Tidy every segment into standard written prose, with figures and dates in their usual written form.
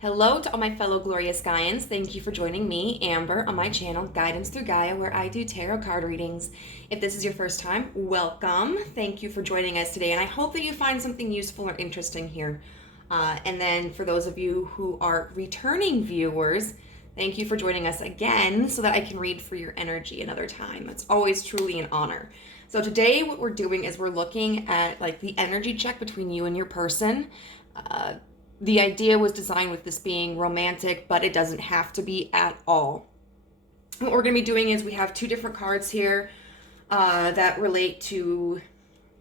Hello to all my fellow glorious Gaians. Thank you for joining me, Amber, on my channel, Guidance Through Gaia, where I do tarot card readings. If this is your first time, welcome. Thank you for joining us today, and I hope that you find something useful or interesting here. And then for those of you who are returning viewers, thank you for joining us again so that I can read for your energy another time. It's always truly an honor. So today what we're doing is we're looking at like the energy check between you and your person. The idea was designed with this being romantic, but it doesn't have to be at all. What we're going to be doing is we have two different cards here that relate to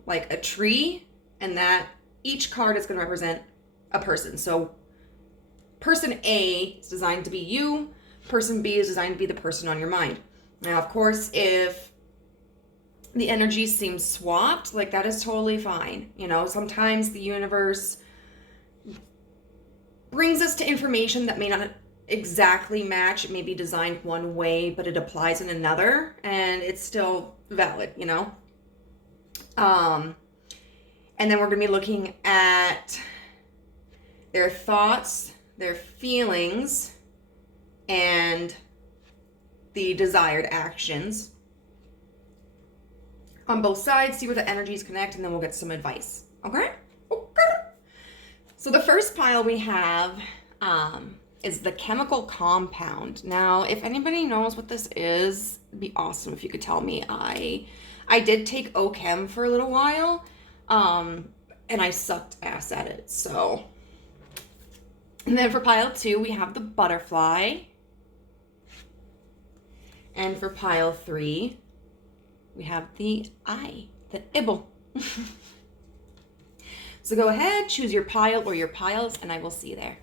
like a tree, and that each card is going to represent a person. So person A is designed to be you, person B is designed to be the person on your mind. Now, of course, if the energy seems swapped, like that is totally fine. You know, sometimes the universe brings us to information that may not exactly match. It may be designed one way, but it applies in another, and it's still valid, you know? And then we're going to be looking at their thoughts, their feelings, and the desired actions on both sides, see where the energies connect, and then we'll get some advice. Okay? So the first pile we have is the chemical compound. Now, if anybody knows what this is, it'd be awesome if you could tell me. I did take OChem for a little while, and I sucked ass at it. So, and then for pile 2, we have the butterfly. And for pile 3, we have the eye, the ibble. So go ahead, choose your pile or your piles, and I will see you there.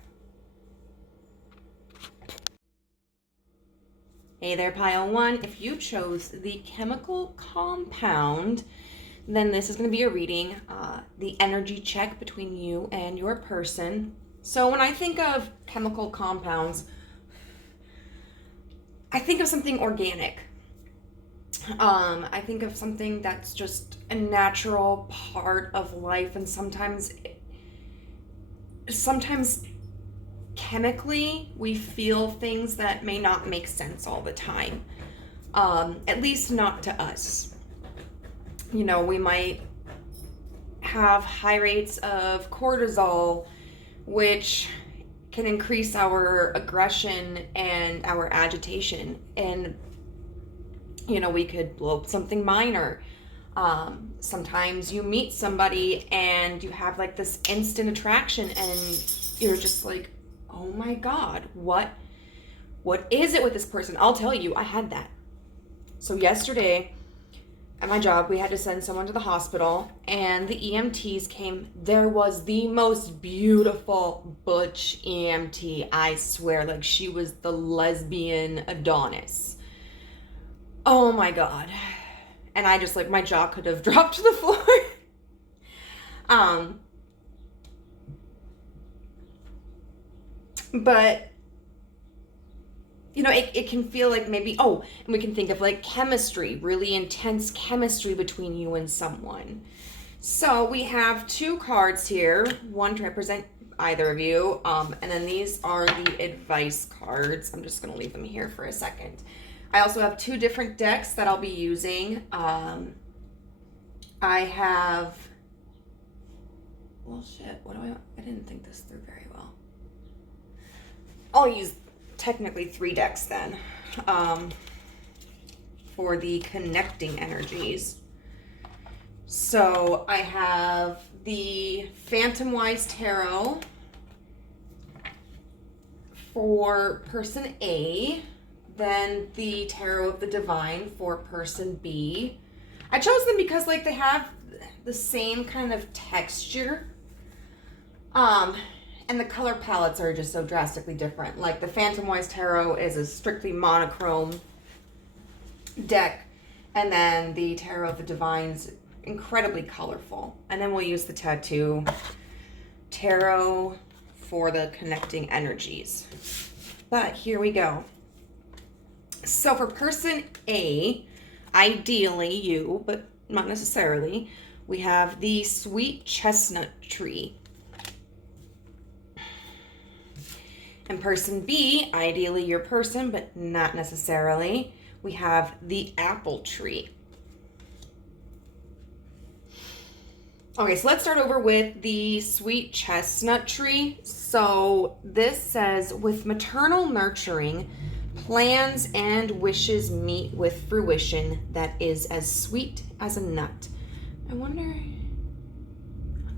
Hey there, pile 1. If you chose the chemical compound, then this is going to be a reading, the energy check between you and your person. So when I think of chemical compounds, I think of something organic. I think of something that's just a natural part of life, and sometimes chemically we feel things that may not make sense all the time, at least not to us. You know, we might have high rates of cortisol, which can increase our aggression and our agitation, and you know, we could blow up something minor. Sometimes you meet somebody and you have like this instant attraction, and you're just like, oh my God, what is it with this person? I'll tell you, I had that. So yesterday at my job, we had to send someone to the hospital, and the EMTs came. There was the most beautiful butch EMT, I swear, like she was the lesbian Adonis. Oh my God. And I just, like, my jaw could have dropped to the floor. But, you know, it can feel like maybe, and we can think of like chemistry, really intense chemistry between you and someone. So we have 2 cards here, one to represent either of you. And then these are the advice cards. I'm just going to leave them here for a second. I also have 2 different decks that I'll be using. I have, well, shit, I didn't think this through very well. I'll use technically 3 decks then, for the connecting energies. So I have the Phantom Wise Tarot for person A, then the Tarot of the Divine for person B. I chose them because like they have the same kind of texture. And the color palettes are just so drastically different. Like the Phantom Wise Tarot is a strictly monochrome deck, and then the Tarot of the Divine's incredibly colorful. And then we'll use the Tattoo Tarot for the connecting energies. But here we go. So for person A, ideally you, but not necessarily, we have the Sweet Chestnut Tree. And person B, ideally your person, but not necessarily, we have the apple tree. Okay, so let's start over with the sweet chestnut tree. So this says, with maternal nurturing, plans and wishes meet with fruition that is as sweet as a nut. I wonder,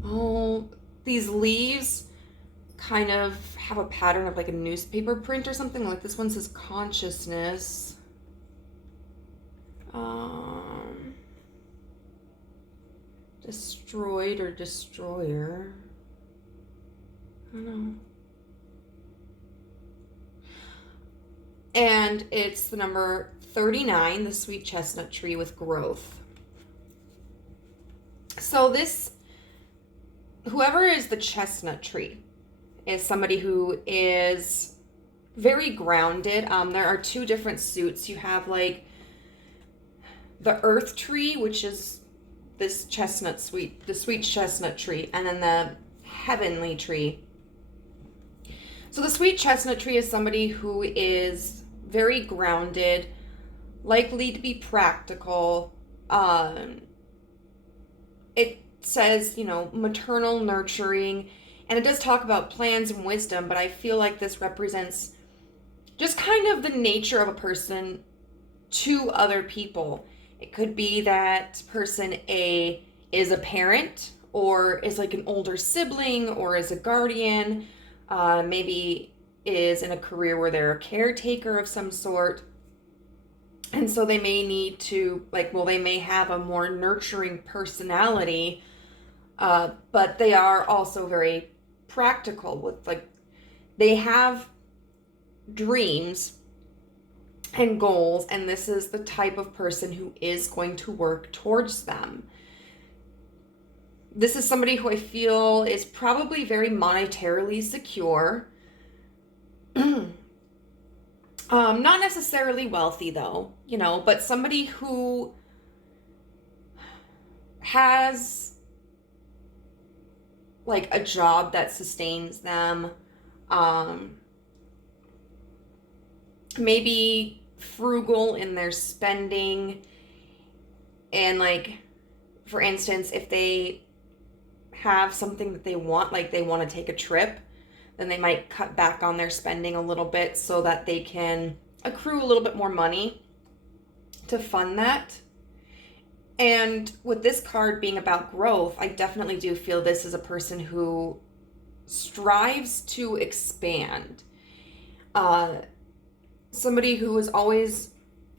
oh, these leaves kind of have a pattern of like a newspaper print or something. Like this one says consciousness. Destroyed or destroyer. I don't know. And it's the number 39, the sweet chestnut tree with growth. So this, whoever is the chestnut tree, is somebody who is very grounded. There are two different suits. You have like the earth tree, which is this the sweet chestnut tree, and then the heavenly tree. So the sweet chestnut tree is somebody who is very grounded, likely to be practical. It says, maternal nurturing, and it does talk about plans and wisdom, but I feel like this represents just kind of the nature of a person to other people. It could be that person A is a parent, or is like an older sibling, or is a guardian, maybe is in a career where they're a caretaker of some sort. And so they may need to, they may have a more nurturing personality, but they are also very practical with, they have dreams and goals, and this is the type of person who is going to work towards them. This is somebody who I feel is probably very monetarily secure. Not necessarily wealthy though, but somebody who has like a job that sustains them, maybe frugal in their spending, and for instance, if they have something that they want, like they want to take a trip, then they might cut back on their spending a little bit so that they can accrue a little bit more money to fund that. And with this card being about growth, I definitely do feel this is a person who strives to expand. Somebody who is always,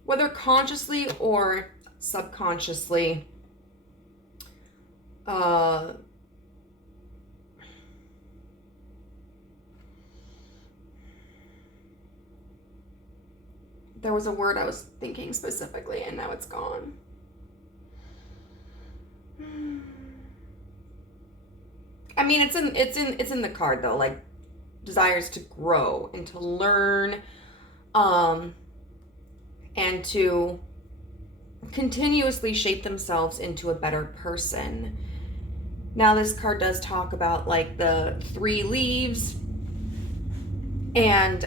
whether consciously or subconsciously, there was a word I was thinking specifically, and now it's gone. I mean, it's in the card though, like desires to grow and to learn, and to continuously shape themselves into a better person. Now, this card does talk about like the 3 leaves, and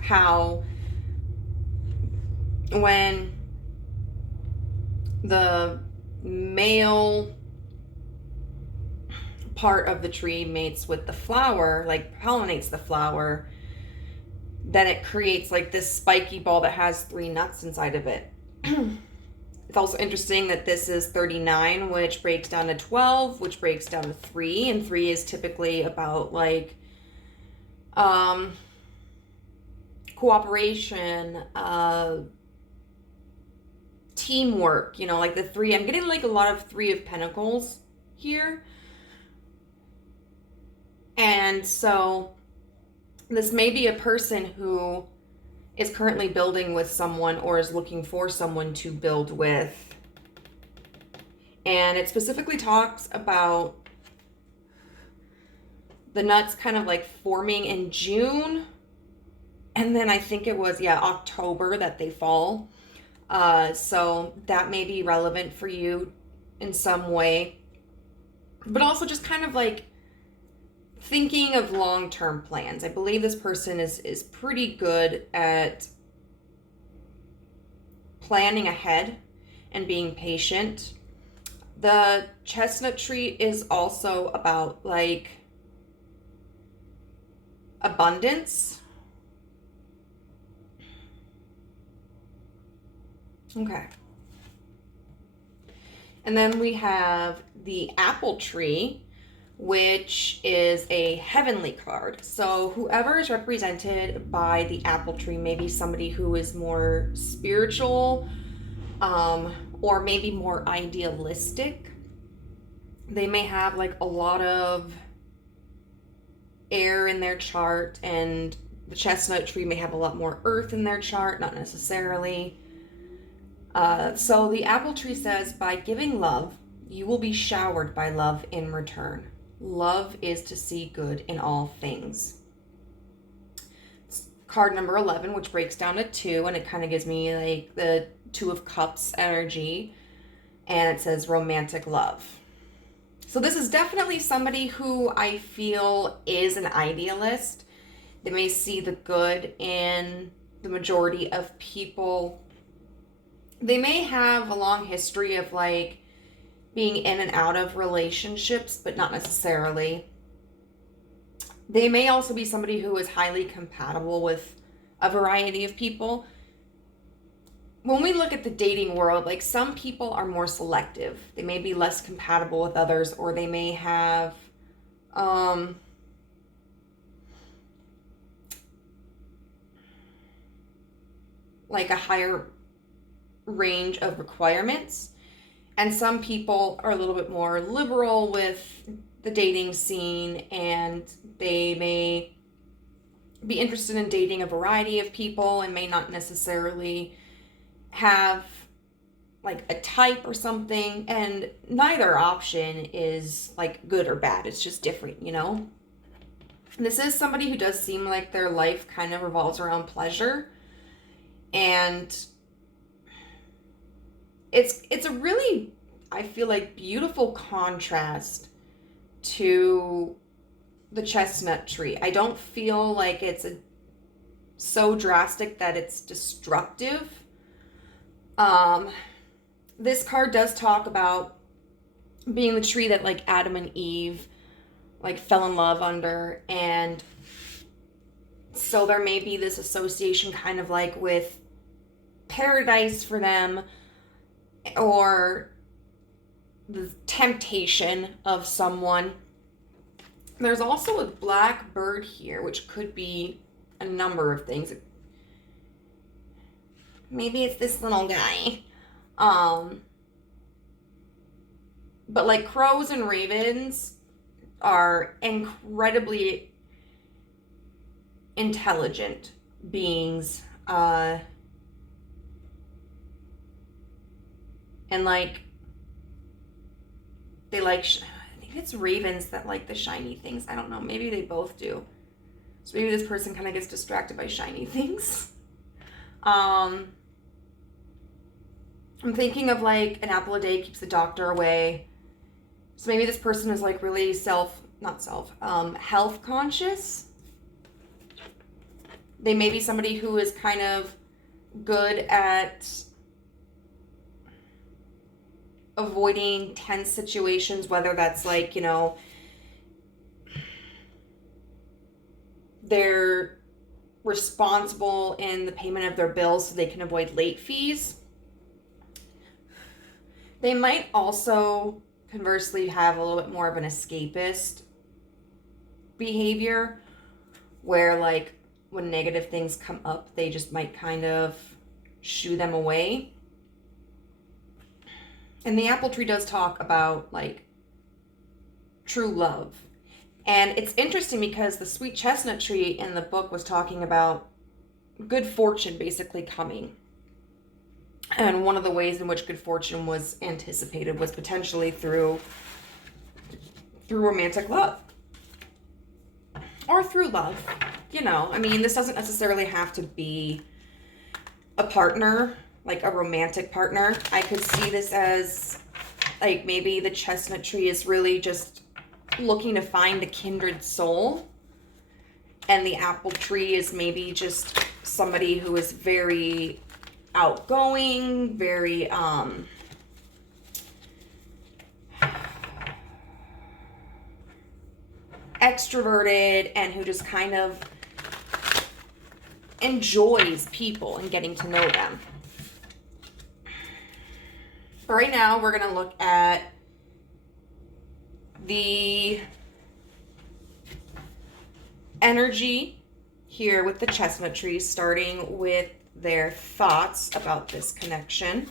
how when the male part of the tree mates with the flower, like pollinates the flower, then it creates like this spiky ball that has 3 nuts inside of it. It's also interesting that this is 39, which breaks down to 12, which breaks down to 3, and 3 is typically about like cooperation, teamwork, like the 3. I'm getting like a lot of 3 of Pentacles here. And so this may be a person who is currently building with someone or is looking for someone to build with. And it specifically talks about the nuts kind of like forming in June. And then I think it was, October that they fall. So that may be relevant for you in some way. But also just kind of like thinking of long-term plans. I believe this person is pretty good at planning ahead and being patient. The chestnut tree is also about like abundance. Okay. And then we have the apple tree, which is a heavenly card. So whoever is represented by the apple tree may be somebody who is more spiritual, or maybe more idealistic. They may have like a lot of air in their chart, and the chestnut tree may have a lot more earth in their chart, not necessarily. So the apple tree says, by giving love, you will be showered by love in return. Love is to see good in all things. It's card number 11, which breaks down to 2, and it kind of gives me like the 2 of Cups energy, and it says romantic love. So this is definitely somebody who I feel is an idealist. They may see the good in the majority of people. They may have a long history of like being in and out of relationships, but not necessarily. They may also be somebody who is highly compatible with a variety of people. When we look at the dating world, like some people are more selective. They may be less compatible with others, or they may have like a higher range of requirements. And some people are a little bit more liberal with the dating scene, and they may be interested in dating a variety of people and may not necessarily have like a type or something. And neither option is like good or bad. It's just different, you know? This is somebody who does seem like their life kind of revolves around pleasure. And it's a really, I feel like, beautiful contrast to the chestnut tree. I don't feel like it's so drastic that it's destructive. This card does talk about being the tree that like Adam and Eve like fell in love under, and so there may be this association kind of like with paradise for them, or the temptation of someone. There's also a black bird here, which could be a number of things. Maybe it's this little guy. But like crows and ravens are incredibly intelligent beings. And like, they like, I think it's ravens that like the shiny things. I don't know. Maybe they both do. So maybe this person kind of gets distracted by shiny things. I'm thinking of like an apple a day keeps the doctor away. So maybe this person is like really health conscious. They may be somebody who is kind of good at avoiding tense situations, whether that's like, you know, they're responsible in the payment of their bills so they can avoid late fees. They might also conversely have a little bit more of an escapist behavior, where like when negative things come up, they just might kind of shoo them away. And the apple tree does talk about like true love. And it's interesting because the sweet chestnut tree in the book was talking about good fortune basically coming. And one of the ways in which good fortune was anticipated was potentially through romantic love. Or through love. You know, I mean, this doesn't necessarily have to be a partner, like a romantic partner. I could see this as like maybe the chestnut tree is really just looking to find a kindred soul. And the apple tree is maybe just somebody who is very outgoing, very extroverted, and who just kind of enjoys people and getting to know them. But right now, we're going to look at the energy here with the chestnut trees, starting with their thoughts about this connection.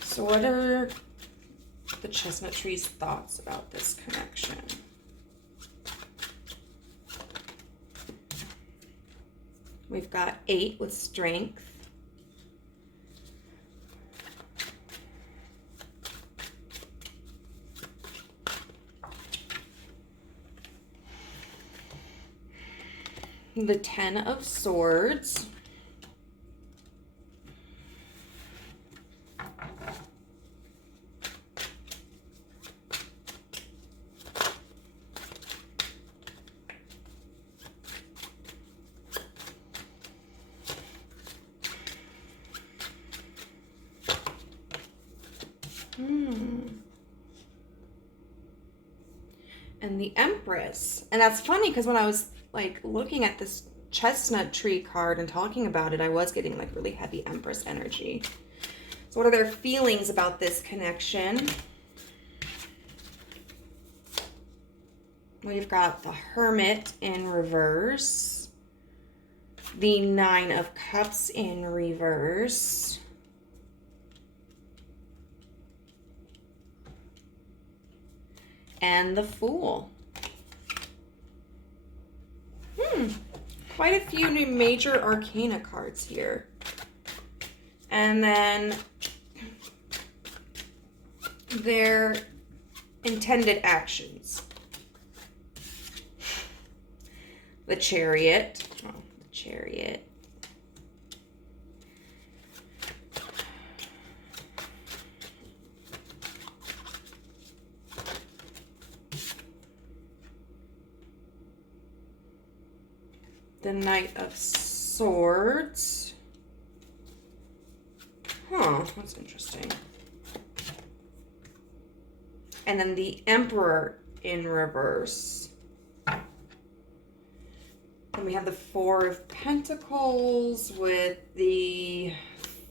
So what are the chestnut trees' thoughts about this connection? We've got 8 with strength. The 10 of Swords. And the Empress. And that's funny because when I was like looking at this chestnut tree card and talking about it, I was getting like really heavy Empress energy. So what are their feelings about this connection? We've got the Hermit in reverse. The 9 of Cups in reverse. And the Fool. Quite a few new major arcana cards here. And then their intended actions. The Chariot. Oh, the Chariot. The Knight of Swords. Huh, that's interesting. And then the Emperor in reverse. And we have the 4 of Pentacles with the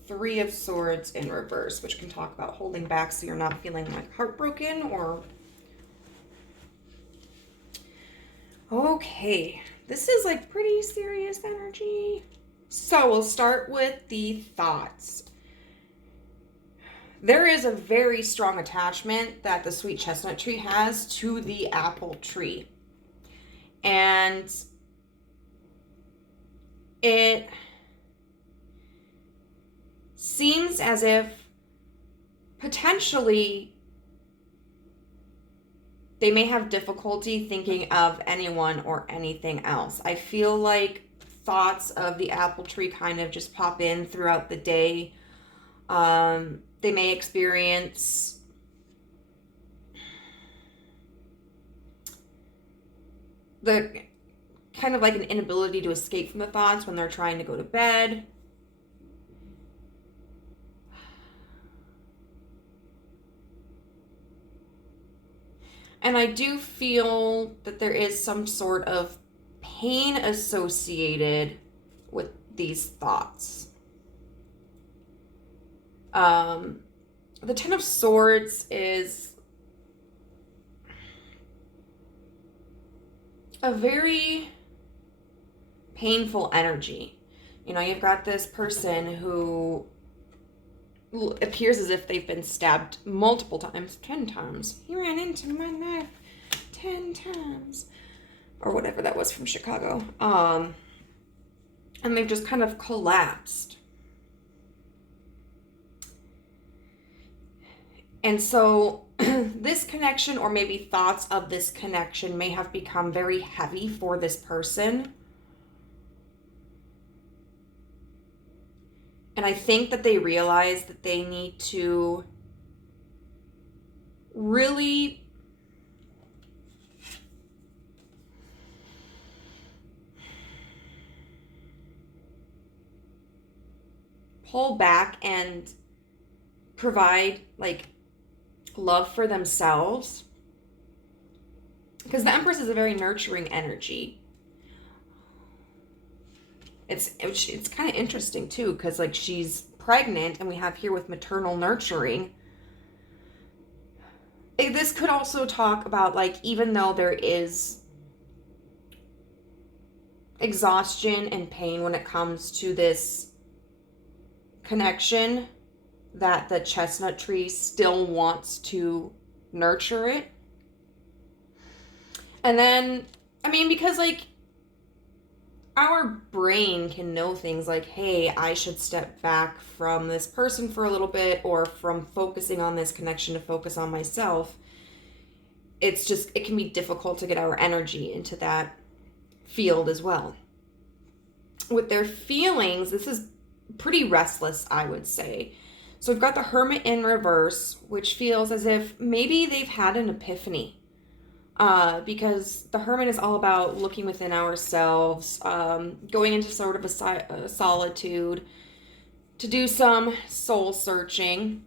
3 of Swords in reverse, which can talk about holding back so you're not feeling like heartbroken or... Okay. This is like pretty serious energy. So we'll start with the thoughts. There is a very strong attachment that the sweet chestnut tree has to the apple tree. And it seems as if potentially they may have difficulty thinking of anyone or anything else. I feel like thoughts of the apple tree kind of just pop in throughout the day. They may experience the kind of like an inability to escape from the thoughts when they're trying to go to bed. And I do feel that there is some sort of pain associated with these thoughts. The 10 of Swords is a very painful energy. You know, you've got this person who appears as if they've been stabbed multiple times. 10 times. He ran into my knife 10 times. Or whatever that was from Chicago. And they've just kind of collapsed. And so this connection, or maybe thoughts of this connection, may have become very heavy for this person. And I think that they realize that they need to really pull back and provide like love for themselves, because the Empress is a very nurturing energy. It's kind of interesting too, because like she's pregnant, and we have here with maternal nurturing. This could also talk about like, even though there is exhaustion and pain when it comes to this connection, that the chestnut tree still wants to nurture it. And then, I mean, because like our brain can know things like, hey, I should step back from this person for a little bit, or from focusing on this connection to focus on myself. It's just, it can be difficult to get our energy into that field as well. With their feelings, this is pretty restless, I would say. So we've got the Hermit in reverse, which feels as if maybe they've had an epiphany. Because the Hermit is all about looking within ourselves, going into sort of a solitude to do some soul searching.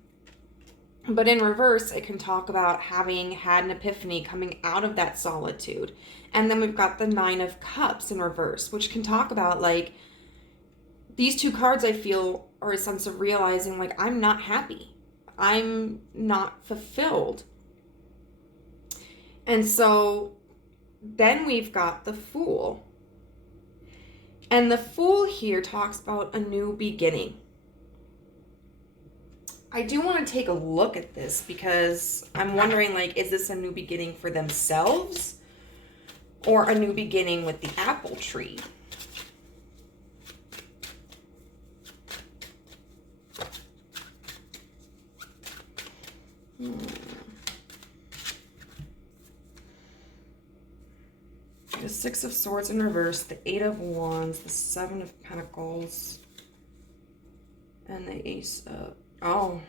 But in reverse, it can talk about having had an epiphany, coming out of that solitude. And then we've got the Nine of Cups in reverse, which can talk about like, these two cards I feel are a sense of realizing like, I'm not happy. I'm not fulfilled. And so then we've got the Fool. And the Fool here talks about a new beginning. I do want to take a look at this, because I'm wondering like, is this a new beginning for themselves, or a new beginning with the apple tree? The Six of Swords in reverse, the Eight of Wands, the Seven of Pentacles, and the Ace of... Oh.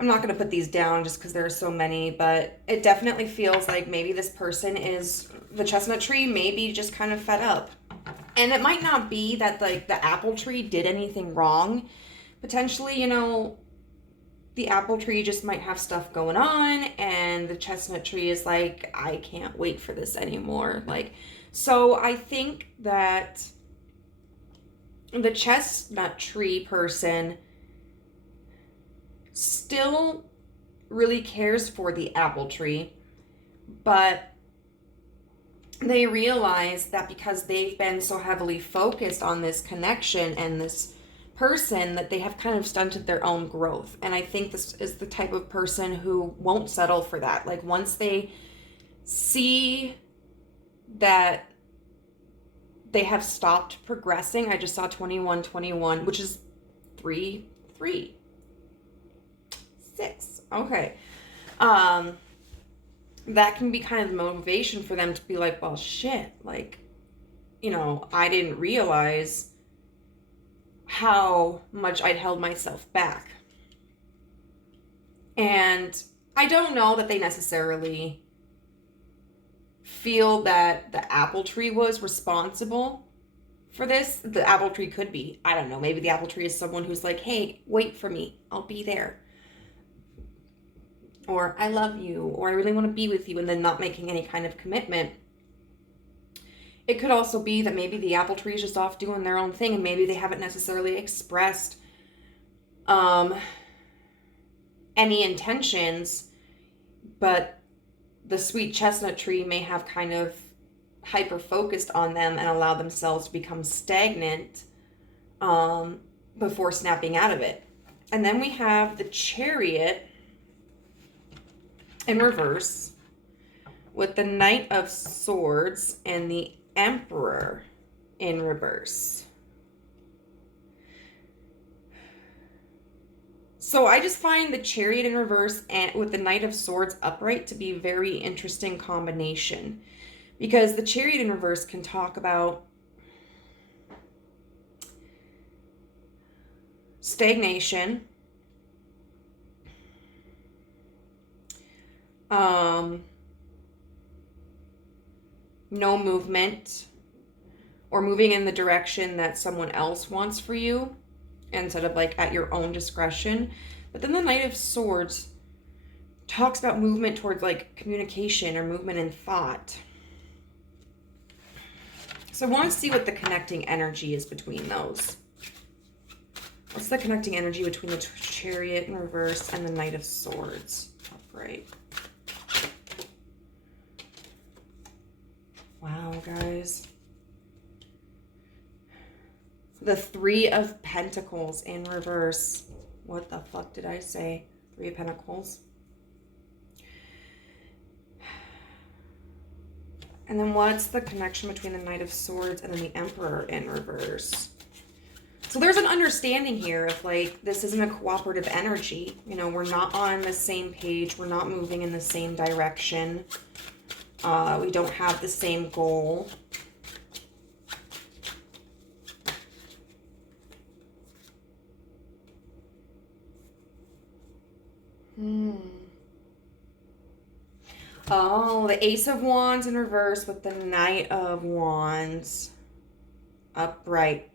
I'm not going to put these down just because there are so many, but it definitely feels like maybe this person is... The chestnut tree maybe just kind of fed up. And it might not be that like the apple tree did anything wrong. Potentially, you know, the apple tree just might have stuff going on, and the chestnut tree is like, I can't wait for this anymore. Like, so I think that the chestnut tree person still really cares for the apple tree, but they realize that because they've been so heavily focused on this connection and this person, that they have kind of stunted their own growth. And I think this is the type of person who won't settle for that. Like, once they see that they have stopped progressing, I just saw 2121, which is 3 3 6. Okay. That can be kind of motivation for them to be like, well, shit, like, you know, I didn't realize how much I'd held myself back. And I don't know that they necessarily feel that the apple tree was responsible for this. The apple tree could be. I don't know. Maybe the apple tree is someone who's like, hey, wait for me. I'll be there. Or I love you. Or I really want to be with you, and then not making any kind of commitment. It could also be that maybe the apple tree is just off doing their own thing, and maybe they haven't necessarily expressed any intentions, but the sweet chestnut tree may have kind of hyper-focused on them and allowed themselves to become stagnant before snapping out of it. And then we have the Chariot in reverse with the Knight of Swords and the Emperor in reverse. So I just find the Chariot in reverse and with the Knight of Swords upright to be a very interesting combination, because the Chariot in reverse can talk about stagnation, no movement, or moving in the direction that someone else wants for you instead of like at your own discretion. But then the Knight of Swords talks about movement towards like communication or movement in thought. So I want to see what the connecting energy is between those. What's the connecting energy between the Chariot in reverse and the Knight of Swords upright? Wow, guys. The Three of Pentacles in reverse. What the fuck did I say? Three of Pentacles. And then what's the connection between the Knight of Swords and then the Emperor in reverse? So there's an understanding here of like, this isn't a cooperative energy. You know, we're not on the same page. We're not moving in the same direction. We don't have the same goal. Oh, the Ace of Wands in reverse with the Knight of Wands upright.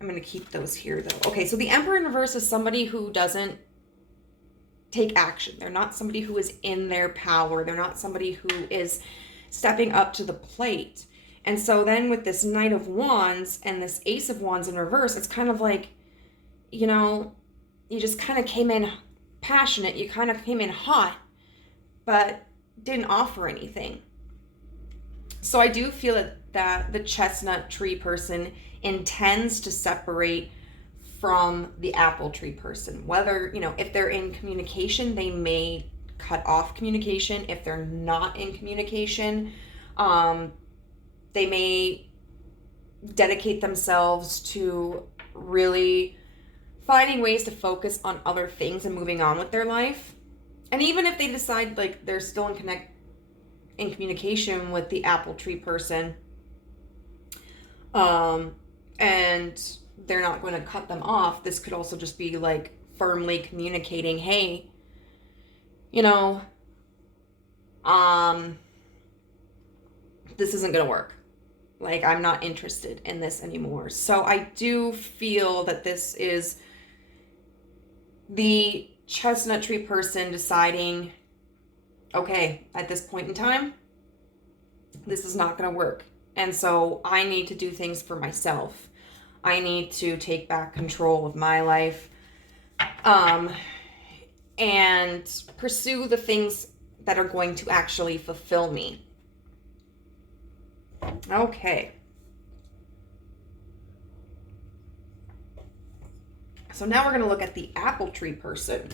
I'm going to keep those here, though. Okay, so the Emperor in reverse is somebody who doesn't take action. They're not somebody who is in their power. They're not somebody who is stepping up to the plate. And so then with this Knight of Wands and this Ace of Wands in reverse, it's kind of like, you know, you just kind of came in passionate. You kind of came in hot, but didn't offer anything. So I do feel that the chestnut tree person intends to separate from the apple tree person. Whether, you know, if they're in communication, they may cut off communication. If they're not in communication, they may dedicate themselves to really finding ways to focus on other things and moving on with their life. And even if they decide like they're still in communication with the apple tree person, and they're not going to cut them off, this could also just be like firmly communicating, hey, you know, this isn't going to work. Like, I'm not interested in this anymore. So I do feel that this is the chestnut tree person deciding, okay, at this point in time, this is not going to work. And so I need to do things for myself. I need to take back control of my life, and pursue the things that are going to actually fulfill me. Okay. So now we're going to look at the apple tree person.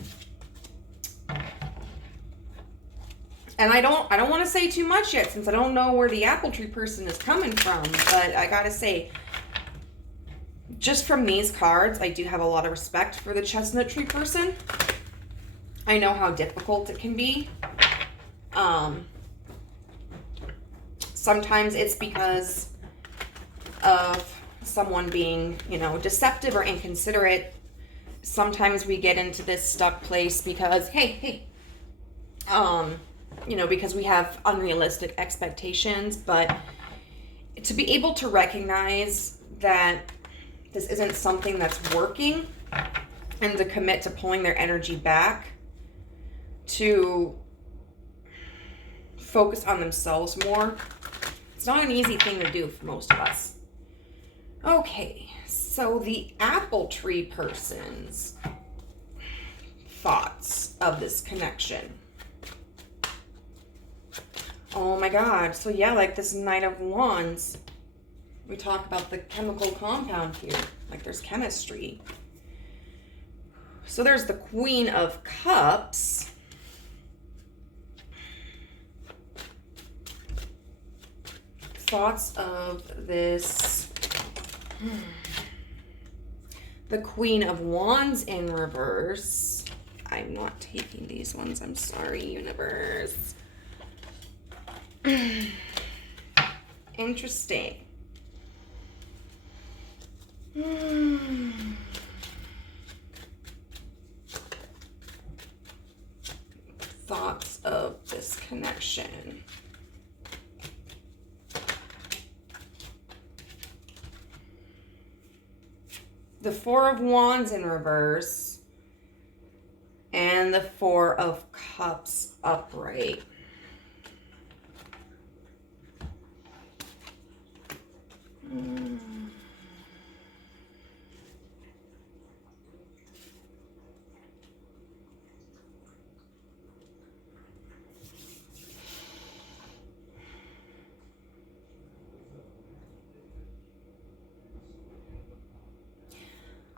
And I don't want to say too much yet, since I don't know where the apple tree person is coming from, but I got to say, just from these cards, I do have a lot of respect for the chestnut tree person. I know how difficult it can be. Sometimes it's because of someone being, you know, deceptive or inconsiderate. Sometimes we get into this stuck place because, you know, because we have unrealistic expectations. But to be able to recognize that this isn't something that's working and to commit to pulling their energy back, to focus on themselves more, it's not an easy thing to do for most of us. Okay, so the apple tree person's thoughts of this connection. Oh my God. So yeah, like this Knight of Wands, we talk about the chemical compound here. Like there's chemistry. So there's the Queen of Cups. Thoughts of this. The Queen of Wands in reverse. I'm not taking these ones. I'm sorry, universe. Interesting. thoughts of this connection. The Four of Wands in reverse and the Four of Cups upright.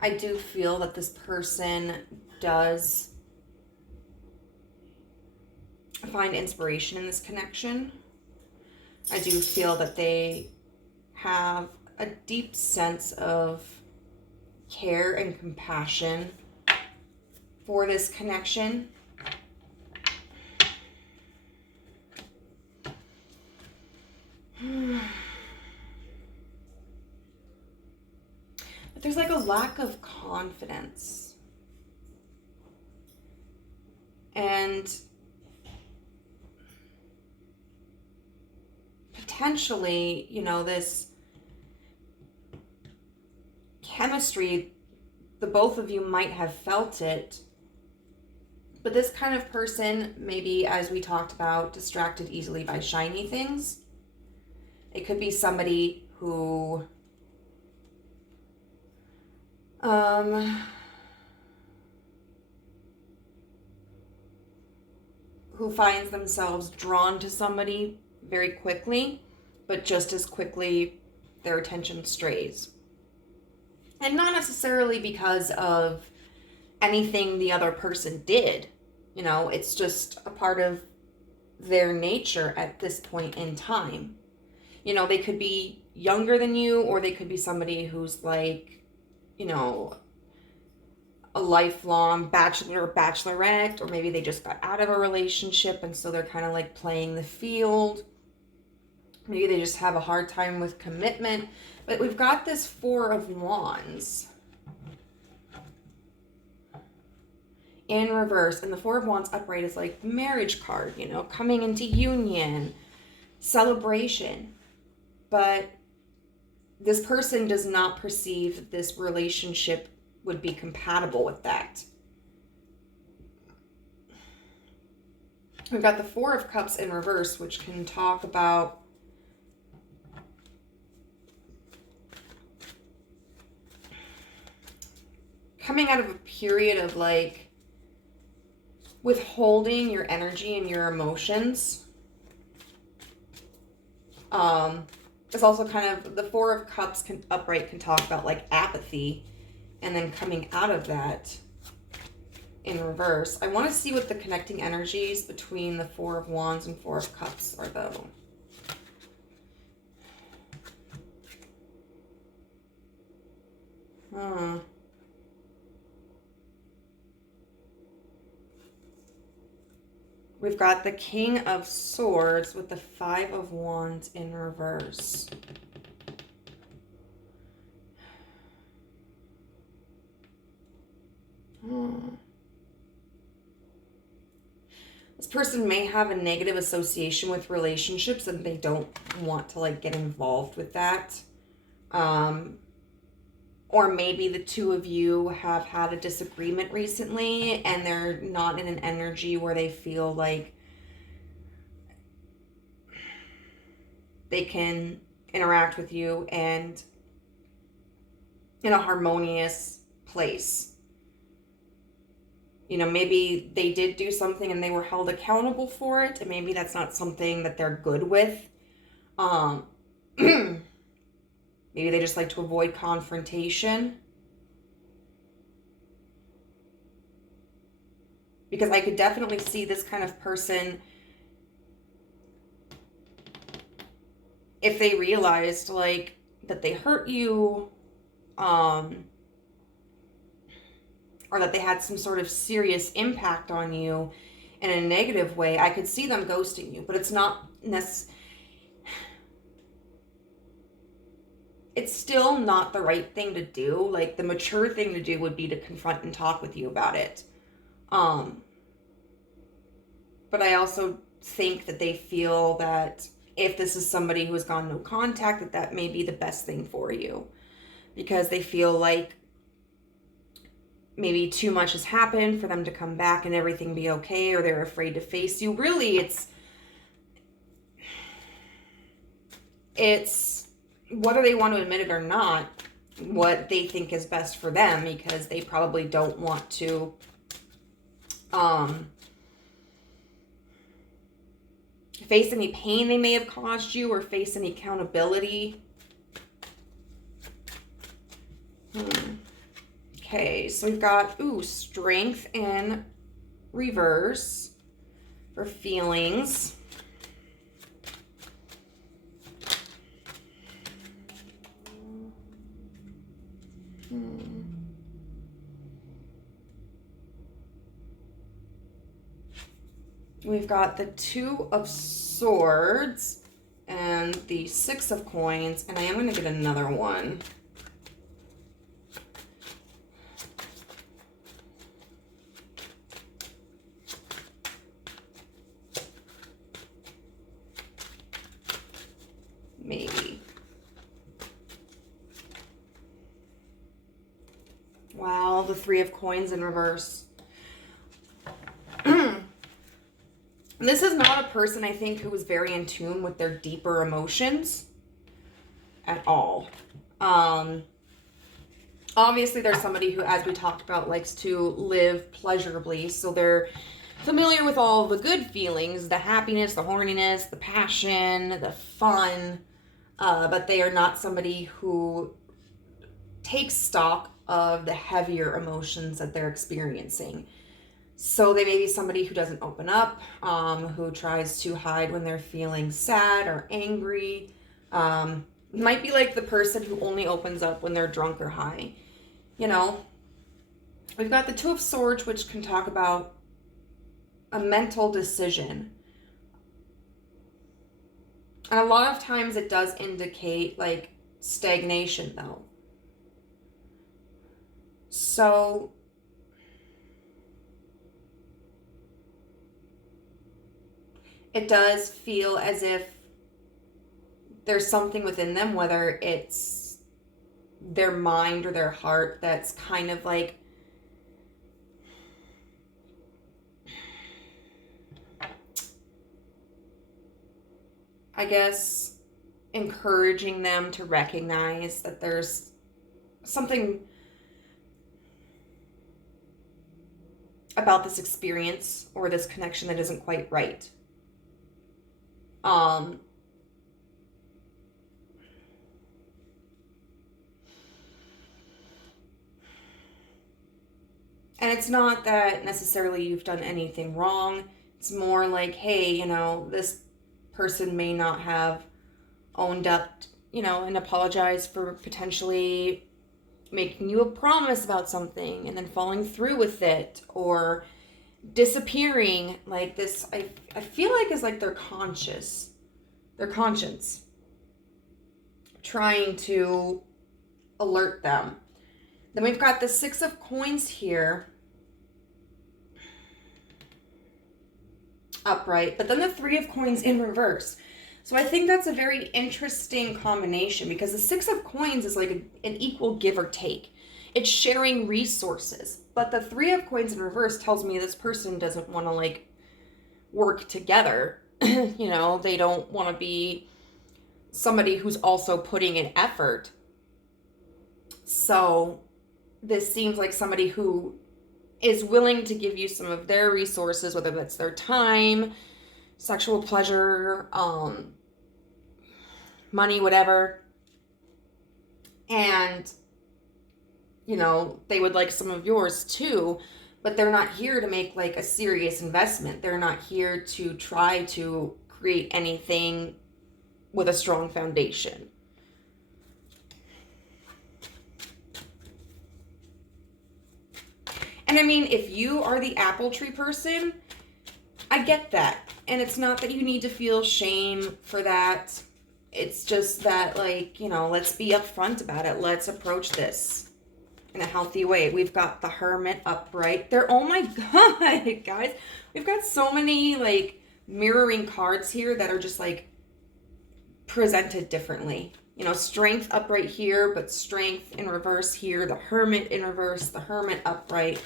I do feel that this person does find inspiration in this connection. I do feel that they have a deep sense of care and compassion for this connection. But there's like a lack of confidence. And potentially, you know, this chemistry, the both of you might have felt it, but this kind of person, maybe as we talked about, distracted easily by shiny things. It could be somebody who finds themselves drawn to somebody very quickly, but just as quickly their attention strays. And not necessarily because of anything the other person did. You know, it's just a part of their nature at this point in time. You know, they could be younger than you, or they could be somebody who's like, you know, a lifelong bachelor or bachelorette, or maybe they just got out of a relationship and so they're kind of like playing the field. Maybe they just have a hard time with commitment. But we've got this Four of Wands in reverse, and the Four of Wands upright is like marriage card, you know, coming into union, celebration. But this person does not perceive that this relationship would be compatible with that. We've got the Four of Cups in reverse, which can talk about coming out of a period of like withholding your energy and your emotions. It's also kind of, the Four of Cups upright can talk about like apathy, and then coming out of that in reverse. I want to see what the connecting energies between the Four of Wands and Four of Cups are, though. We've got the King of Swords with the Five of Wands in reverse. This person may have a negative association with relationships and they don't want to like get involved with that. Or maybe the two of you have had a disagreement recently and they're not in an energy where they feel like they can interact with you and in a harmonious place. You know, maybe they did do something and they were held accountable for it, and maybe that's not something that they're good with. Maybe they just like to avoid confrontation. Because I could definitely see this kind of person, if they realized like that they hurt you, or that they had some sort of serious impact on you in a negative way, I could see them ghosting you. But it's not necessarily, it's still not the right thing to do. Like, the mature thing to do would be to confront and talk with you about it. But I also think that they feel that if this is somebody who has gone no contact, that that may be the best thing for you. Because they feel like maybe too much has happened for them to come back and everything be okay, or they're afraid to face you. Really, it's whether they want to admit it or not, what they think is best for them, because they probably don't want to face any pain they may have caused you, or face any accountability. Okay, so we've got, strength in reverse for feelings. We've got the 2 of Swords and the 6 of Coins, and I am going to get another one. Maybe. Wow, the 3 of Coins in reverse. This is not a person, I think, who is very in tune with their deeper emotions at all. Obviously, there's somebody who, as we talked about, likes to live pleasurably. So they're familiar with all the good feelings, the happiness, the horniness, the passion, the fun. But they are not somebody who takes stock of the heavier emotions that they're experiencing. So they may be somebody who doesn't open up, who tries to hide when they're feeling sad or angry. Might be like the person who only opens up when they're drunk or high. You know, we've got the 2 of Swords, which can talk about a mental decision. And a lot of times it does indicate like stagnation though. So it does feel as if there's something within them, whether it's their mind or their heart, that's kind of like I guess encouraging them to recognize that there's something about this experience or this connection that isn't quite right. And it's not that necessarily you've done anything wrong. It's more like, hey, you know, this person may not have owned up, you know, and apologized for potentially making you a promise about something and then following through with it, or disappearing. Like this, I feel like is like their conscience trying to alert them. Then we've got the 6 of Coins here, upright, but then the 3 of Coins in reverse. So I think that's a very interesting combination, because the 6 of Coins is like an equal give or take. It's sharing resources. But the 3 of Coins in reverse tells me this person doesn't want to like work together. You know, they don't want to be somebody who's also putting in effort. So this seems like somebody who is willing to give you some of their resources, whether that's their time, sexual pleasure, money, whatever. And, you know, they would like some of yours too, but they're not here to make like a serious investment. They're not here to try to create anything with a strong foundation. And I mean, if you are the apple tree person, I get that. And it's not that you need to feel shame for that. It's just that, like, you know, let's be upfront about it. Let's approach this in a healthy way. We've got the Hermit upright. Oh my God, guys. We've got so many like mirroring cards here that are just like presented differently. You know, Strength upright here, but Strength in reverse here. The Hermit in reverse, the Hermit upright.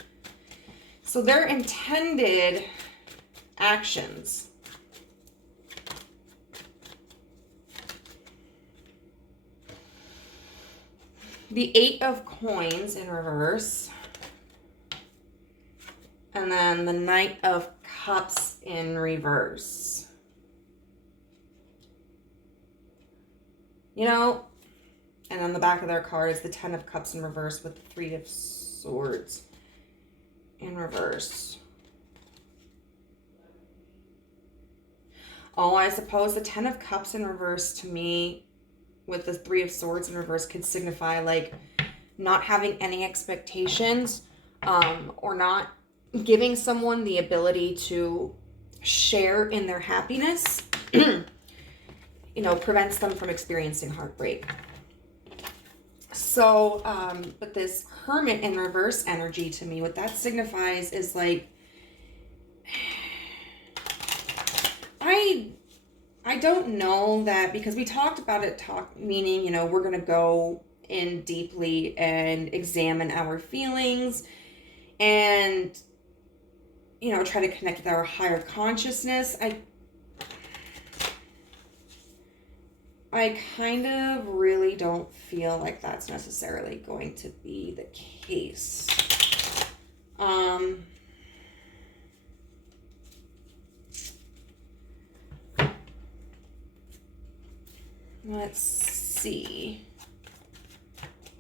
So they're intended actions. The Eight of Coins in reverse. And then the Knight of Cups in reverse. You know, and on the back of their card is the Ten of Cups in reverse with the Three of Swords in reverse. Oh, I suppose the Ten of Cups in reverse to me with the Three of Swords in reverse could signify like not having any expectations, or not giving someone the ability to share in their happiness, you know, prevents them from experiencing heartbreak. So, but this Hermit in reverse energy to me, what that signifies is like, I don't know that, because we talked about it, meaning, you know, we're going to go in deeply and examine our feelings and, you know, try to connect with our higher consciousness. I kind of really don't feel like that's necessarily going to be the case. Let's see.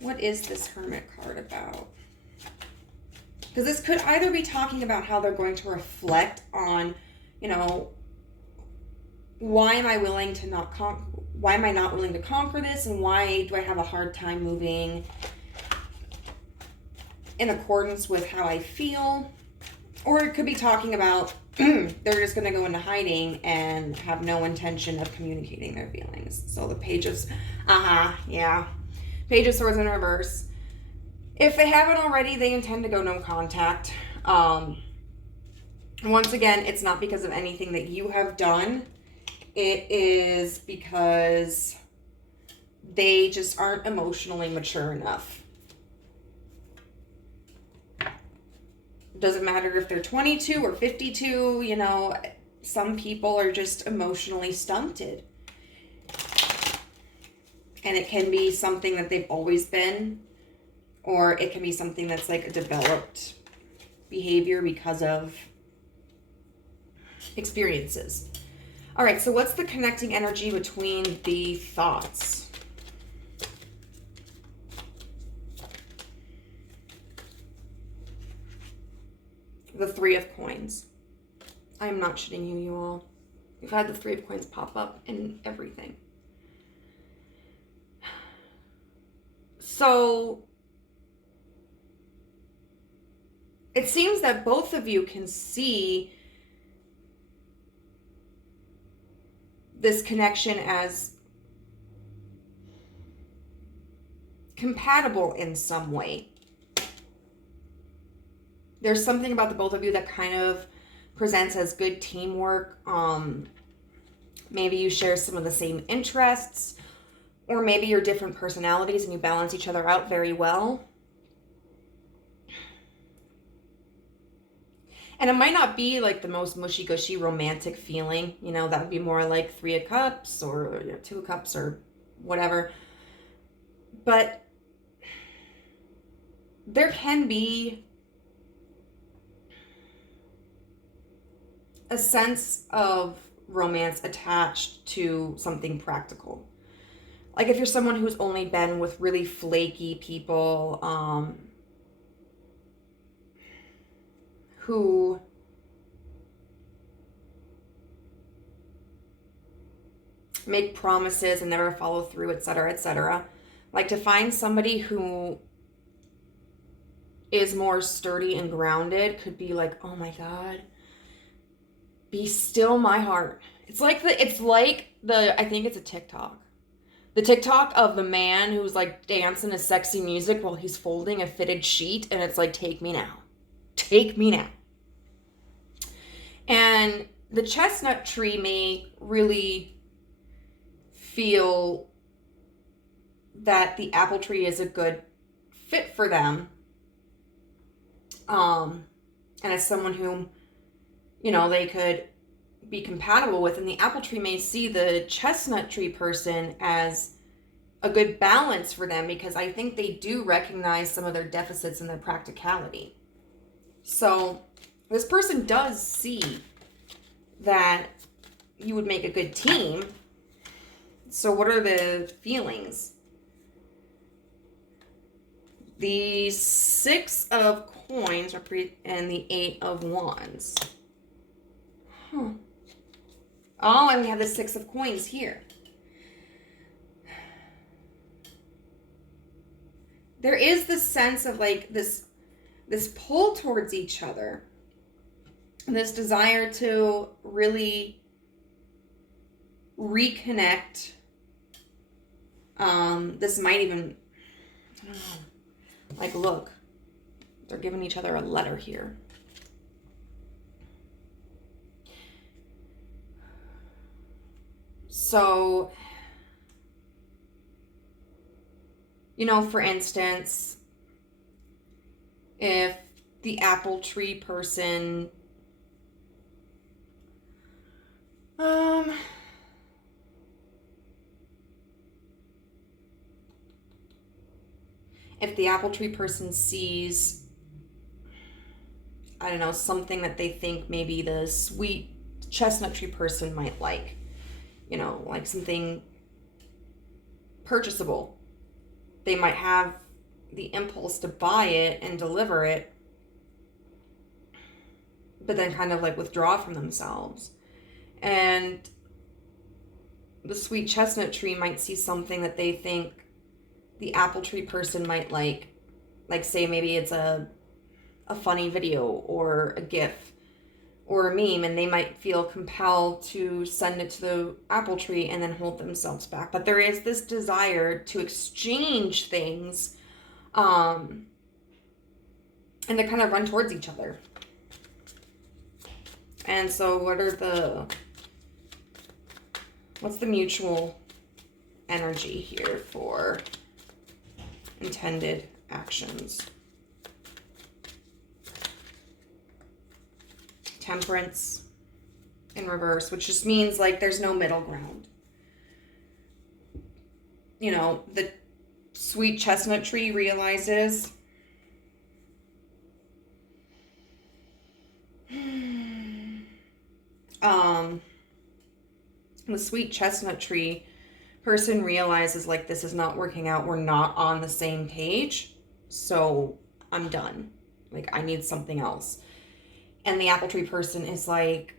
What is this Hermit card about? Because this could either be talking about how they're going to reflect on, you know, why am I not willing to conquer this, and why do I have a hard time moving in accordance with how I feel? Or it could be talking about they're just going to go into hiding and have no intention of communicating their feelings. So the Page of Swords in reverse. If they haven't already, they intend to go no contact. Once again, it's not because of anything that you have done. It is because they just aren't emotionally mature enough. Doesn't matter if they're 22 or 52, you know, some people are just emotionally stunted. And it can be something that they've always been, or it can be something that's like a developed behavior because of experiences. All right, so what's the connecting energy between the thoughts? The Three of Coins. I am not shitting you all. We've had the Three of Coins pop up in everything. So it seems that both of you can see this connection as compatible in some way. There's something about the both of you that kind of presents as good teamwork. Maybe you share some of the same interests, or maybe you're different personalities and you balance each other out very well. And it might not be like the most mushy-gushy romantic feeling. You know, that would be more like Three of Cups or, you know, Two of Cups or whatever. But there can be a sense of romance attached to something practical. Like if you're someone who's only been with really flaky people, who make promises and never follow through, etc., etc. Like to find somebody who is more sturdy and grounded could be like, oh my God, be still my heart. It's like the I think it's a TikTok. the TikTok of the man who's like dancing to sexy music while he's folding a fitted sheet, and it's like, take me now. Take me now. And the chestnut tree may really feel that the apple tree is a good fit for them. And as someone whom, they could be compatible with. And the apple tree may see the chestnut tree person as a good balance for them, because I think they do recognize some of their deficits in their practicality. So this person does see that you would make a good team. So what are the feelings? The 6 of coins and the 8 of wands. Oh, and we have the 6 of coins here. There is this sense of like this pull towards each other. This desire to really reconnect. This might even, I don't know. Like, look, they're giving each other a letter here. So, for instance, if the apple tree person, if the apple tree person sees, I don't know, something that they think maybe the sweet chestnut tree person might like, like something purchasable, they might have the impulse to buy it and deliver it, but then kind of like withdraw from themselves. And the sweet chestnut tree might see something that they think the apple tree person might like say maybe it's a funny video or a GIF or a meme, and they might feel compelled to send it to the apple tree and then hold themselves back. But there is this desire to exchange things, and they kind of run towards each other. And so what's the mutual energy here for intended actions? Temperance in reverse, which just means like there's no middle ground. The sweet chestnut tree realizes the sweet chestnut tree person realizes like, this is not working out. We're not on the same page. So I'm done. Like, I need something else. And the apple tree person is like,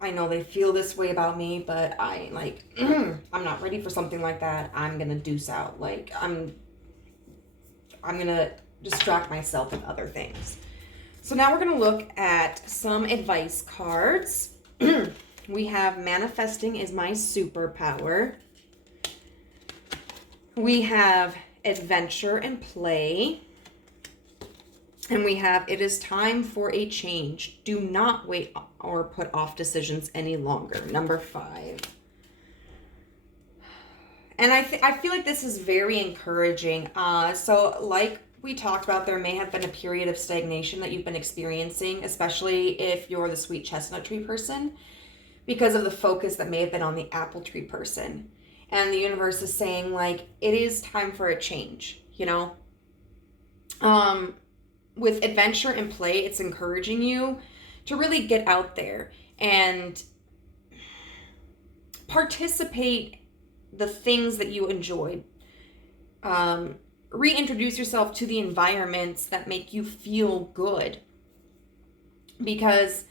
I know they feel this way about me, but I'm not ready for something like that. I'm going to deuce out. Like, I'm going to distract myself with other things. So now we're going to look at some advice cards. We have manifesting is my superpower. We have adventure and play. And we have, it is time for a change. Do not wait or put off decisions any longer. Number 5. And I feel like this is very encouraging. So like we talked about, there may have been a period of stagnation that you've been experiencing, especially if you're the sweet chestnut tree person, because of the focus that may have been on the apple tree person. And the universe is saying, like, it is time for a change, With adventure and play, it's encouraging you to really get out there and participate the things that you enjoyed. Reintroduce yourself to the environments that make you feel good. Because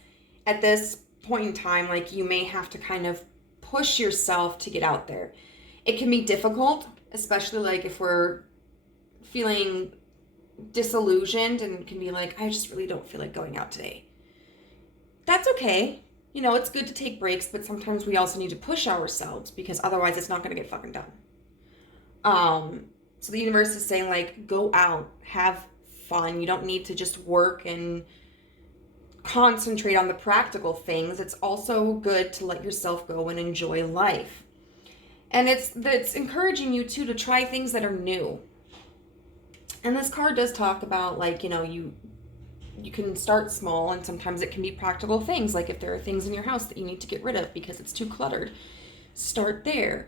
at this point in time, like, you may have to kind of push yourself to get out there. It can be difficult, especially like if we're feeling disillusioned and can be like, I just really don't feel like going out today. That's okay. It's good to take breaks, but sometimes we also need to push ourselves, because otherwise it's not going to get fucking done. So the universe is saying, like, go out, have fun. You don't need to just work and concentrate on the practical things. It's also good to let yourself go and enjoy life. And it's encouraging you too to try things that are new. And this card does talk about, like, you know, you can start small, and sometimes it can be practical things. Like if there are things in your house that you need to get rid of because it's too cluttered, start there.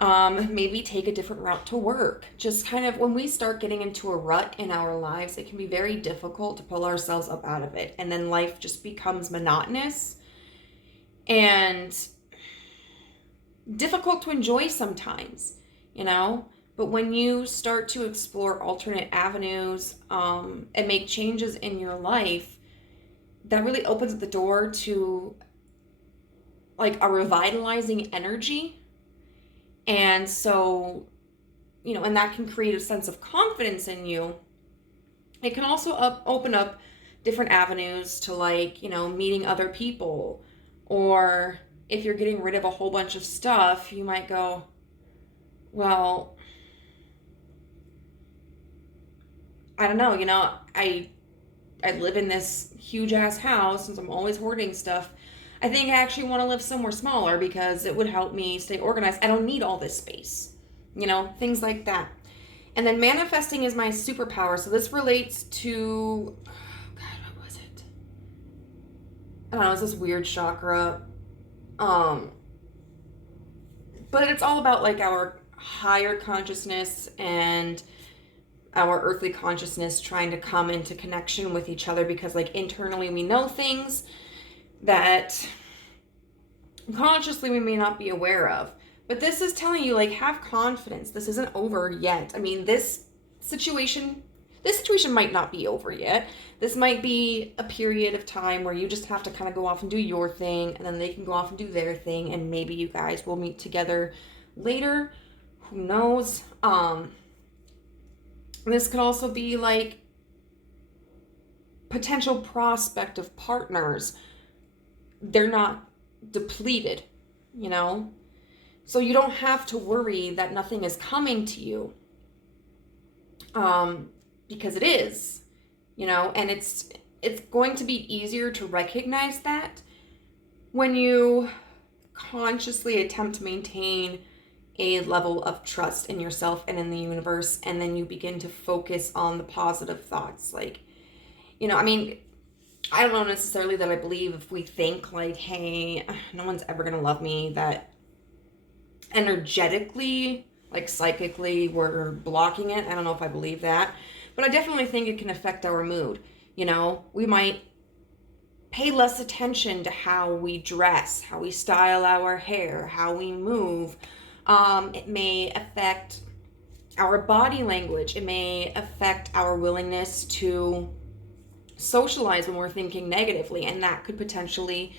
Maybe take a different route to work. Just kind of, when we start getting into a rut in our lives, it can be very difficult to pull ourselves up out of it. And then life just becomes monotonous and difficult to enjoy sometimes, you know? But when you start to explore alternate avenues and make changes in your life, that really opens the door to like a revitalizing energy. And so, you know, and that can create a sense of confidence in you. It can also open up different avenues to, like, you know, meeting other people. Or if you're getting rid of a whole bunch of stuff, you might go, well, I don't know, you know, I live in this huge ass house, and I'm always hoarding stuff. I think I actually want to live somewhere smaller because it would help me stay organized. I don't need all this space, you know, things like that. And then manifesting is my superpower. So this relates to, oh God, what was it? I don't know, it's this weird chakra. But it's all about like our higher consciousness and our earthly consciousness trying to come into connection with each other, because like internally we know things that consciously we may not be aware of. But this is telling you, like, have confidence. This isn't over yet. I mean, this situation might not be over yet. This might be a period of time where you just have to kind of go off and do your thing, and then they can go off and do their thing, and maybe you guys will meet together later. Who knows? This could also be like potential prospect of partners. They're not depleted, you know? So you don't have to worry that nothing is coming to you. Because it is, you know, and it's going to be easier to recognize that when you consciously attempt to maintain a level of trust in yourself and in the universe, and then you begin to focus on the positive thoughts. Like, you know, I mean, I don't know necessarily that I believe if we think like, hey, no one's ever going to love me, that energetically, like psychically, we're blocking it. I don't know if I believe that, but I definitely think it can affect our mood. You know, we might pay less attention to how we dress, how we style our hair, how we move. It may affect our body language. It may affect our willingness to socialize when we're thinking negatively, and that could potentially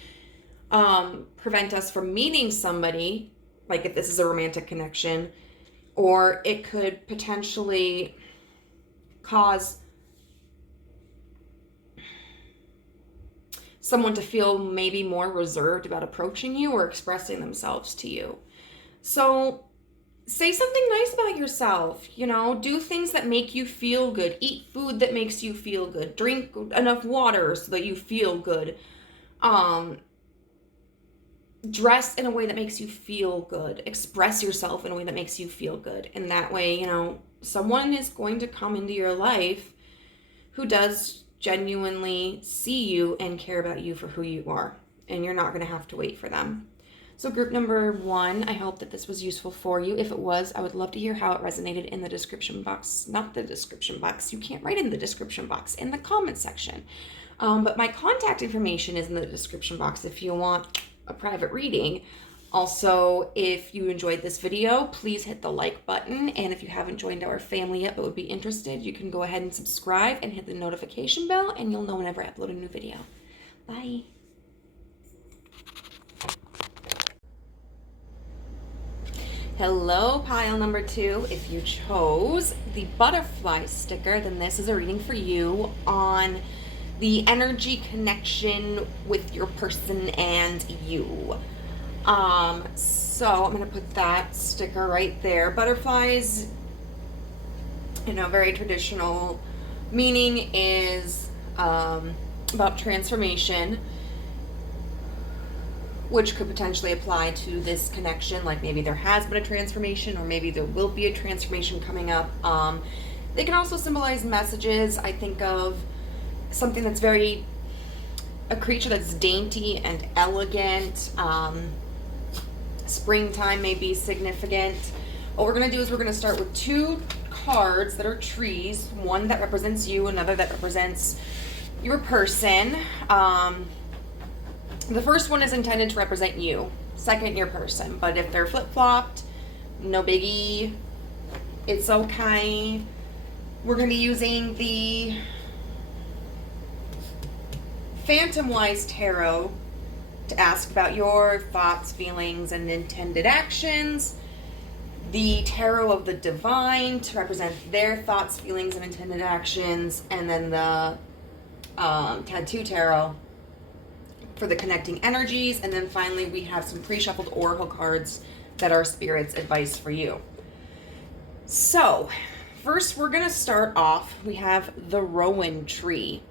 prevent us from meeting somebody, like if this is a romantic connection, or it could potentially cause someone to feel maybe more reserved about approaching you or expressing themselves to you. So say something nice about yourself, you know, do things that make you feel good, eat food that makes you feel good, drink enough water so that you feel good, dress in a way that makes you feel good, express yourself in a way that makes you feel good. And that way, you know, someone is going to come into your life who does genuinely see you and care about you for who you are, and you're not going to have to wait for them. So group number 1, I hope that this was useful for you. If it was, I would love to hear how it resonated in the description box. Not the description box. You can't write in the description box. In the comment section. But my contact information is in the description box if you want a private reading. Also, if you enjoyed this video, please hit the like button. And if you haven't joined our family yet but would be interested, you can go ahead and subscribe and hit the notification bell, and you'll know whenever I upload a new video. Bye. Hello, pile number 2. If you chose the butterfly sticker, then this is a reading for you on the energy connection with your person and you. So I'm going to put that sticker right there. Butterflies Very traditional meaning is about transformation, which could potentially apply to this connection. Like maybe there has been a transformation, or maybe there will be a transformation coming up. They can also symbolize messages. I think of something that's a creature that's dainty and elegant. Springtime may be significant. What we're going to do is we're going to start with 2 cards that are trees. One that represents you, another that represents your person. The first one is intended to represent you, second your person. But if they're flip-flopped, no biggie. It's okay. We're going to be using the Phantom Wise Tarot to ask about your thoughts, feelings, and intended actions. The Tarot of the Divine to represent their thoughts, feelings, and intended actions. And then the Tattoo Tarot for the connecting energies. And then finally, we have some pre-shuffled oracle cards that are Spirit's advice for you. So, first we're going to start off. We have the Rowan tree.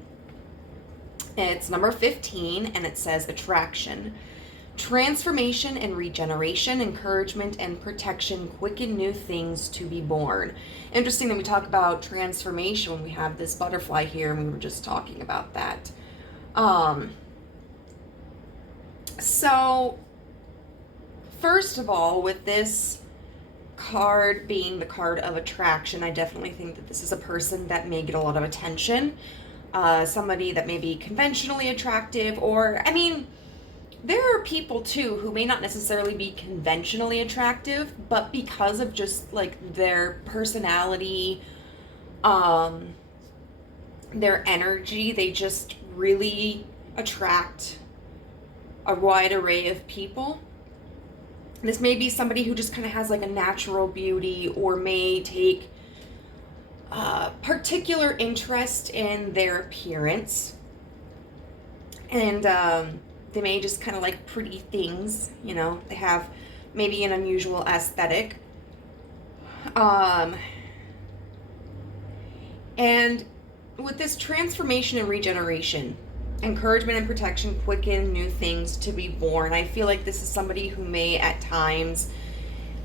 It's number 15, and it says attraction. Transformation and regeneration, encouragement and protection, quicken new things to be born. Interesting that we talk about transformation when we have this butterfly here, and we were just talking about that. So, first of all, with this card being the card of attraction, I definitely think that this is a person that may get a lot of attention. Somebody that may be conventionally attractive, or, there are people too who may not necessarily be conventionally attractive, but because of just like their personality, their energy, they just really attract a wide array of people. This may be somebody who just kind of has like a natural beauty, or may take particular interest in their appearance, and they may just kind of like pretty things. They have maybe an unusual aesthetic, and with this transformation and regeneration, encouragement and protection, quicken new things to be born, I feel like this is somebody who may at times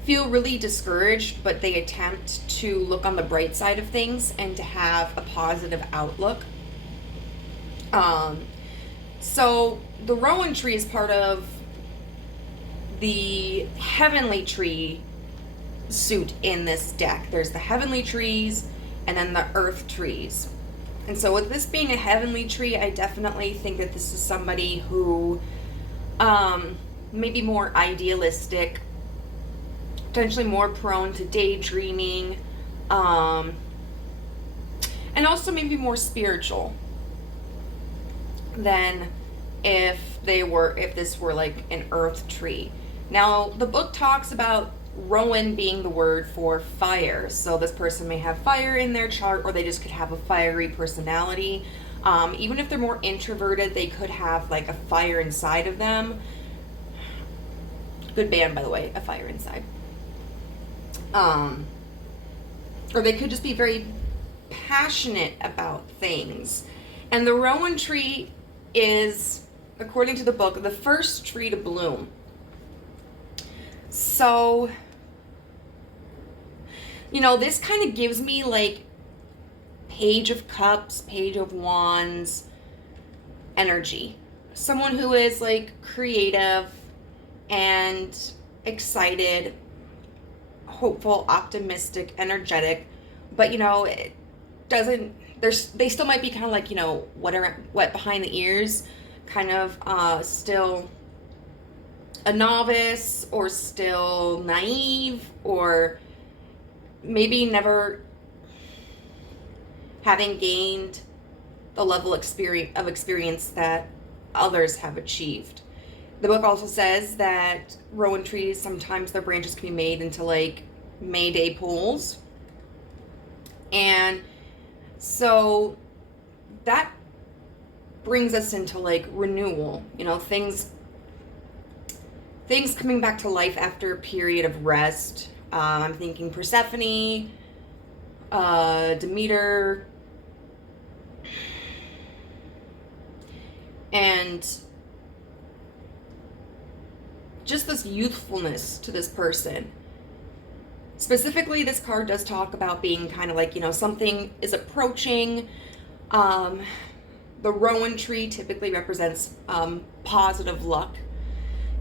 feel really discouraged, but they attempt to look on the bright side of things and to have a positive outlook. So the Rowan tree is part of the heavenly tree suit in this deck. There's the heavenly trees and then the earth trees. And so with this being a heavenly tree, I definitely think that this is somebody who may be more idealistic, potentially more prone to daydreaming, and also maybe more spiritual than if this were like an earth tree. Now, the book talks about Rowan being the word for fire, so this person may have fire in their chart, or they just could have a fiery personality. Even if they're more introverted, they could have like a fire inside of them. Good band, by the way, A Fire Inside. Or they could just be very passionate about things. And the Rowan tree is, according to the book, the first tree to bloom. So, this kind of gives me like Page of Cups, Page of Wands energy. Someone who is like creative and excited, hopeful, optimistic, energetic, but it doesn't, they still might be kind of like, wet behind the ears, kind of still a novice, or still naive, or maybe never having gained the level of experience that others have achieved. The book also says that rowan trees, sometimes their branches can be made into like Mayday poles. And so that brings us into like renewal, things coming back to life after a period of rest. I'm thinking Persephone, Demeter, and just this youthfulness to this person. Specifically, this card does talk about being kind of like, something is approaching. The rowan tree typically represents positive luck,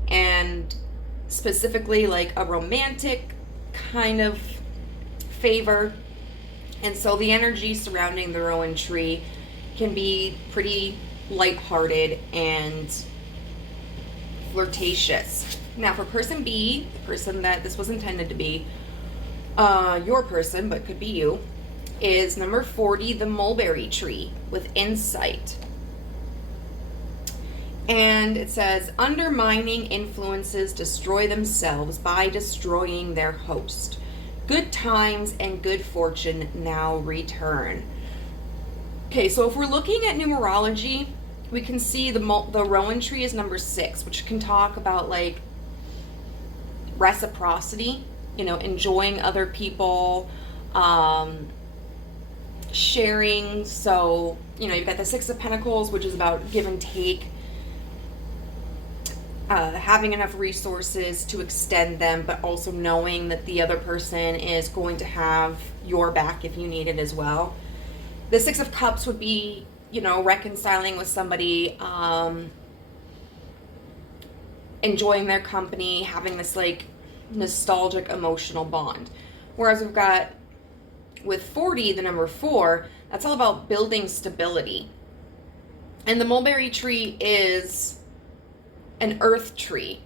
and specifically like a romantic kind of favor. And so the energy surrounding the rowan tree can be pretty lighthearted and flirtatious. Now for person B, the person that this was intended to be, your person, but could be you, is number 40, the mulberry tree with insight. And it says, undermining influences destroy themselves by destroying their host. Good times and good fortune now return. Okay, so if we're looking at numerology, we can see the rowan tree is number 6, which can talk about like reciprocity, enjoying other people, sharing. So, you've got the 6 of Pentacles, which is about give and take, having enough resources to extend them, but also knowing that the other person is going to have your back if you need it as well. The 6 of Cups would be, reconciling with somebody, enjoying their company, having this like nostalgic emotional bond. Whereas we've got with 40, the number 4, that's all about building stability. And the mulberry tree is an earth tree.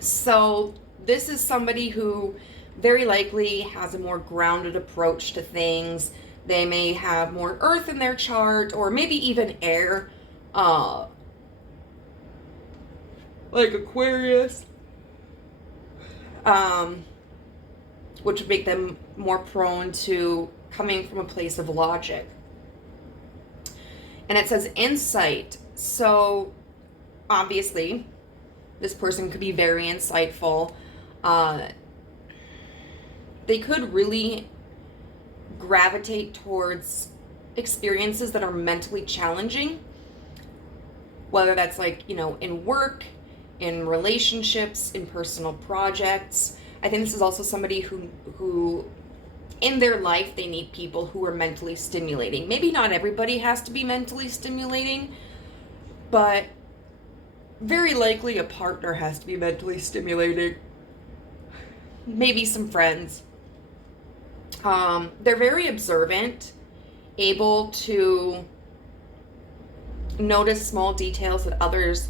So this is somebody who very likely has a more grounded approach to things. They may have more earth in their chart, or maybe even air, like Aquarius, which would make them more prone to coming from a place of logic. And it says insight. So obviously, this person could be very insightful. They could really gravitate towards experiences that are mentally challenging, whether that's like, in work, in relationships, in personal projects. I think this is also somebody who in their life, they need people who are mentally stimulating. Maybe not everybody has to be mentally stimulating, but very likely a partner has to be mentally stimulating. Maybe some friends. They're very observant, able to notice small details that others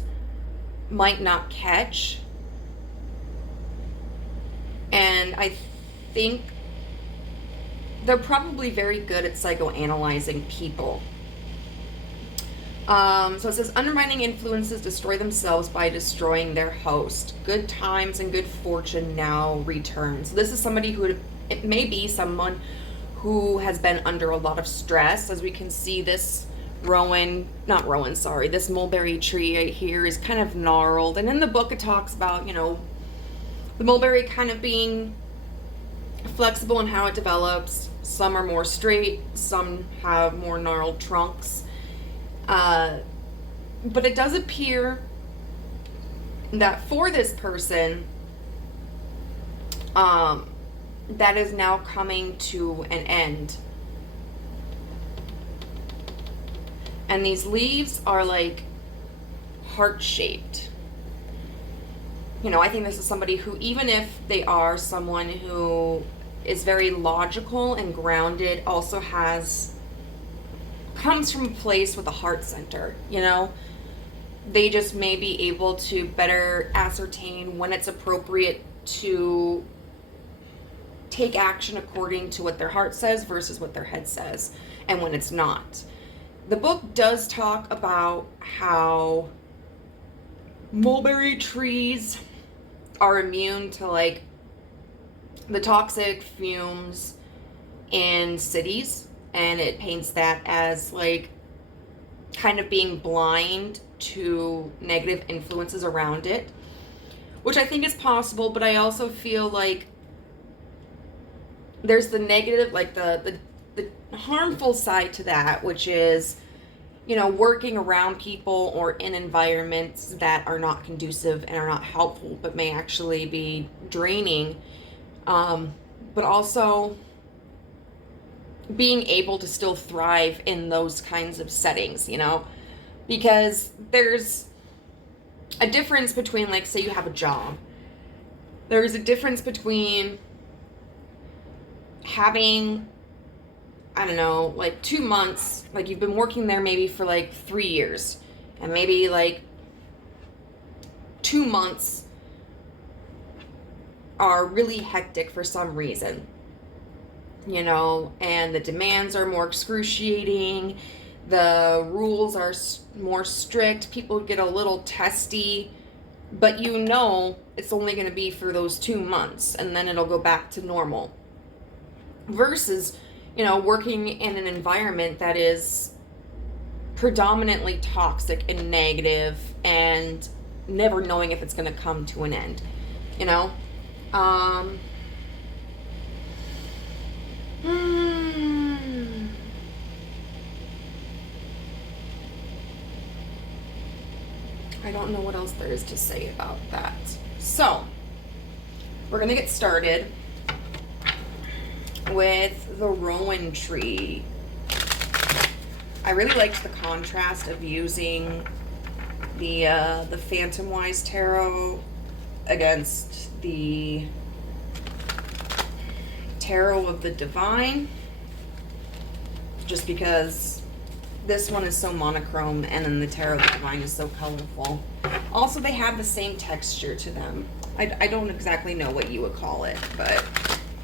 might not catch. And I think they're probably very good at psychoanalyzing people. So it says, undermining influences destroy themselves by destroying their host. Good times and good fortune now return. So this is somebody who, it may be someone who has been under a lot of stress. As we can see, this this mulberry tree right here is kind of gnarled. And in the book, it talks about, the mulberry kind of being flexible in how it develops. Some are more straight, some have more gnarled trunks. But it does appear that for this person, that is now coming to an end. And these leaves are like heart-shaped. I think this is somebody who, even if they are someone who is very logical and grounded, also comes from a place with a heart center, They just may be able to better ascertain when it's appropriate to take action according to what their heart says versus what their head says, and when it's not. The book does talk about how mulberry trees are immune to like the toxic fumes in cities, and it paints that as like kind of being blind to negative influences around it, which I think is possible. But I also feel like there's the negative, like the harmful side to that, which is, working around people or in environments that are not conducive and are not helpful, but may actually be draining. But also being able to still thrive in those kinds of settings, because there's a difference between, like, say you have a job. There's a difference between having, I don't know, like 2 months, like you've been working there maybe for like 3 years, and maybe like 2 months are really hectic for some reason, and the demands are more excruciating, the rules are more strict, people get a little testy, but it's only going to be for those 2 months, and then it'll go back to normal. Versus, working in an environment that is predominantly toxic and negative and never knowing if it's going to come to an end, I don't know what else there is to say about that. So, we're going to get started with the Rowan tree. I really liked the contrast of using the Phantom Wise Tarot against the Tarot of the Divine, just because this one is so monochrome and then the Tarot of the Divine is so colorful. Also, they have the same texture to them. I don't exactly know what you would call it, but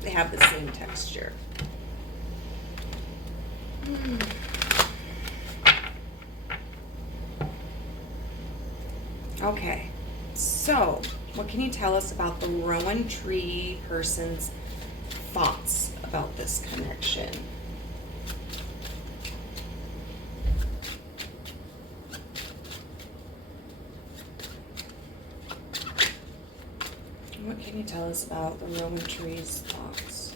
they have the same texture. Okay, so what can you tell us about the Rowan tree person's thoughts about this connection? What can you tell us about the Rowan tree's thoughts?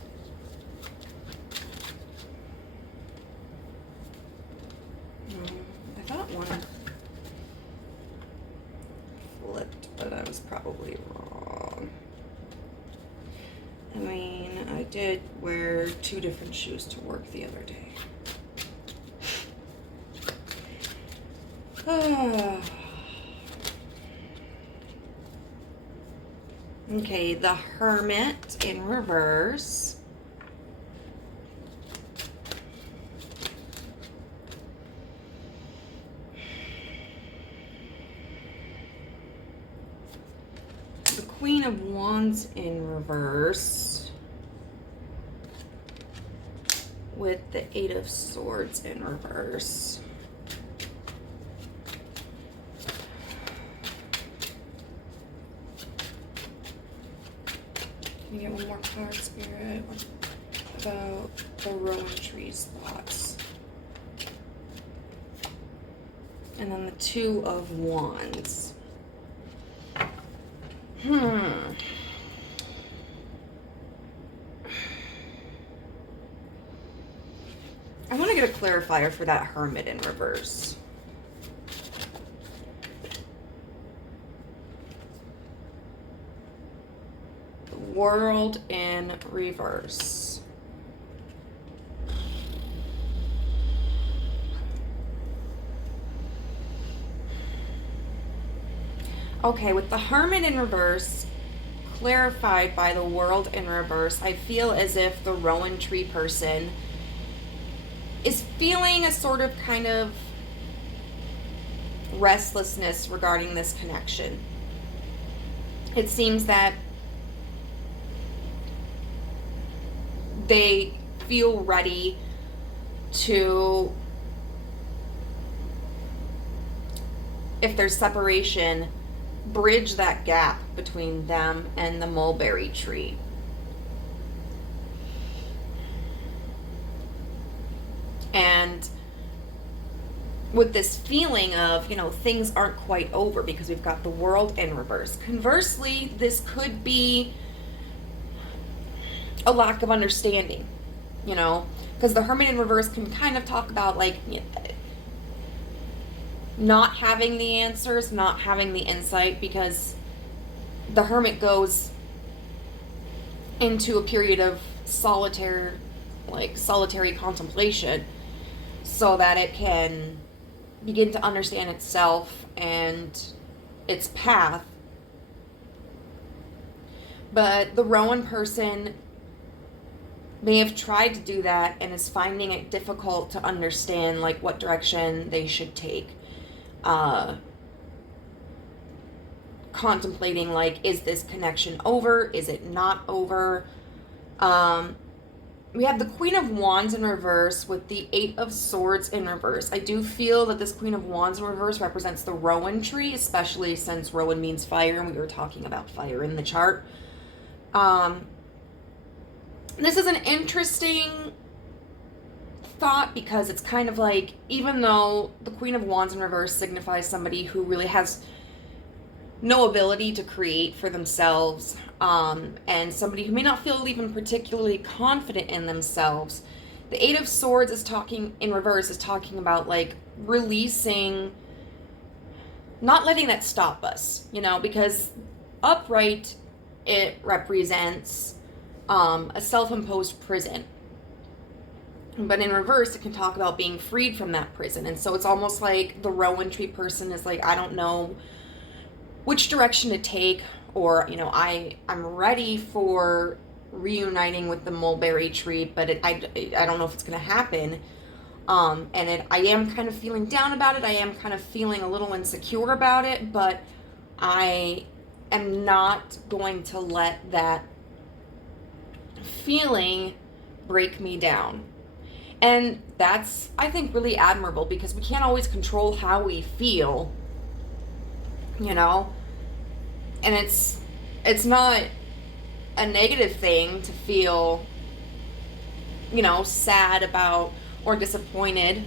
I thought one flipped, but I was probably wrong. I mean, I did wear 2 different shoes to work the other day. Okay, the Hermit in reverse. The Queen of Wands in reverse. With the 8 of Swords in reverse. Can you get one more card, Spirit, about the Rowan tree's thoughts? And then the 2 of Wands. I want to get a clarifier for that Hermit in reverse. World in reverse. Okay, with the Hermit in reverse, clarified by the World in reverse, I feel as if the Rowan tree person is feeling a sort of kind of restlessness regarding this connection. It seems that they feel ready to, if there's separation, bridge that gap between them and the mulberry tree. And with this feeling of, things aren't quite over because we've got the World in reverse. Conversely, this could be a lack of understanding, you know, because the Hermit in reverse can kind of talk about like not having the answers, not having the insight, because the Hermit goes into a period of solitary contemplation so that it can begin to understand itself and its path. But the Rowan person may have tried to do that and is finding it difficult to understand like what direction they should take. Contemplating like, is this connection over? Is it not over? We have the Queen of Wands in reverse with the Eight of Swords in reverse. I do feel that this Queen of Wands in reverse represents the Rowan tree, especially since Rowan means fire, and we were talking about fire in the chart. This is an interesting thought because it's kind of like, even though the Queen of Wands in reverse signifies somebody who really has no ability to create for themselves, and somebody who may not feel even particularly confident in themselves, the Eight of Swords is talking in reverse, is talking about like releasing, not letting that stop us, you know, because upright, it represents a self-imposed prison. But in reverse, it can talk about being freed from that prison. And so it's almost like the Rowan tree person is like, I don't know which direction to take, or, you know, I'm ready for reuniting with the mulberry tree, but I don't know if it's going to happen. And I am kind of feeling down about it. I am kind of feeling a little insecure about it, but I am not going to let that feeling break me down. And that's, I think, really admirable, because we can't always control how we feel, you know? And it's not a negative thing to feel, you know, sad about or disappointed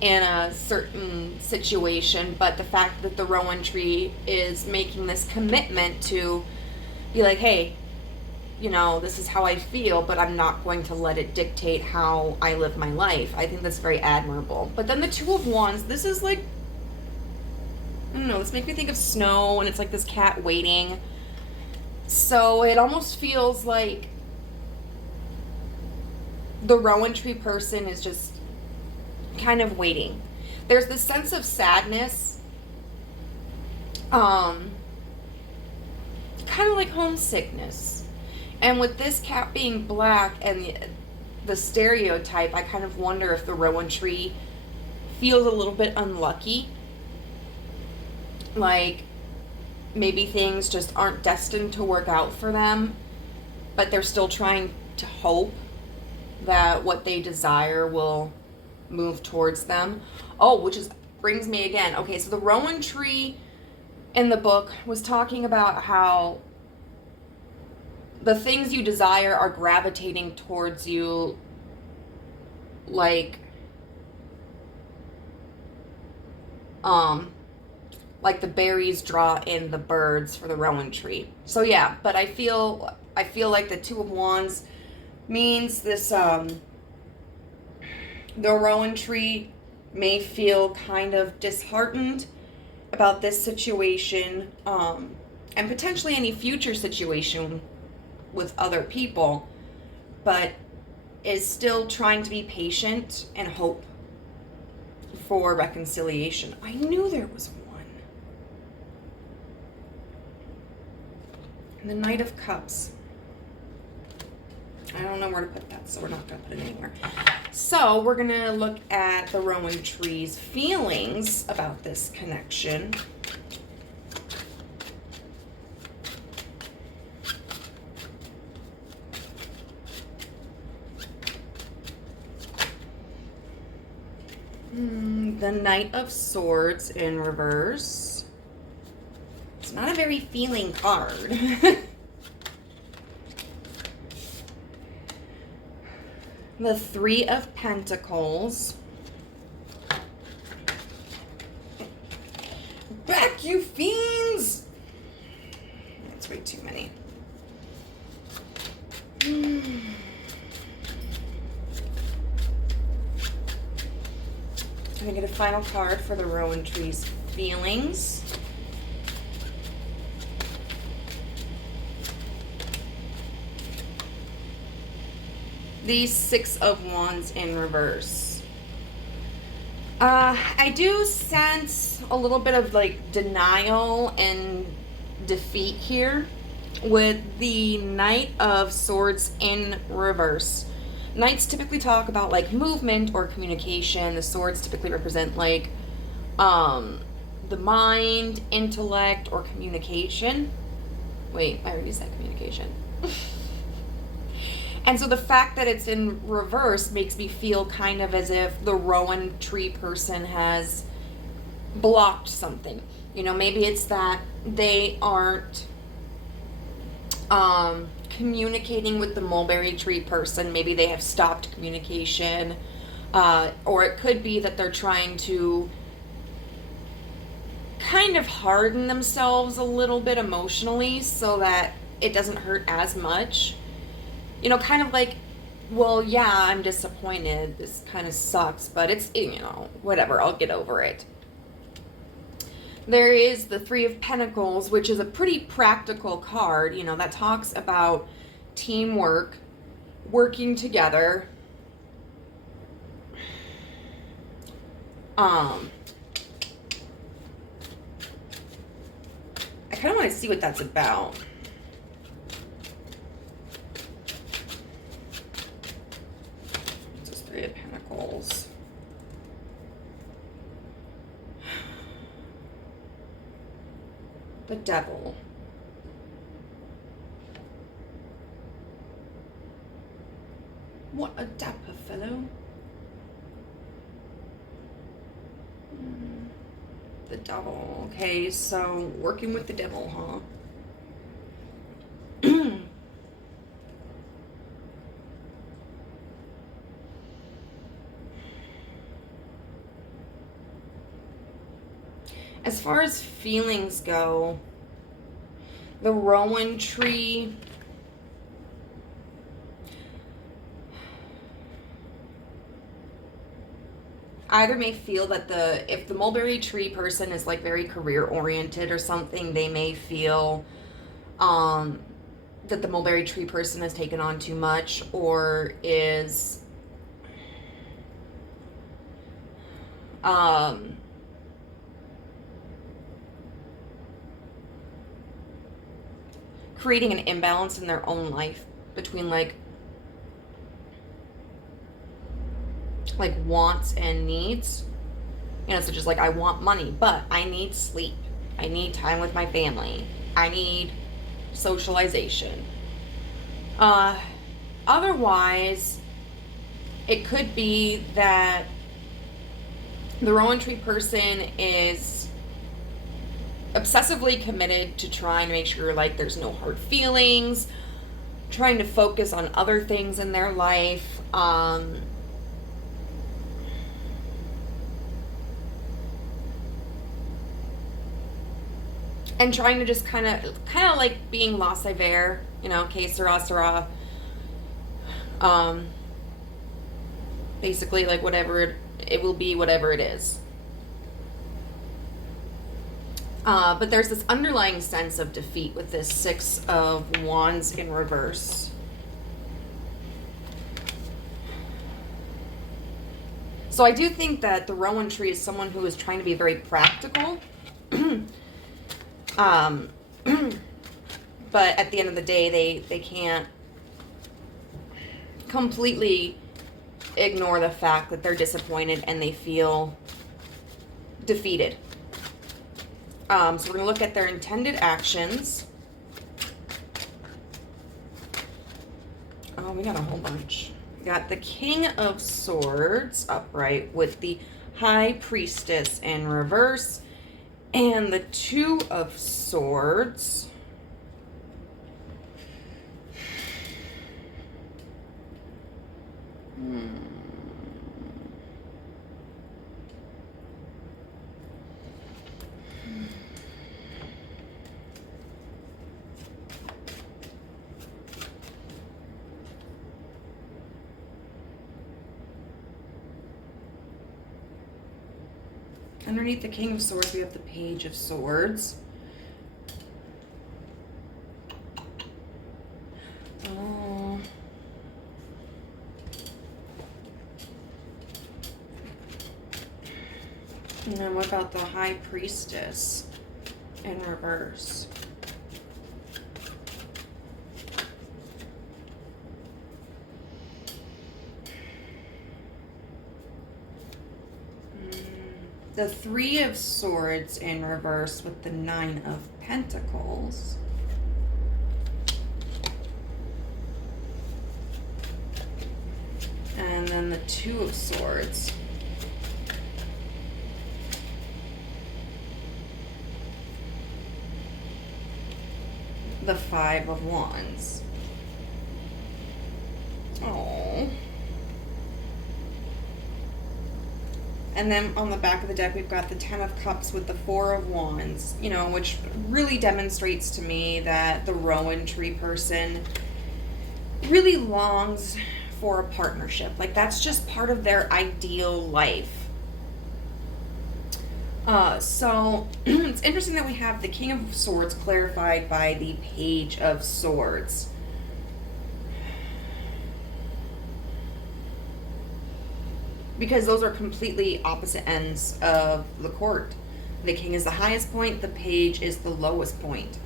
in a certain situation, but the fact that the Rowan tree is making this commitment to be like, hey, you know, this is how I feel, but I'm not going to let it dictate how I live my life. I think that's very admirable. But then the Two of Wands, this is like, I don't know, this makes me think of snow, and it's like this cat waiting. So it almost feels like the Rowan tree person is just kind of waiting. There's this sense of sadness, kind of like homesickness. And with this cat being black and the stereotype, I kind of wonder if the Rowan tree feels a little bit unlucky. Like, maybe things just aren't destined to work out for them, but they're still trying to hope that what they desire will move towards them. Oh, which brings me again. Okay, so the Rowan tree in the book was talking about how the things you desire are gravitating towards you like the berries draw in the birds for the Rowan tree. So yeah, but I feel like the Two of Wands means this, the Rowan tree may feel kind of disheartened about this situation, and potentially any future situation with other people, but is still trying to be patient and hope for reconciliation. I knew there was one. And the Knight of Cups. I don't know where to put that, so we're not going to put it anywhere. So we're going to look at the Rowan tree's feelings about this connection. The Knight of Swords in reverse. It's not a very feeling card. The Three of Pentacles. Back, you fiends! That's way too many. I'm going to get a final card for the Rowan Tree's feelings. The Six of Wands in reverse. I do sense a little bit of like denial and defeat here with the Knight of Swords in reverse. Knights typically talk about like movement or communication. The swords typically represent like the mind, intellect, or communication. Wait, I already said communication. And so the fact that it's in reverse makes me feel kind of as if the Rowan Tree person has blocked something. You know, maybe it's that they aren't communicating with the Mulberry Tree person. Maybe they have stopped communication. Or it could be that they're trying to kind of harden themselves a little bit emotionally so that it doesn't hurt as much. You know, kind of like, well, yeah, I'm disappointed. This kind of sucks, but it's, you know, whatever. I'll get over it. There is the Three of Pentacles, which is a pretty practical card, you know, that talks about teamwork, working together. I kind of want to see what that's about. Three of Pentacles. The Devil. What a dapper fellow. The Devil. Okay, so working with the devil, huh? As far as feelings go, the Rowan Tree either may feel that if the Mulberry Tree person is like very career oriented or something, they may feel that the Mulberry Tree person has taken on too much or is creating an imbalance in their own life between like wants and needs. You know, such as like, I want money, but I need sleep. I need time with my family. I need socialization. Otherwise, it could be that the Rowan Tree person is obsessively committed to trying to make sure like there's no hard feelings, trying to focus on other things in their life, and trying to just kind of like being laissez-faire, you know, que sera, sera. Basically, like whatever it will be, whatever it is. But there's this underlying sense of defeat with this Six of Wands in reverse. So I do think that the Rowan Tree is someone who is trying to be very practical. But at the end of the day, they can't completely ignore the fact that they're disappointed and they feel defeated. So we're going to look at their intended actions. Oh, we got a whole bunch. We got the King of Swords upright with the High Priestess in reverse. And the Two of Swords. Underneath the King of Swords, we have the Page of Swords. Oh. And then what about the High Priestess in reverse? The Three of Swords in reverse with the Nine of Pentacles. And then the Two of Swords. The Five of Wands. Oh. And then on the back of the deck, we've got the Ten of Cups with the Four of Wands, you know, which really demonstrates to me that the Rowan tree person really longs for a partnership. Like, that's just part of their ideal life. So it's interesting that we have the King of Swords clarified by the Page of Swords. Because those are completely opposite ends of the court. The King is the highest point, the Page is the lowest point.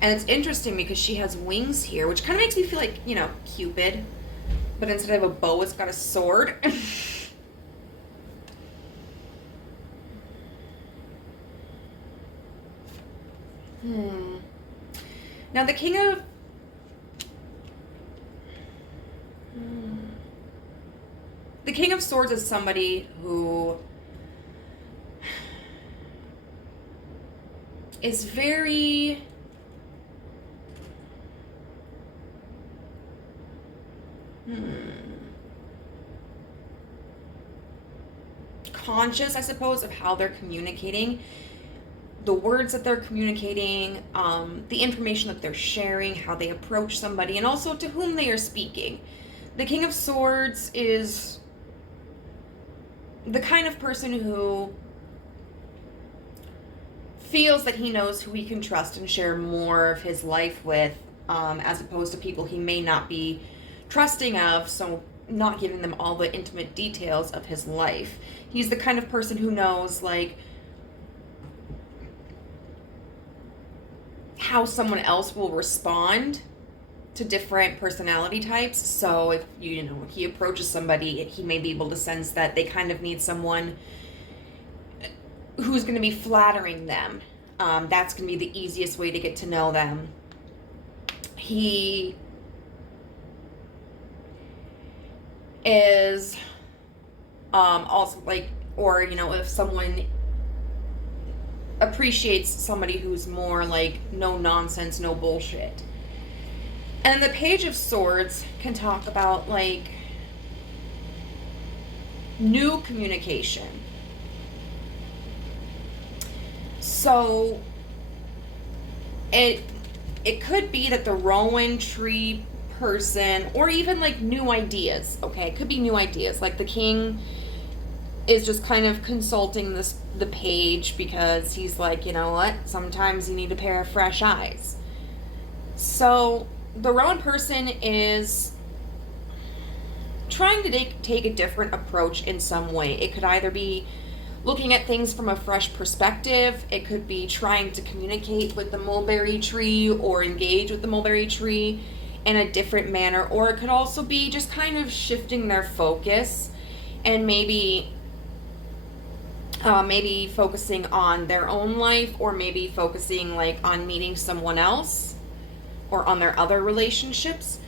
And it's interesting because she has wings here, which kind of makes me feel like, you know, Cupid. But instead of a bow, it's got a sword. Now the King of... The King of Swords is somebody who is very... conscious, I suppose, of how they're communicating, the words that they're communicating, the information that they're sharing, how they approach somebody, and also to whom they are speaking. The King of Swords is the kind of person who feels that he knows who he can trust and share more of his life with, as opposed to people he may not be trusting of, so not giving them all the intimate details of his life. He's the kind of person who knows, like, how someone else will respond to different personality types. So if you know he approaches somebody, he may be able to sense that they kind of need someone who's going to be flattering them. That's going to be the easiest way to get to know them. He is also like, or you know, if someone appreciates somebody who's more like no nonsense, no bullshit. And the Page of Swords can talk about like new communication. So it could be that the Rowan tree person, or even like new ideas, okay? It could be new ideas. Like the King is just kind of consulting the Page because he's like, you know what? Sometimes you need a pair of fresh eyes. So the Rowan person is trying to take a different approach in some way. It could either be looking at things from a fresh perspective. It could be trying to communicate with the mulberry tree or engage with the mulberry tree in a different manner. Or it could also be just kind of shifting their focus and maybe focusing on their own life, or maybe focusing like on meeting someone else or on their other relationships.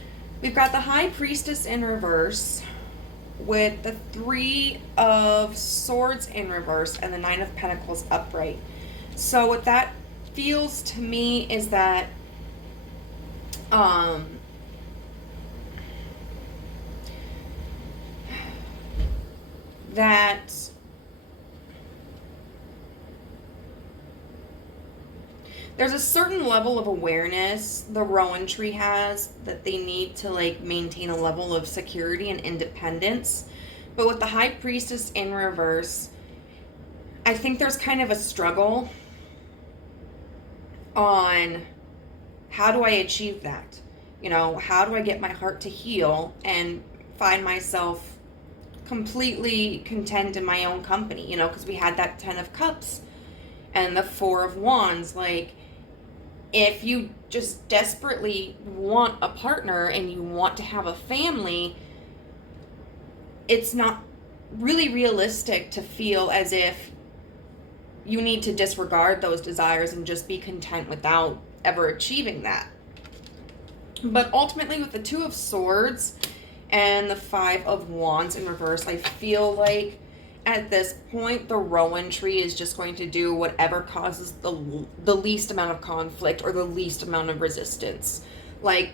We've got the High Priestess in reverse with the Three of Swords in reverse and the Nine of Pentacles upright. So what that feels to me is that there's a certain level of awareness the Rowan tree has that they need to like maintain a level of security and independence. But with the High Priestess in reverse, I think there's kind of a struggle on how do I achieve that? You know, how do I get my heart to heal and find myself completely content in my own company? You know, because we had that 10 of Cups and the 4 of Wands. Like, if you just desperately want a partner and you want to have a family, it's not really realistic to feel as if you need to disregard those desires and just be content without ever achieving that. But ultimately, with the 2 of Swords and the 5 of Wands in reverse, I feel like at this point, the Rowan tree is just going to do whatever causes the least amount of conflict or the least amount of resistance. Like,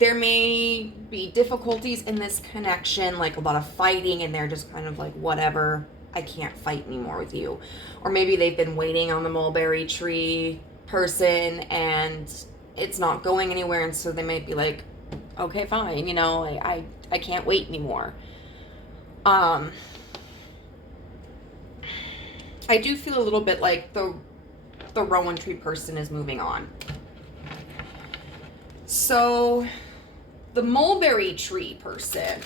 there may be difficulties in this connection, like a lot of fighting, and they're just kind of like, whatever, I can't fight anymore with you. Or maybe they've been waiting on the mulberry tree person and it's not going anywhere, and so they might be like, okay, fine, you know, I can't wait anymore. I do feel a little bit like the Rowan tree person is moving on. So the mulberry tree person,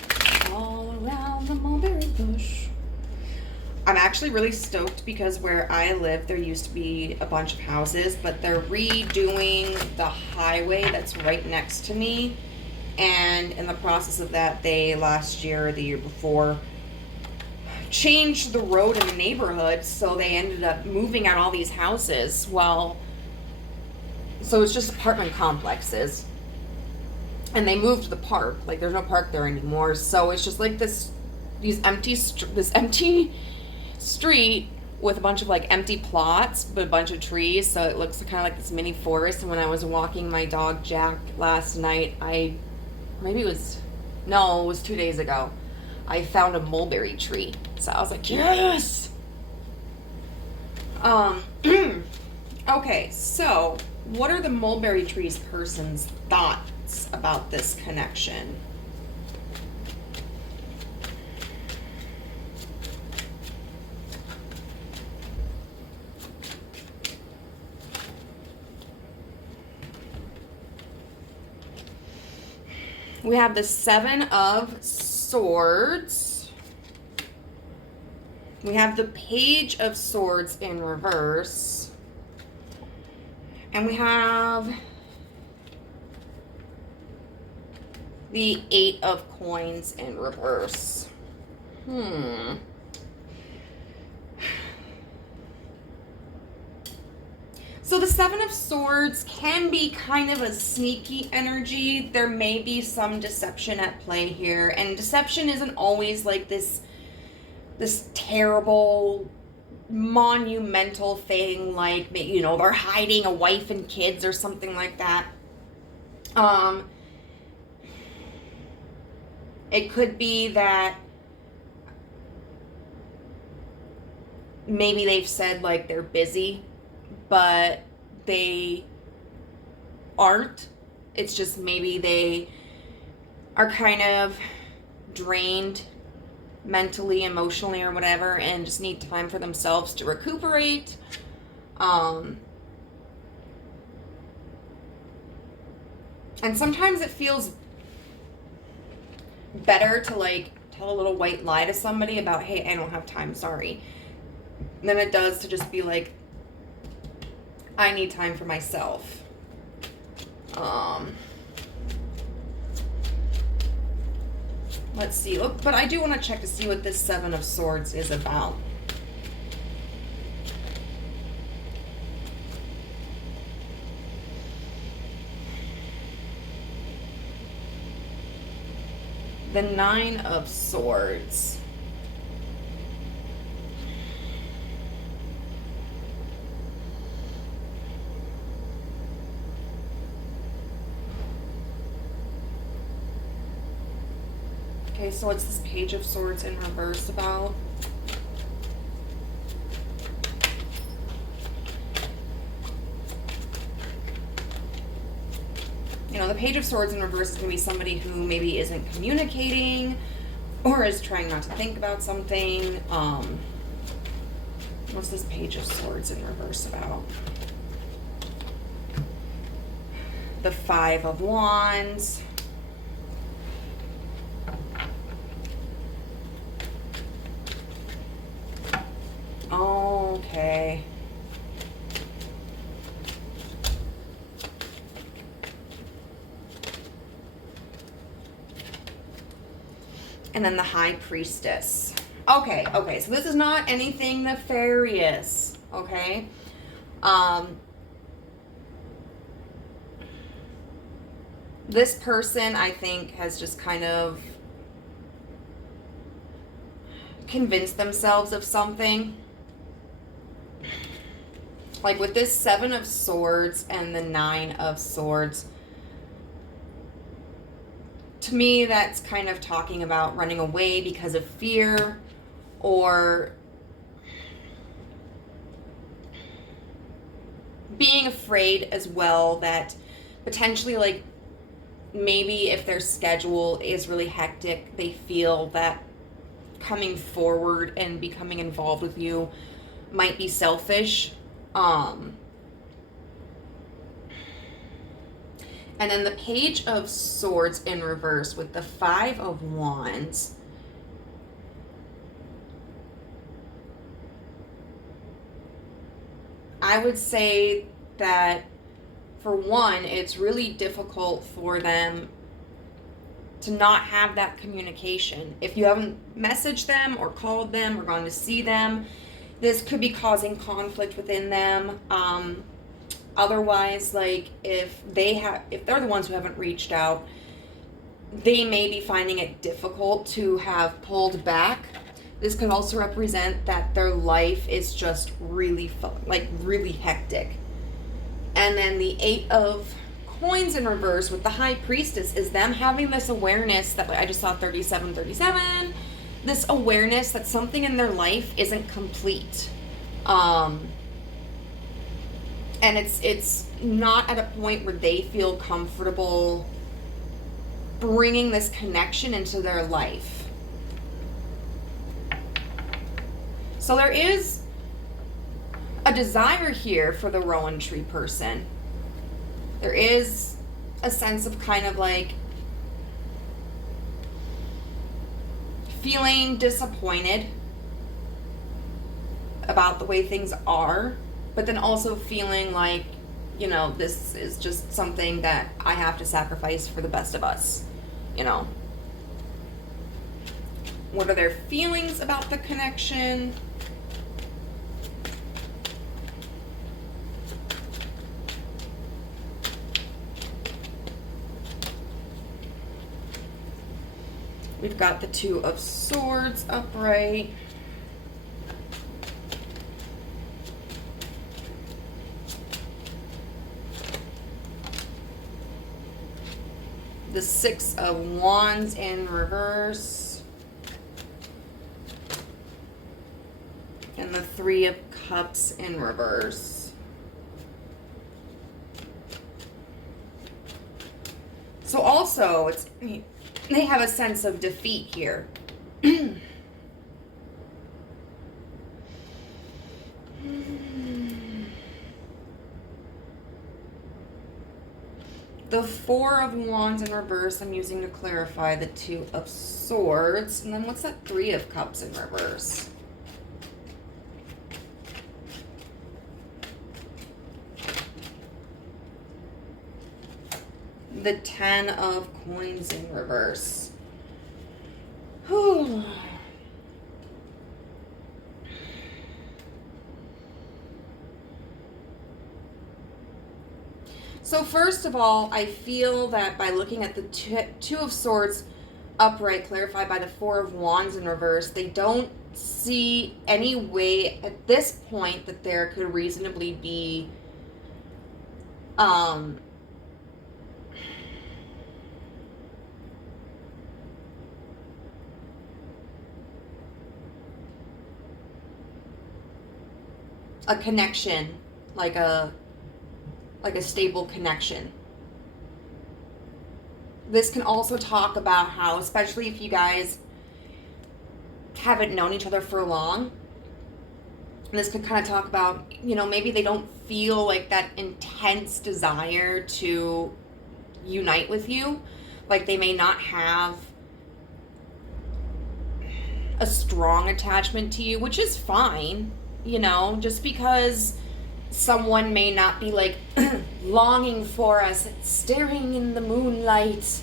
all around the mulberry bush. I'm actually really stoked because where I live, there used to be a bunch of houses, but they're redoing the highway that's right next to me. And in the process of that, they last year or the year before changed the road in the neighborhood, so they ended up moving out all these houses. Well, so it's just apartment complexes, and they moved the park. Like, there's no park there anymore, so it's just like this empty street with a bunch of like empty plots but a bunch of trees, so it looks kind of like this mini forest. And when I was walking my dog Jack last night, it was 2 days ago, I found a mulberry tree. So I was like, yes! Okay, so what are the mulberry trees person's thoughts about this connection? We have the 7 of Swords. We have the Page of Swords in reverse. And we have the 8 of Coins in reverse. So the 7 of Swords can be kind of a sneaky energy. There may be some deception at play here. And deception isn't always like this terrible, monumental thing, like, you know, they're hiding a wife and kids or something like that. It could be that maybe they've said, like, they're busy, but they aren't. It's just maybe they are kind of drained mentally, emotionally, or whatever, and just need time for themselves to recuperate. And sometimes it feels better to like tell a little white lie to somebody about, hey, I don't have time, sorry, than it does to just be like, I need time for myself. Let's see. Look, but I do want to check to see what this 7 of Swords is about. The 9 of Swords. Okay, so what's this Page of Swords in reverse about? Page of Swords in reverse is going to be somebody who maybe isn't communicating or is trying not to think about something. What's this Page of Swords in reverse about? The Five of Wands. Okay. And then the High Priestess. Okay, so this is not anything nefarious, okay? This person, I think, has just kind of convinced themselves of something. Like with this Seven of Swords and the Nine of Swords, to me, that's kind of talking about running away because of fear, or being afraid as well that potentially, like, maybe if their schedule is really hectic, they feel that coming forward and becoming involved with you might be selfish. And then the Page of Swords in reverse with the Five of Wands. I would say that, for one, it's really difficult for them to not have that communication. If you haven't messaged them or called them or gone to see them, this could be causing conflict within them. Otherwise, like, if they're the ones who haven't reached out, they may be finding it difficult to have pulled back. This could also represent that their life is just really really hectic. And then the Eight of Coins in reverse with the High Priestess is them having this awareness that, like, I just saw 3737, this awareness that something in their life isn't complete. And it's not at a point where they feel comfortable bringing this connection into their life. So there is a desire here for the Rowan Tree person. There is a sense of kind of like feeling disappointed about the way things are, but then also feeling like, you know, this is just something that I have to sacrifice for the best of us, you know. What are their feelings about the connection? We've got the Two of Swords upright. The Six of Wands in reverse. And the Three of Cups in reverse. So also, they have a sense of defeat here. The Four of Wands in reverse, I'm using to clarify the Two of Swords. And then what's that Three of Cups in reverse? The Ten of Coins in reverse. Whew. So first of all, I feel that by looking at the Two of Swords upright, clarified by the Four of Wands in reverse, they don't see any way at this point that there could reasonably be a connection, like a stable connection. this can also talk about how, especially if you guys haven't known each other for long, this could kind of talk about, you know, maybe they don't feel like that intense desire to unite with you. Like they may not have a strong attachment to you, which is fine, you know, just because someone may not be like longing for us, staring in the moonlight,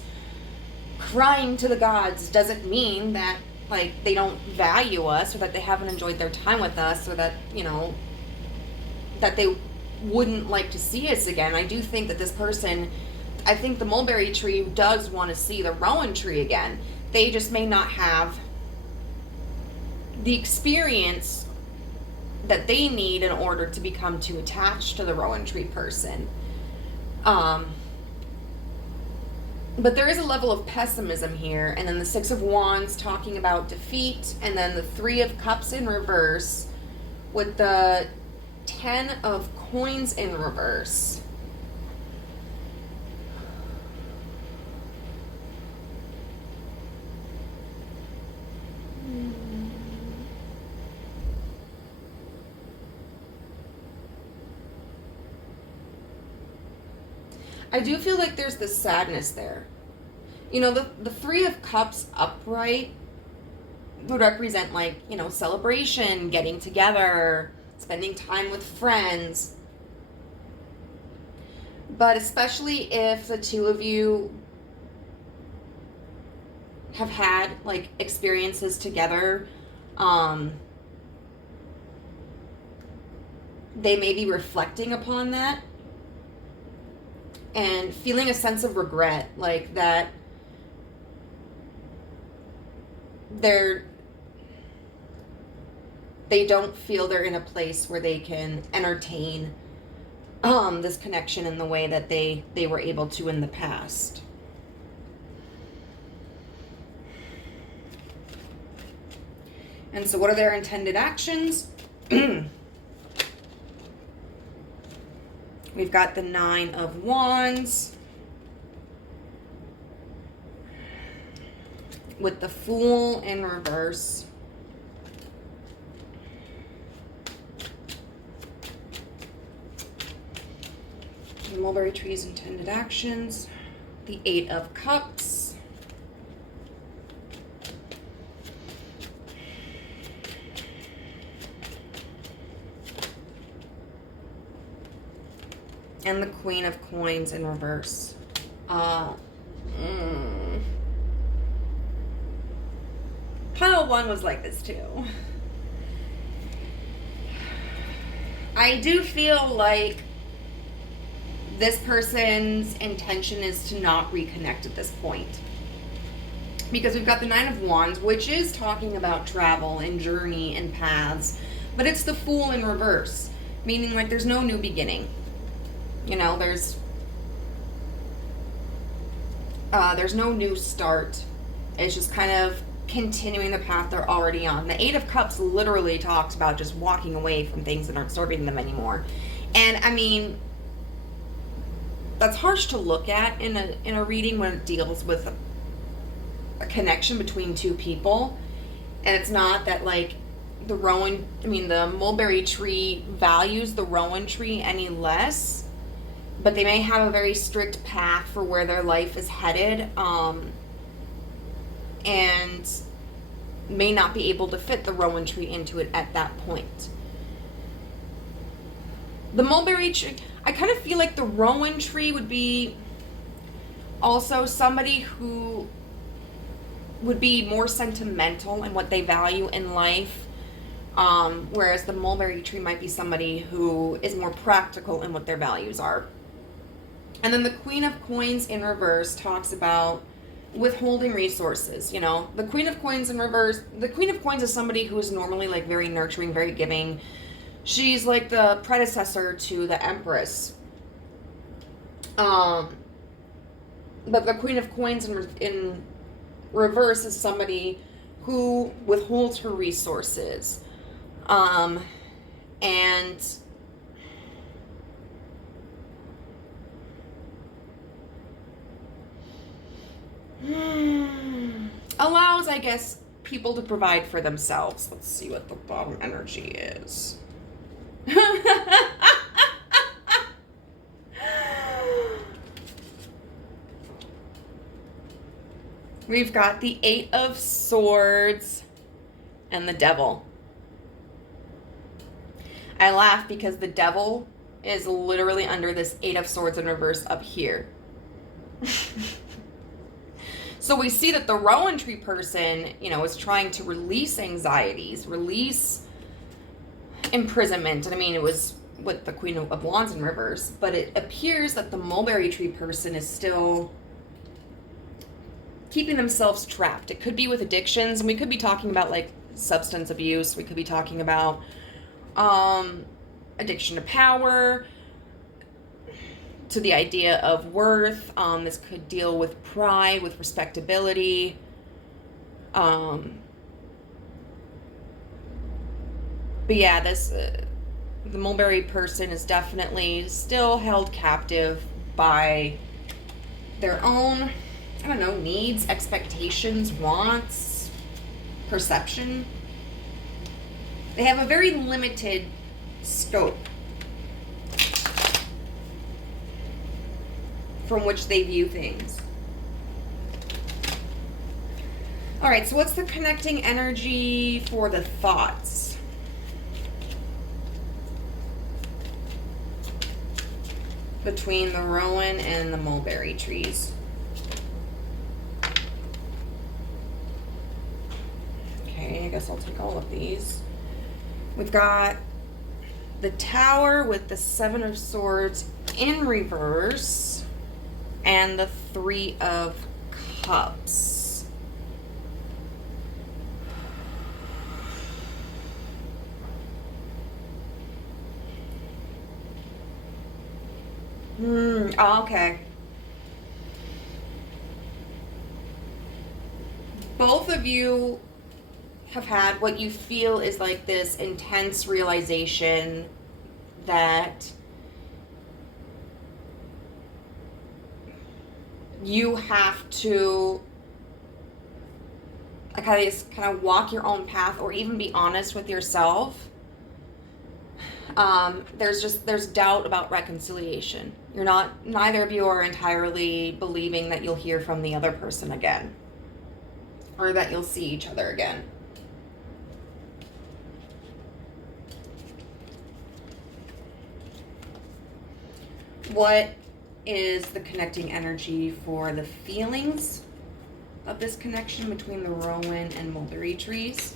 crying to the gods, doesn't mean that like they don't value us, or that they haven't enjoyed their time with us, or that, you know, that they wouldn't like to see us again. I do think that this person, I think the mulberry tree does want to see the rowan tree again. They just may not have the experience that they need in order to become too attached to the rowan tree person. But there is a level of pessimism here. And then the Six of Wands talking about defeat. And then the Three of Cups in reverse with the Ten of Coins in reverse. I do feel like there's this sadness there. You know, the Three of Cups upright would represent, like, you know, celebration, getting together, spending time with friends. But especially if the two of you have had, like, experiences together, they may be reflecting upon that and feeling a sense of regret, like that they don't feel they're in a place where they can entertain this connection in the way that they were able to in the past. And so what are their intended actions? We've got the Nine of Wands with the Fool in reverse. The mulberry tree's intended actions. The Eight of Cups. And the Queen of Coins in reverse. Pile 1 was like this too. I do feel like this person's intention is to not reconnect at this point. Because we've got the Nine of Wands, which is talking about travel and journey and paths. But it's the Fool in reverse. Meaning like there's no new beginning. You know, there's no new start. It's just kind of continuing the path they're already on. The Eight of Cups literally talks about just walking away from things that aren't serving them anymore. And I mean, that's harsh to look at in a reading when it deals with a connection between two people. And it's not that like the mulberry tree values the rowan tree any less. But they may have a very strict path for where their life is headed, and may not be able to fit the rowan tree into it at that point. The mulberry tree, I kind of feel like the rowan tree would be also somebody who would be more sentimental in what they value in life, whereas the mulberry tree might be somebody who is more practical in what their values are. And then the Queen of Coins in reverse talks about withholding resources. You know, the Queen of Coins in reverse, the Queen of Coins is somebody who is normally like very nurturing, very giving. She's like the predecessor to the Empress. But the Queen of Coins in reverse is somebody who withholds her resources. And Allows, I guess, people to provide for themselves. Let's see what the bottom energy is. We've got the 8 of Swords and the Devil. I laugh because the Devil is literally under this 8 of Swords in reverse up here. So we see that the Rowan tree person, is trying to release anxieties, release imprisonment. And I mean, it was with the Queen of Wands in reverse, but it appears that the mulberry tree person is still keeping themselves trapped. It could be with addictions, and we could be talking about like substance abuse. We could be talking about addiction to power, to the idea of worth. This could deal with pride, with respectability. But yeah, this the mulberry person is definitely still held captive by their own, needs, expectations, wants, perception. They have a very limited scope from which they view things. All right, so what's the connecting energy for the thoughts? Between the rowan and the mulberry trees. Okay, I guess I'll take all of these. We've got the Tower with the 7 of Swords in reverse and the 3 of Cups. Okay. Both of you have had what you feel is like this intense realization that you have to kind of walk your own path, or even be honest with yourself. There's doubt about reconciliation. Neither of you are entirely believing that you'll hear from the other person again, or that you'll see each other again. What is the connecting energy for the feelings of this connection between the rowan and mulberry trees?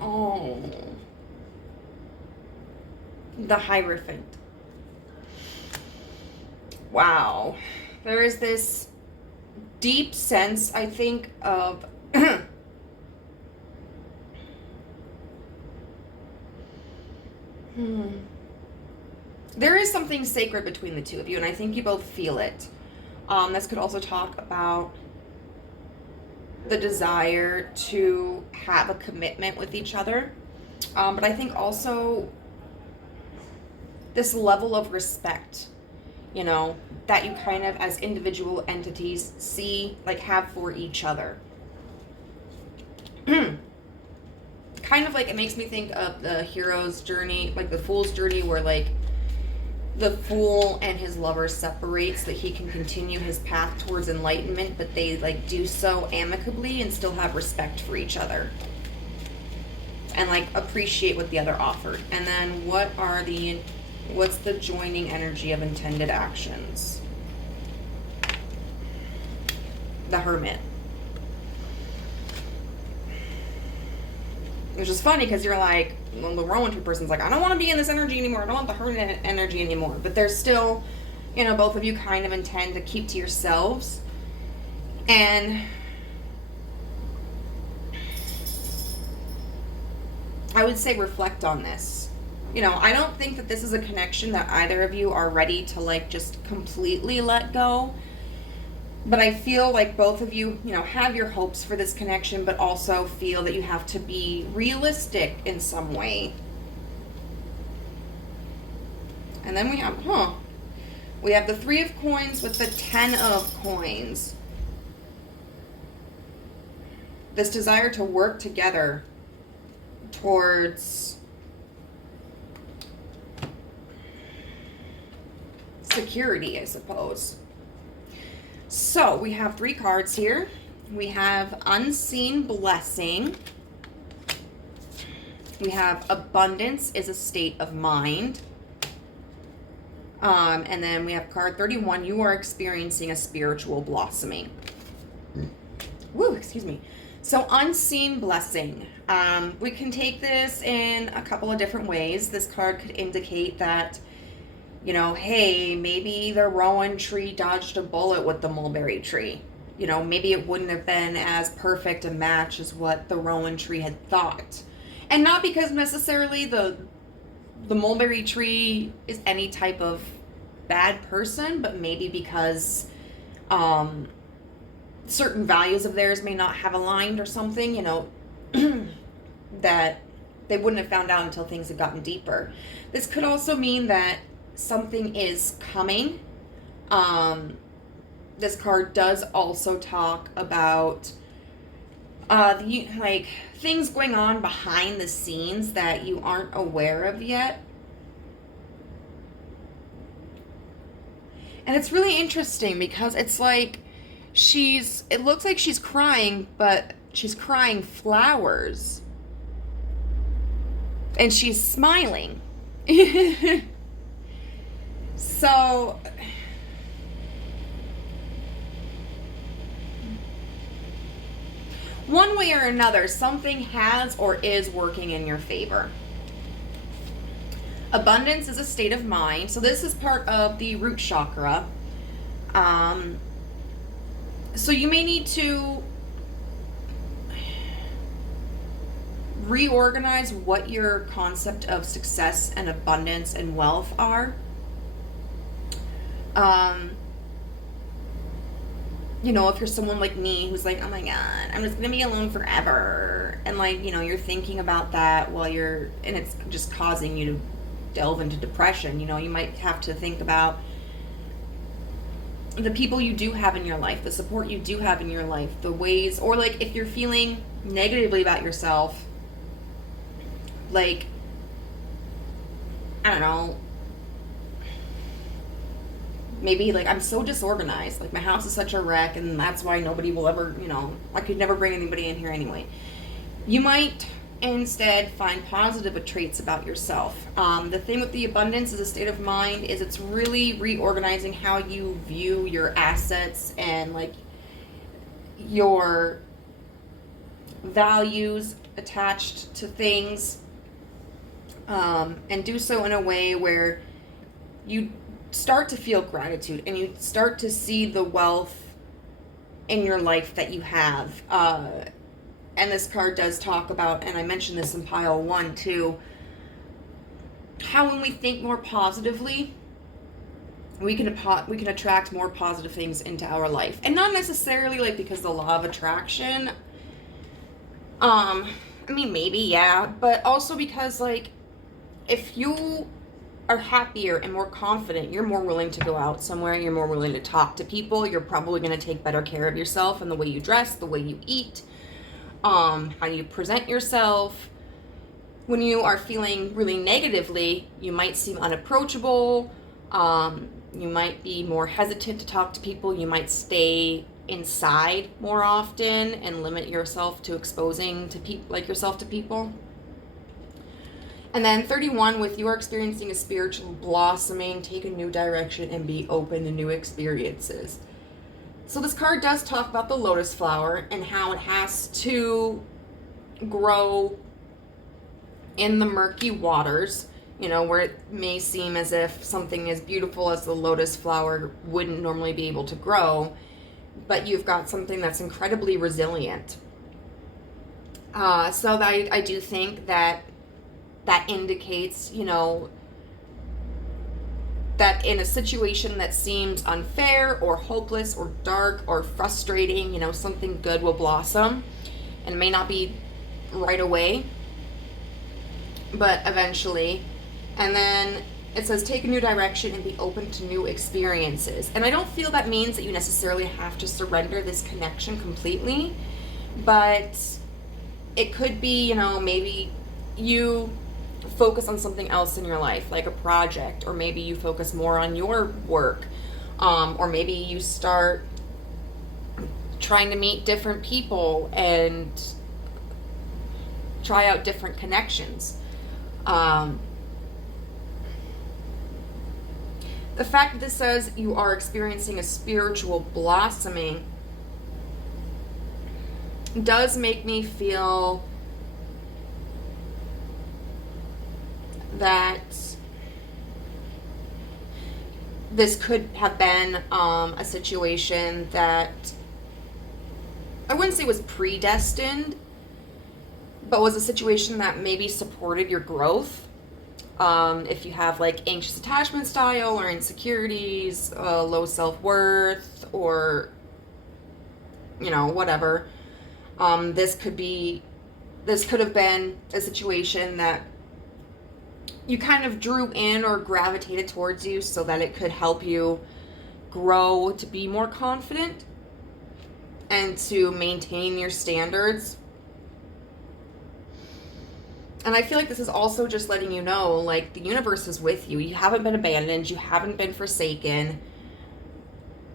Oh, the Hierophant. Wow. There is this deep sense, I think, of there is something sacred between the two of you, and I think you both feel it. This could also talk about the desire to have a commitment with each other. But I think also this level of respect, that you kind of as individual entities have for each other. Kind of like, it makes me think of the hero's journey, like the fool's journey, where like the fool and his lover separate so that he can continue his path towards enlightenment, but they do so amicably and still have respect for each other and appreciate what the other offered. And then what's the joining energy of intended actions? The Hermit. Which is funny because you're like, well, the Rowan tree person's like, I don't want to be in this energy anymore. I don't want the Hermit energy anymore. But there's still, both of you kind of intend to keep to yourselves. And I would say reflect on this. I don't think that this is a connection that either of you are ready to just completely let go. But I feel like both of you, have your hopes for this connection, but also feel that you have to be realistic in some way. And then we have, We have the 3 of coins with the 10 of coins. This desire to work together towards security, I suppose. So we have 3 cards here. We have unseen blessing. We have abundance is a state of mind. And then we have card 31, you are experiencing a spiritual blossoming. Woo, excuse me. So unseen blessing. We can take this in a couple of different ways. This card could indicate that, you know, hey, maybe the rowan tree dodged a bullet with the mulberry tree. You know, maybe it wouldn't have been as perfect a match as what the rowan tree had thought. And not because necessarily the mulberry tree is any type of bad person, but maybe because certain values of theirs may not have aligned or something, you know, that they wouldn't have found out until things had gotten deeper. This could also mean that something is coming. This card does also talk about like things going on behind the scenes that you aren't aware of yet. And it's really interesting because it's like it looks like she's crying, but she's crying flowers. And she's smiling. So one way or another, something has or is working in your favor. Abundance is a state of mind. So this is part of the root chakra. So you may need to reorganize what your concept of success and abundance and wealth are. You know, if you're someone like me who's like, oh my God, I'm just going to be alone forever. And like, you know, you're thinking about that and it's just causing you to delve into depression. You know, you might have to think about the people you do have in your life, the support you do have in your life, the ways, or like if you're feeling negatively about yourself, like, I don't know, maybe like I'm so disorganized, like my house is such a wreck and that's why nobody will ever, you know, I could never bring anybody in here anyway. You might instead find positive traits about yourself. The thing with the abundance as a state of mind is it's really reorganizing how you view your assets and like your values attached to things, and do so in a way where you start to feel gratitude and you start to see the wealth in your life that you have. And this card does talk about, and I mentioned this in pile 1 too, how when we think more positively, we can attract more positive things into our life. And not necessarily like because the law of attraction, I mean, maybe, yeah, but also because like if you are happier and more confident, you're more willing to go out somewhere, you're more willing to talk to people, you're probably going to take better care of yourself and the way you dress, the way you eat, how you present yourself. When you are feeling really negatively, you might seem unapproachable, you might be more hesitant to talk to people, you might stay inside more often and limit yourself to exposing to yourself to people. And then 31, with you are experiencing a spiritual blossoming, take a new direction and be open to new experiences. So this card does talk about the lotus flower and how it has to grow in the murky waters, you know, where it may seem as if something as beautiful as the lotus flower wouldn't normally be able to grow, but you've got something that's incredibly resilient. So I do think that indicates, you know, that in a situation that seems unfair or hopeless or dark or frustrating, you know, something good will blossom. And it may not be right away, but eventually. And then it says take a new direction and be open to new experiences. And I don't feel that means that you necessarily have to surrender this connection completely, but it could be, maybe you focus on something else in your life, like a project, or maybe you focus more on your work, or maybe you start trying to meet different people and try out different connections. The fact that this says you are experiencing a spiritual blossoming does make me feel that this could have been a situation that I wouldn't say was predestined, but was a situation that maybe supported your growth. If you have like anxious attachment style or insecurities, low self-worth, or whatever, this could have been a situation that you kind of drew in or gravitated towards you so that it could help you grow to be more confident and to maintain your standards. And I feel like this is also just letting you know, like, the universe is with you. You haven't been abandoned. You haven't been forsaken.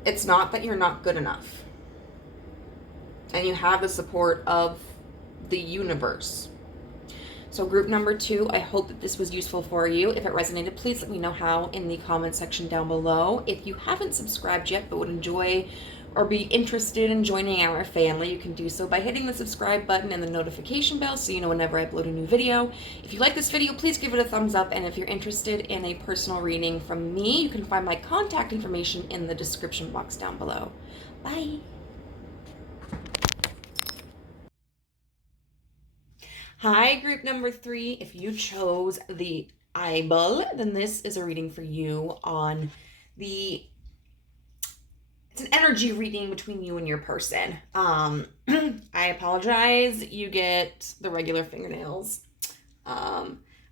It's not that you're not good enough. And you have the support of the universe. So group number 2, I hope that this was useful for you. If it resonated, please let me know how in the comment section down below. If you haven't subscribed yet but would enjoy or be interested in joining our family, you can do so by hitting the subscribe button and the notification bell so you know whenever I upload a new video. If you like this video, please give it a thumbs up, and if you're interested in a personal reading from me, you can find my contact information in the description box down below. Bye! Hi, group number 3. If you chose the eyeball, then this is a reading for you on it's an energy reading between you and your person. I apologize. You get the regular fingernails. I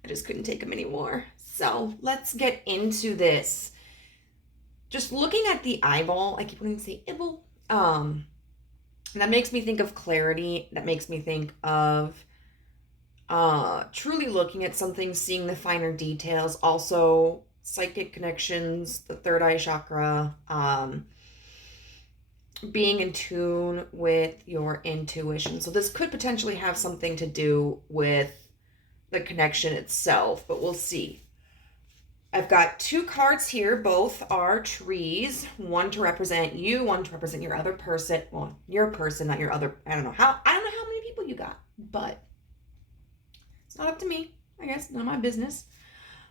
just couldn't take them anymore. So let's get into this. Just looking at the eyeball, I keep wanting to say eyeball. That makes me think of clarity. That makes me think of truly looking at something, seeing the finer details. Also, psychic connections, the third eye chakra, being in tune with your intuition. So this could potentially have something to do with the connection itself, but we'll see. I've got 2 cards here. Both are trees. One to represent you, one to represent your other person. Well, your person, not your other. I don't know how many people you got, but it's not up to me, I guess. Not my business.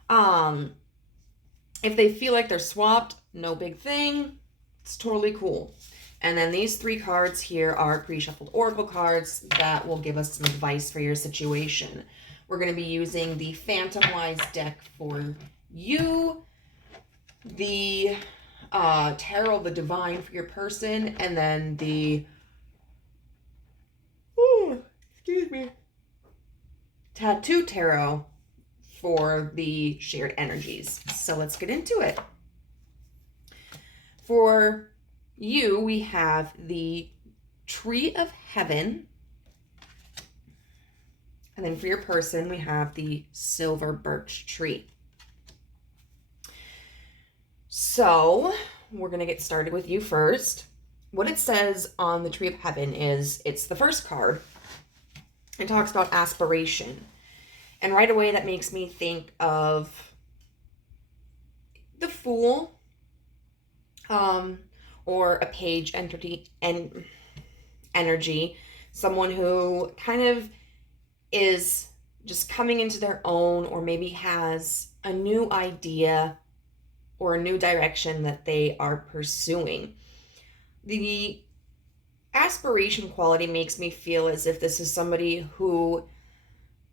If they feel like they're swapped, no big thing. It's totally cool. And then these 3 cards here are pre-shuffled oracle cards that will give us some advice for your situation. We're going to be using the Phantom Wise deck for you, the Tarot of the Divine for your person, and then the Tattoo Tarot for the shared energies. So let's get into it. For you, we have the Tree of Heaven. And then for your person, we have the Silver Birch Tree. So we're going to get started with you first. What it says on the Tree of Heaven is, it's the first card. It talks about aspiration. And right away, that makes me think of the Fool, or a page energy, someone who kind of is just coming into their own, or maybe has a new idea or a new direction that they are pursuing. The aspiration quality makes me feel as if this is somebody who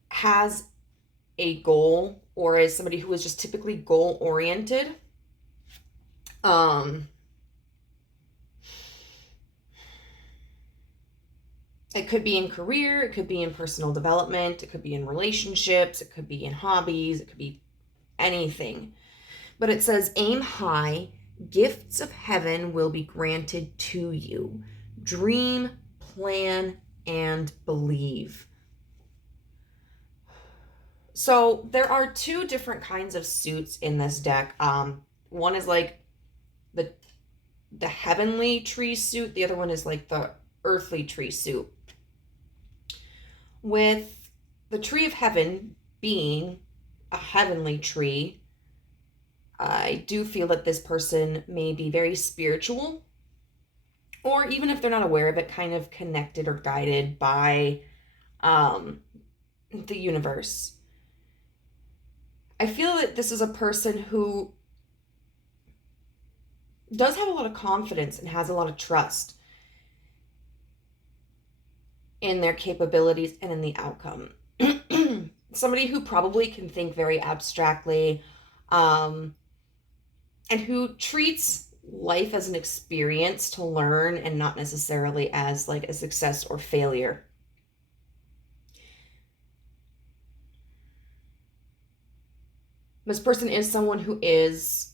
has a goal, or is somebody who is just typically goal oriented. It could be in career, it could be in personal development, it could be in relationships, it could be in hobbies, it could be anything. But it says, aim high, gifts of heaven will be granted to you. Dream, plan, and believe. So there are two different kinds of suits in this deck. One is like the heavenly tree suit. The other one is like the earthly tree suit. With the tree of heaven being a heavenly tree, I do feel that this person may be very spiritual, or even if they're not aware of it, kind of connected or guided by the universe. I feel that this is a person who does have a lot of confidence and has a lot of trust in their capabilities and in the outcome. Somebody who probably can think very abstractly, and who treats life as an experience to learn and not necessarily as like a success or failure. This person is someone who is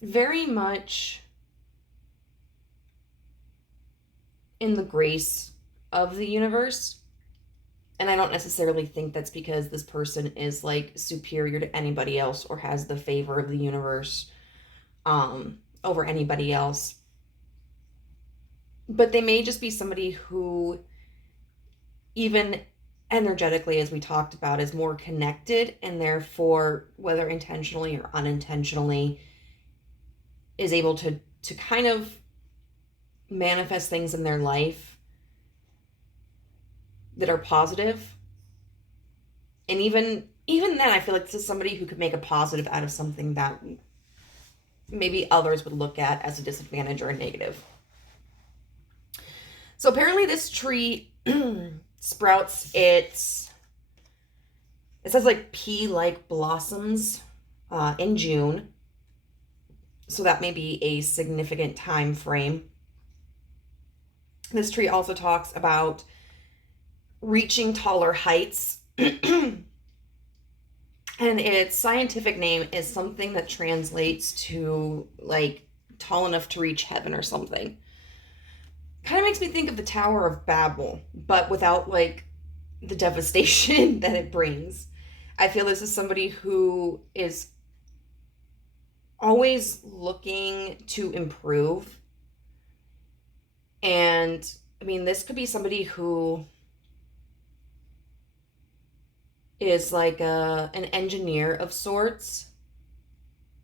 very much in the grace of the universe. And I don't necessarily think that's because this person is like superior to anybody else or has the favor of the universe over anybody else. But they may just be somebody who, even energetically, as we talked about, is more connected, and therefore, whether intentionally or unintentionally, is able to kind of manifest things in their life that are positive. And even then, I feel like this is somebody who could make a positive out of something that maybe others would look at as a disadvantage or a negative. So apparently this tree sprouts it says like pea-like blossoms in June. So that may be a significant time frame. This tree also talks about reaching taller heights. And its scientific name is something that translates to like tall enough to reach heaven or something. Kind of makes me think of the Tower of Babel, but without like the devastation that it brings. I feel this is somebody who is always looking to improve. And I mean, this could be somebody who is like an engineer of sorts,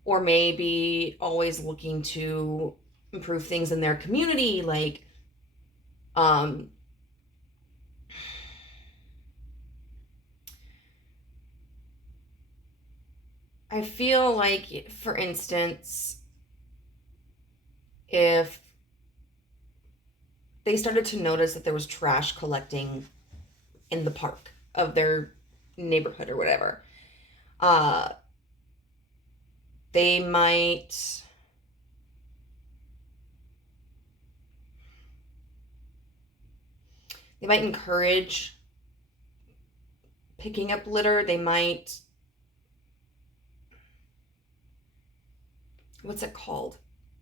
or maybe always looking to improve things in their community, like I feel like, for instance, if they started to notice that there was trash collecting in the park of their neighborhood or whatever, they might encourage picking up litter. They might, what's it called?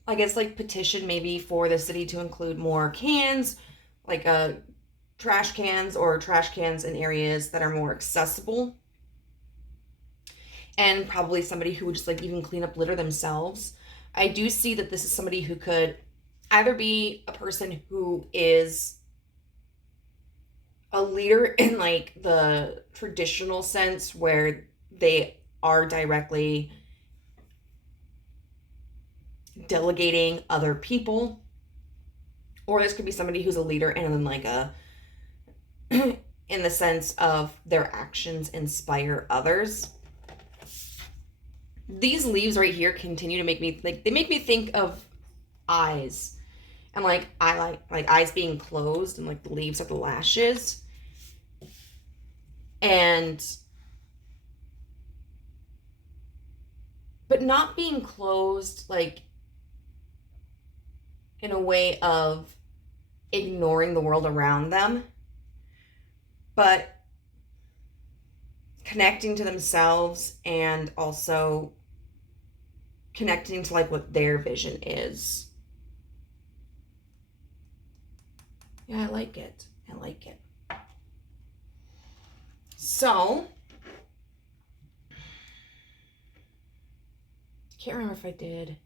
I guess like petition maybe for the city to include more cans, like trash cans, or trash cans in areas that are more accessible. And probably somebody who would just like even clean up litter themselves. I do see that this is somebody who could either be a person who is a leader in like the traditional sense, where they are directly delegating other people, or this could be somebody who's a leader and then like a in the sense of their actions inspire others. These leaves right here continue to make me like, they make me think of eyes, and like I like eyes being closed, and like the leaves are the lashes. And but not being closed like in a way of ignoring the world around them, but connecting to themselves and also connecting to like what their vision is. Yeah, I like it. I like it. So, can't remember if I did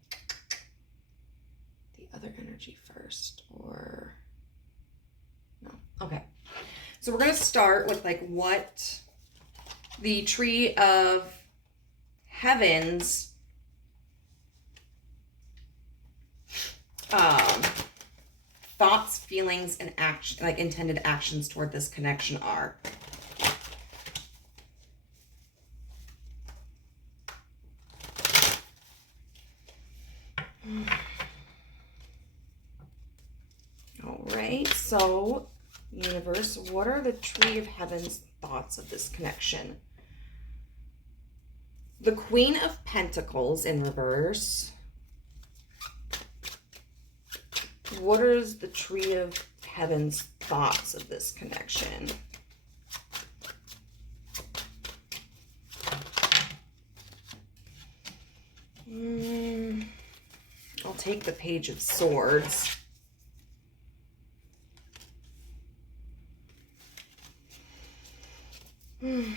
the other energy first or no. Okay. So we're going to start with like what the Tree of Heavens thoughts, feelings, and action, like intended actions toward this connection are. All right, so universe, what are the Tree of Heaven's thoughts of this connection? The Queen of Pentacles in reverse. What is the Tree of Heaven's thoughts of this connection? I'll take the Page of Swords. And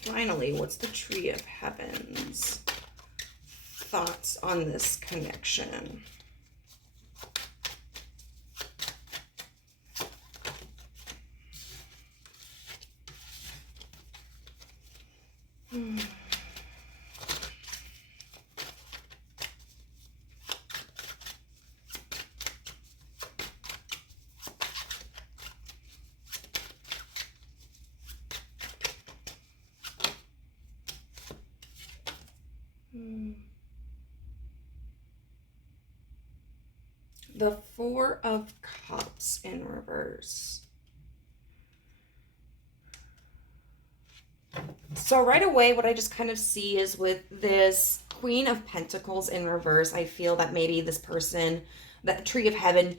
finally, what's the Tree of Heaven's thoughts on this connection? The Four of Cups in reverse. So right away, what I just kind of see is with this Queen of Pentacles in reverse, I feel that maybe this person, that Tree of Heaven,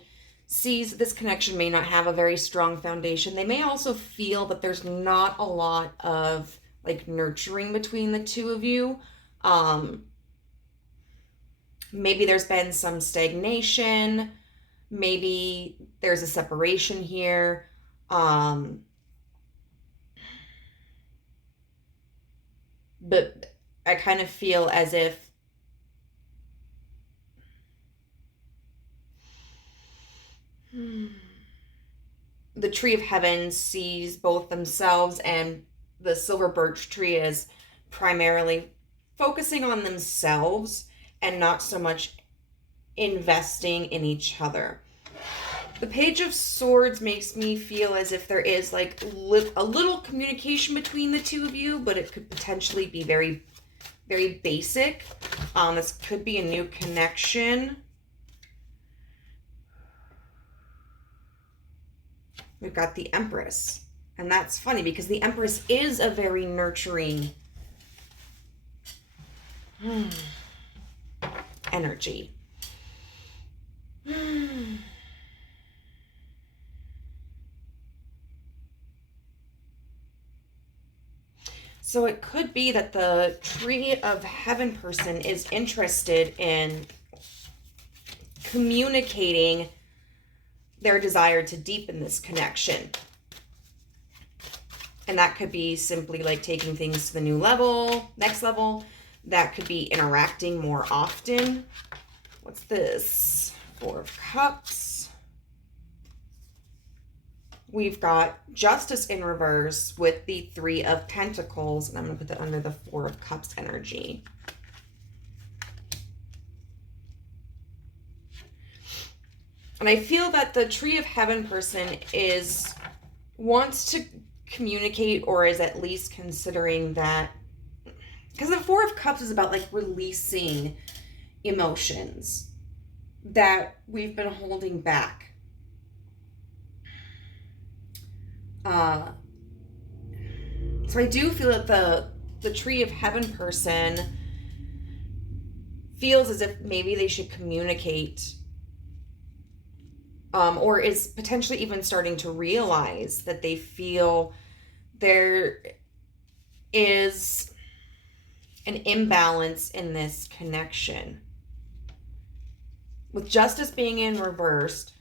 sees this connection may not have a very strong foundation. They may also feel that there's not a lot of like nurturing between the two of you. Maybe there's been some stagnation. Maybe there's a separation here. But I kind of feel as if the Tree of Heaven sees both themselves and the silver birch tree as primarily focusing on themselves and not so much investing in each other. The Page of Swords makes me feel as if there is like a little communication between the two of you, but it could potentially be very, very basic. This could be a new connection. We've got the Empress. And that's funny because the Empress is a very nurturing energy. So it could be that the Tree of Heaven person is interested in communicating their desire to deepen this connection. And that could be simply like taking things to the next level. That could be interacting more often. What's this? Four of Cups. We've got Justice in reverse with the Three of Pentacles. And I'm going to put that under the Four of Cups energy. And I feel that the Tree of Heaven person wants to communicate, or is at least considering that, because the Four of Cups is about like releasing emotions that we've been holding back. So I do feel that the Tree of Heaven person feels as if maybe they should communicate, or is potentially even starting to realize that they feel there is an imbalance in this connection. With justice being in reversed,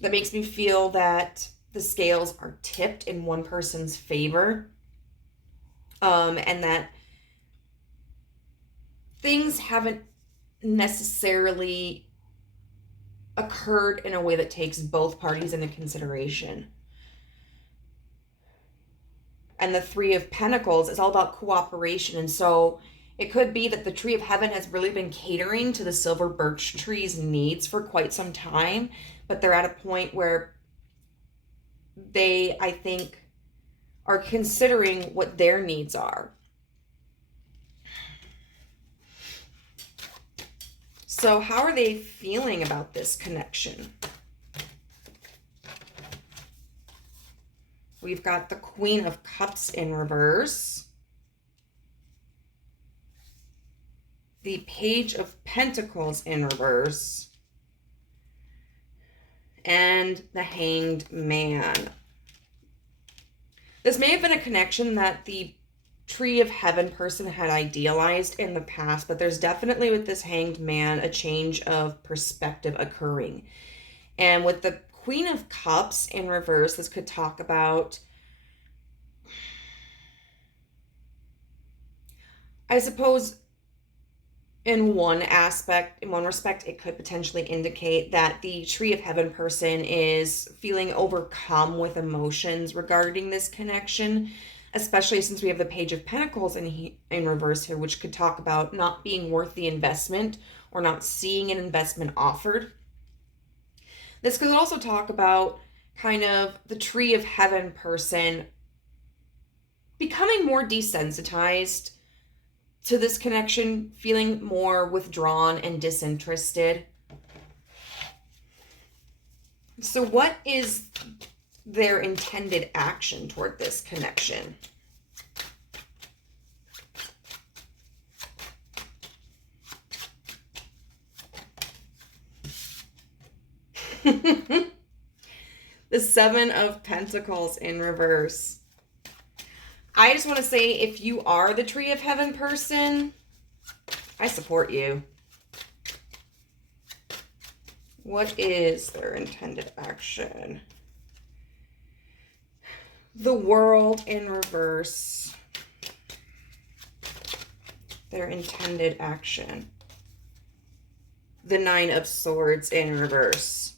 that makes me feel that the scales are tipped in one person's favor, and that things haven't necessarily occurred in a way that takes both parties into consideration. And the Three of Pentacles is all about cooperation. And so it could be that the Tree of Heaven has really been catering to the silver birch tree's needs for quite some time, but they're at a point where they, I think, are considering what their needs are. So how are they feeling about this connection? We've got the Queen of Cups in reverse, the Page of Pentacles in reverse, and the Hanged Man. This may have been a connection that the Tree of Heaven person had idealized in the past, but there's definitely with this Hanged Man a change of perspective occurring. And with the Queen of Cups in reverse, this could talk about, I suppose, in one respect, it could potentially indicate that the Tree of Heaven person is feeling overcome with emotions regarding this connection, especially since we have the Page of Pentacles in reverse here, which could talk about not being worth the investment or not seeing an investment offered. This could also talk about kind of the Tree of Heaven person becoming more desensitized to this connection, feeling more withdrawn and disinterested. So what is their intended action toward this connection? The Seven of Pentacles in reverse. I just want to say, if you are the Tree of Heaven person, I support you. What is their intended action? The World in reverse. Their intended action. The Nine of Swords in reverse.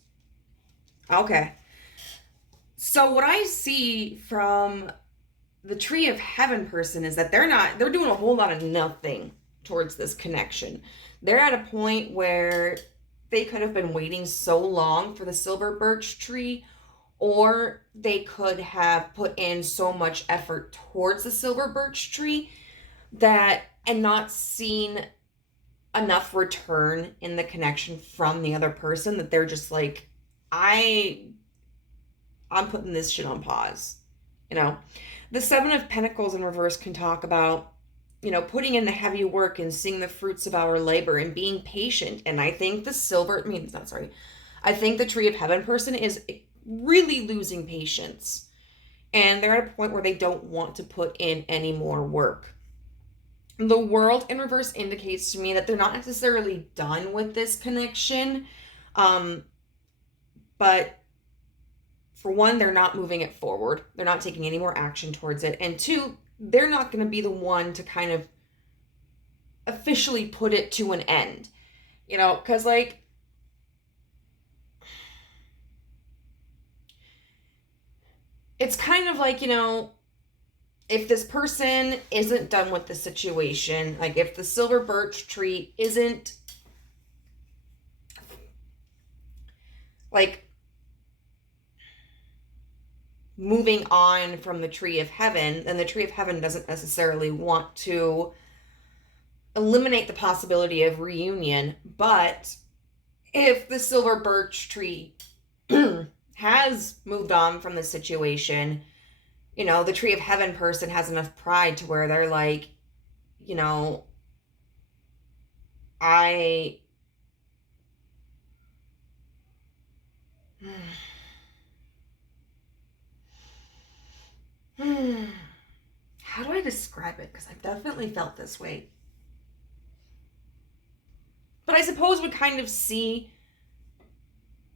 Okay. So what I see from the Tree of Heaven person is that they're doing a whole lot of nothing towards this connection. They're at a point where they could have been waiting so long for the silver birch tree, or they could have put in so much effort towards the silver birch tree and not seen enough return in the connection from the other person that they're just like, I'm putting this shit on pause, you know? The Seven of Pentacles in reverse can talk about, putting in the heavy work and seeing the fruits of our labor and being patient. And I think I think the Tree of Heaven person is really losing patience. And they're at a point where they don't want to put in any more work. The World in reverse indicates to me that they're not necessarily done with this connection. But for one, they're not moving it forward. They're not taking any more action towards it. And two, they're not going to be the one to kind of officially put it to an end. Because it's kind of like, if this person isn't done with the situation, like if the silver birch tree isn't like moving on from the Tree of Heaven, then the Tree of Heaven doesn't necessarily want to eliminate the possibility of reunion. But if the silver birch tree has moved on from the situation, the Tree of Heaven person has enough pride to where they're like, I describe it because I've definitely felt this way. But I suppose we kind of see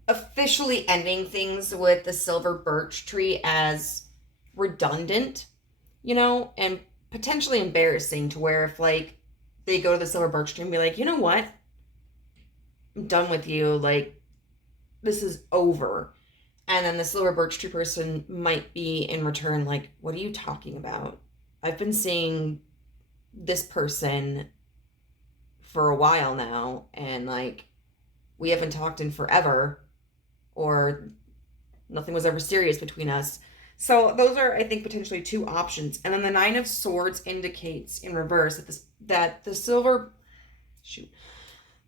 officially ending things with the silver birch tree as redundant, you know, and potentially embarrassing, to where if like they go to the silver birch tree and be like, you know what? I'm done with you. Like, this is over. And then the silver birch tree person might be in return like, what are you talking about? I've been seeing this person for a while now, and like, we haven't talked in forever, or nothing was ever serious between us. So those are, I think, potentially two options. And then the Nine of Swords indicates in reverse that the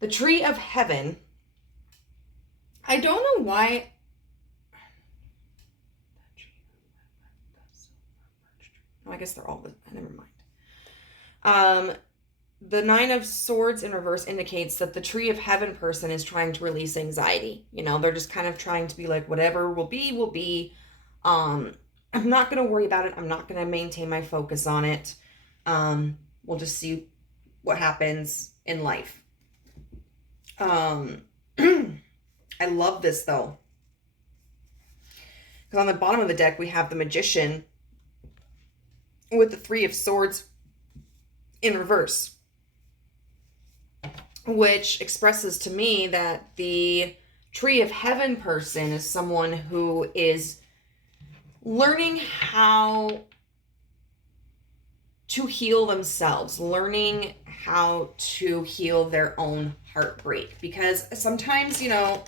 Tree of Heaven. I don't know why. I guess they're all never mind. The Nine of Swords in reverse indicates that the Tree of Heaven person is trying to release anxiety. You know, they're just kind of trying to be like, whatever will be, will be. I'm not going to worry about it. I'm not going to maintain my focus on it. We'll just see what happens in life. I love this, though. Because on the bottom of the deck, we have the Magician with the Three of Swords in reverse, which expresses to me that the Tree of Heaven person is someone who is learning how to heal themselves, learning how to heal their own heartbreak. Because sometimes, you know,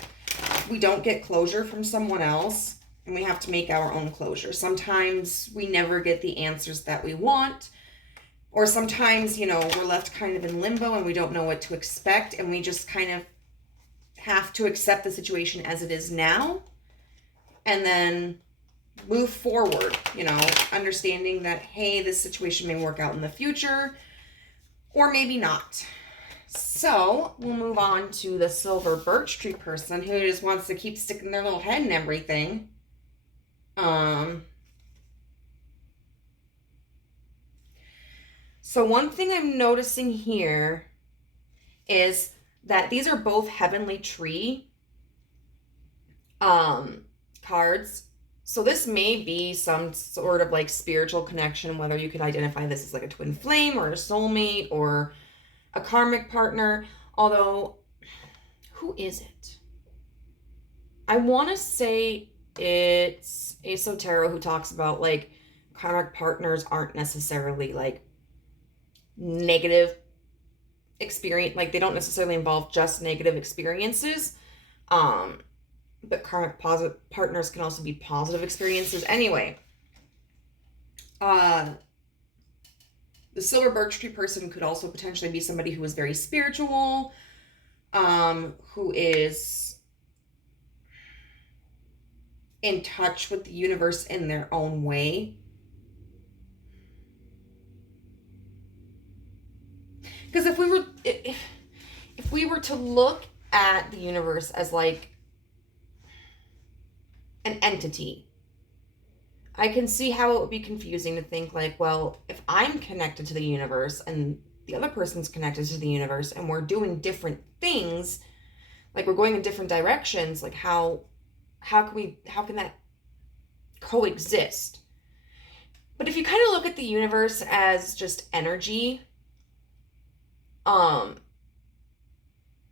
we don't get closure from someone else, and we have to make our own closure. Sometimes we never get the answers that we want. Or sometimes, you know, we're left kind of in limbo and we don't know what to expect, and we just kind of have to accept the situation as it is now and then move forward, you know, understanding that, hey, this situation may work out in the future or maybe not. So we'll move on to the silver birch tree person who just wants to keep sticking their little head in everything. So one thing I'm noticing here is that these are both heavenly tree cards. So this may be some sort of like spiritual connection, whether you could identify this as like a twin flame or a soulmate or a karmic partner. Although, who is it? I want to say it's Aso Tarot who talks about like karmic partners aren't necessarily like negative experience, like they don't necessarily involve just negative experiences, but karmic positive partners can also be positive experiences. Anyway, the silver birch tree person could also potentially be somebody who is very spiritual, who is in touch with the universe in their own way. Because if we were to look at the universe as like an entity, I can see how it would be confusing to think like, well, if I'm connected to the universe and the other person's connected to the universe and we're doing different things, like we're going in different directions, like how can that coexist? But if you kind of look at the universe as just energy,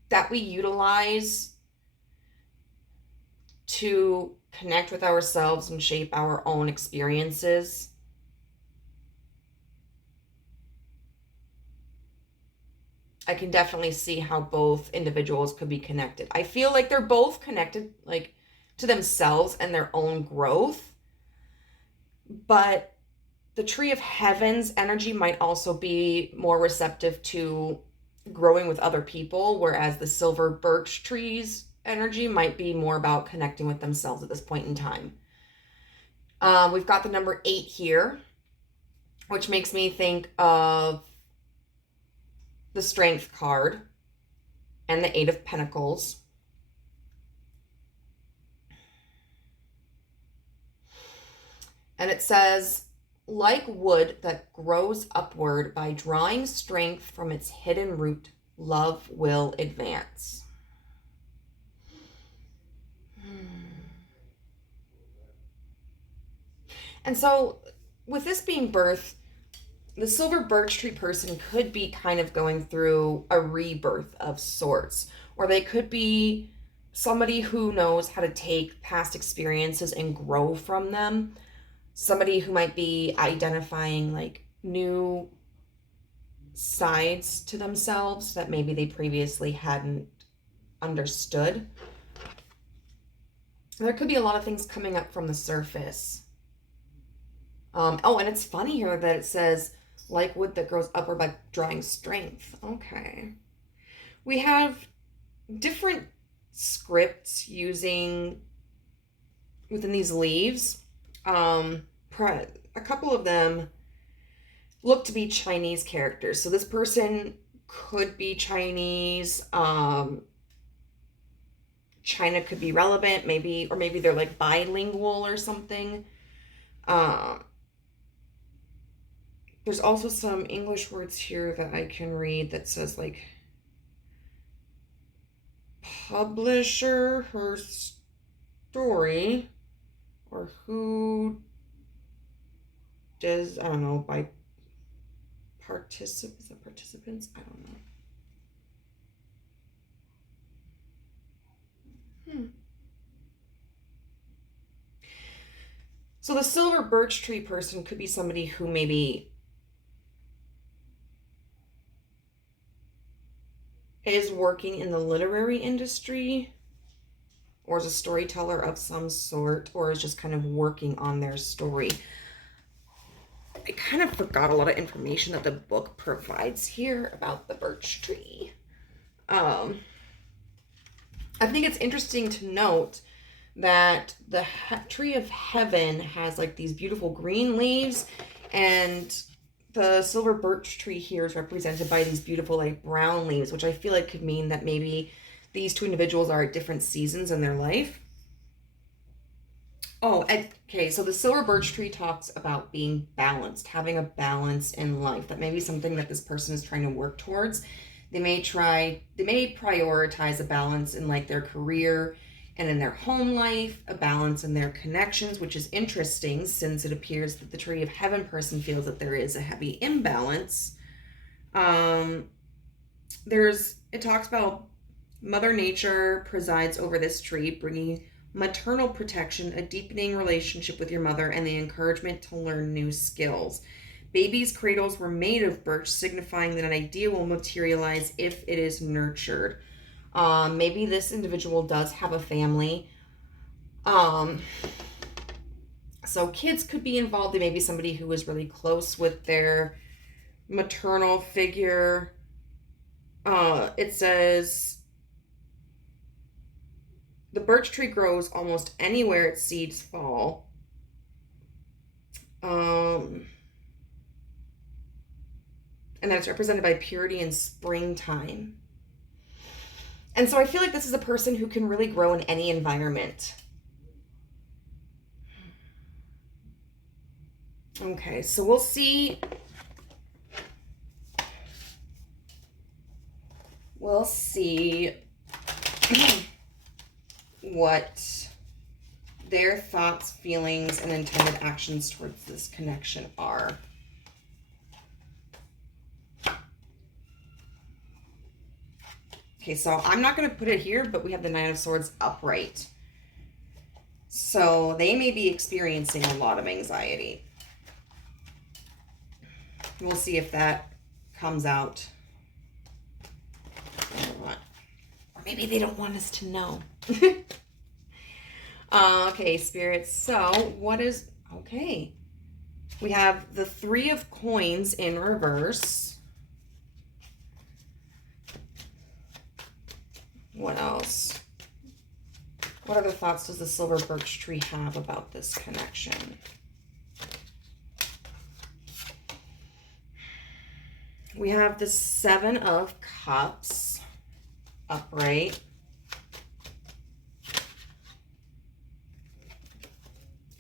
that we utilize to connect with ourselves and shape our own experiences, I can definitely see how both individuals could be connected. I feel like they're both connected, like, to themselves and their own growth, but the Tree of Heaven's energy might also be more receptive to growing with other people, whereas the silver birch tree's energy might be more about connecting with themselves at this point in time. We've got the number 8 here, which makes me think of the Strength card and the 8 of Pentacles. And it says, Like wood that grows upward by drawing strength from its hidden root, love will advance. And so, with this being birth, the silver birch tree person could be kind of going through a rebirth of sorts, or they could be somebody who knows how to take past experiences and grow from them. Somebody who might be identifying like new sides to themselves that maybe they previously hadn't understood. There could be a lot of things coming up from the surface. Oh, and it's funny here that it says, like wood that grows upward by drawing strength. Okay. We have different scripts using within these leaves. A couple of them look to be Chinese characters. So this person could be Chinese. China could be relevant, maybe, or maybe they're like bilingual or something. There's also some English words here that I can read that says like publisher, her story, or who does, I don't know, by participants? I don't know. So the silver birch tree person could be somebody who maybe is working in the literary industry, or is a storyteller of some sort, or is just kind of working on their story. I kind of forgot a lot of information that the book provides here about the birch tree. I think it's interesting to note that the tree of heaven has like these beautiful green leaves, and the silver birch tree here is represented by these beautiful like brown leaves, which I feel like could mean that maybe these two individuals are at different seasons in their life. Oh, okay, so the silver birch tree talks about being balanced, having a balance in life. That may be something that this person is trying to work towards. They may prioritize a balance in like their career and in their home life, a balance in their connections, which is interesting since it appears that the tree of heaven person feels that there is a heavy imbalance. It talks about Mother Nature presides over this tree, bringing maternal protection, a deepening relationship with your mother, and the encouragement to learn new skills. Babies' cradles were made of birch, signifying that an idea will materialize if it is nurtured. Maybe this individual does have a family. So kids could be involved. They may be somebody who is really close with their maternal figure. It says the birch tree grows almost anywhere its seeds fall. And that's represented by purity and springtime. And so I feel like this is a person who can really grow in any environment. Okay, so we'll see. We'll see what their thoughts, feelings, and intended actions towards this connection are. Okay, so I'm not going to put it here, but we have the Nine of Swords upright. So they may be experiencing a lot of anxiety. We'll see if that comes out. Or maybe they don't want us to know. Okay, spirits. So what is... Okay. We have the Three of Coins in reverse. What else? What other thoughts does the silver birch tree have about this connection? We have the Seven of Cups upright.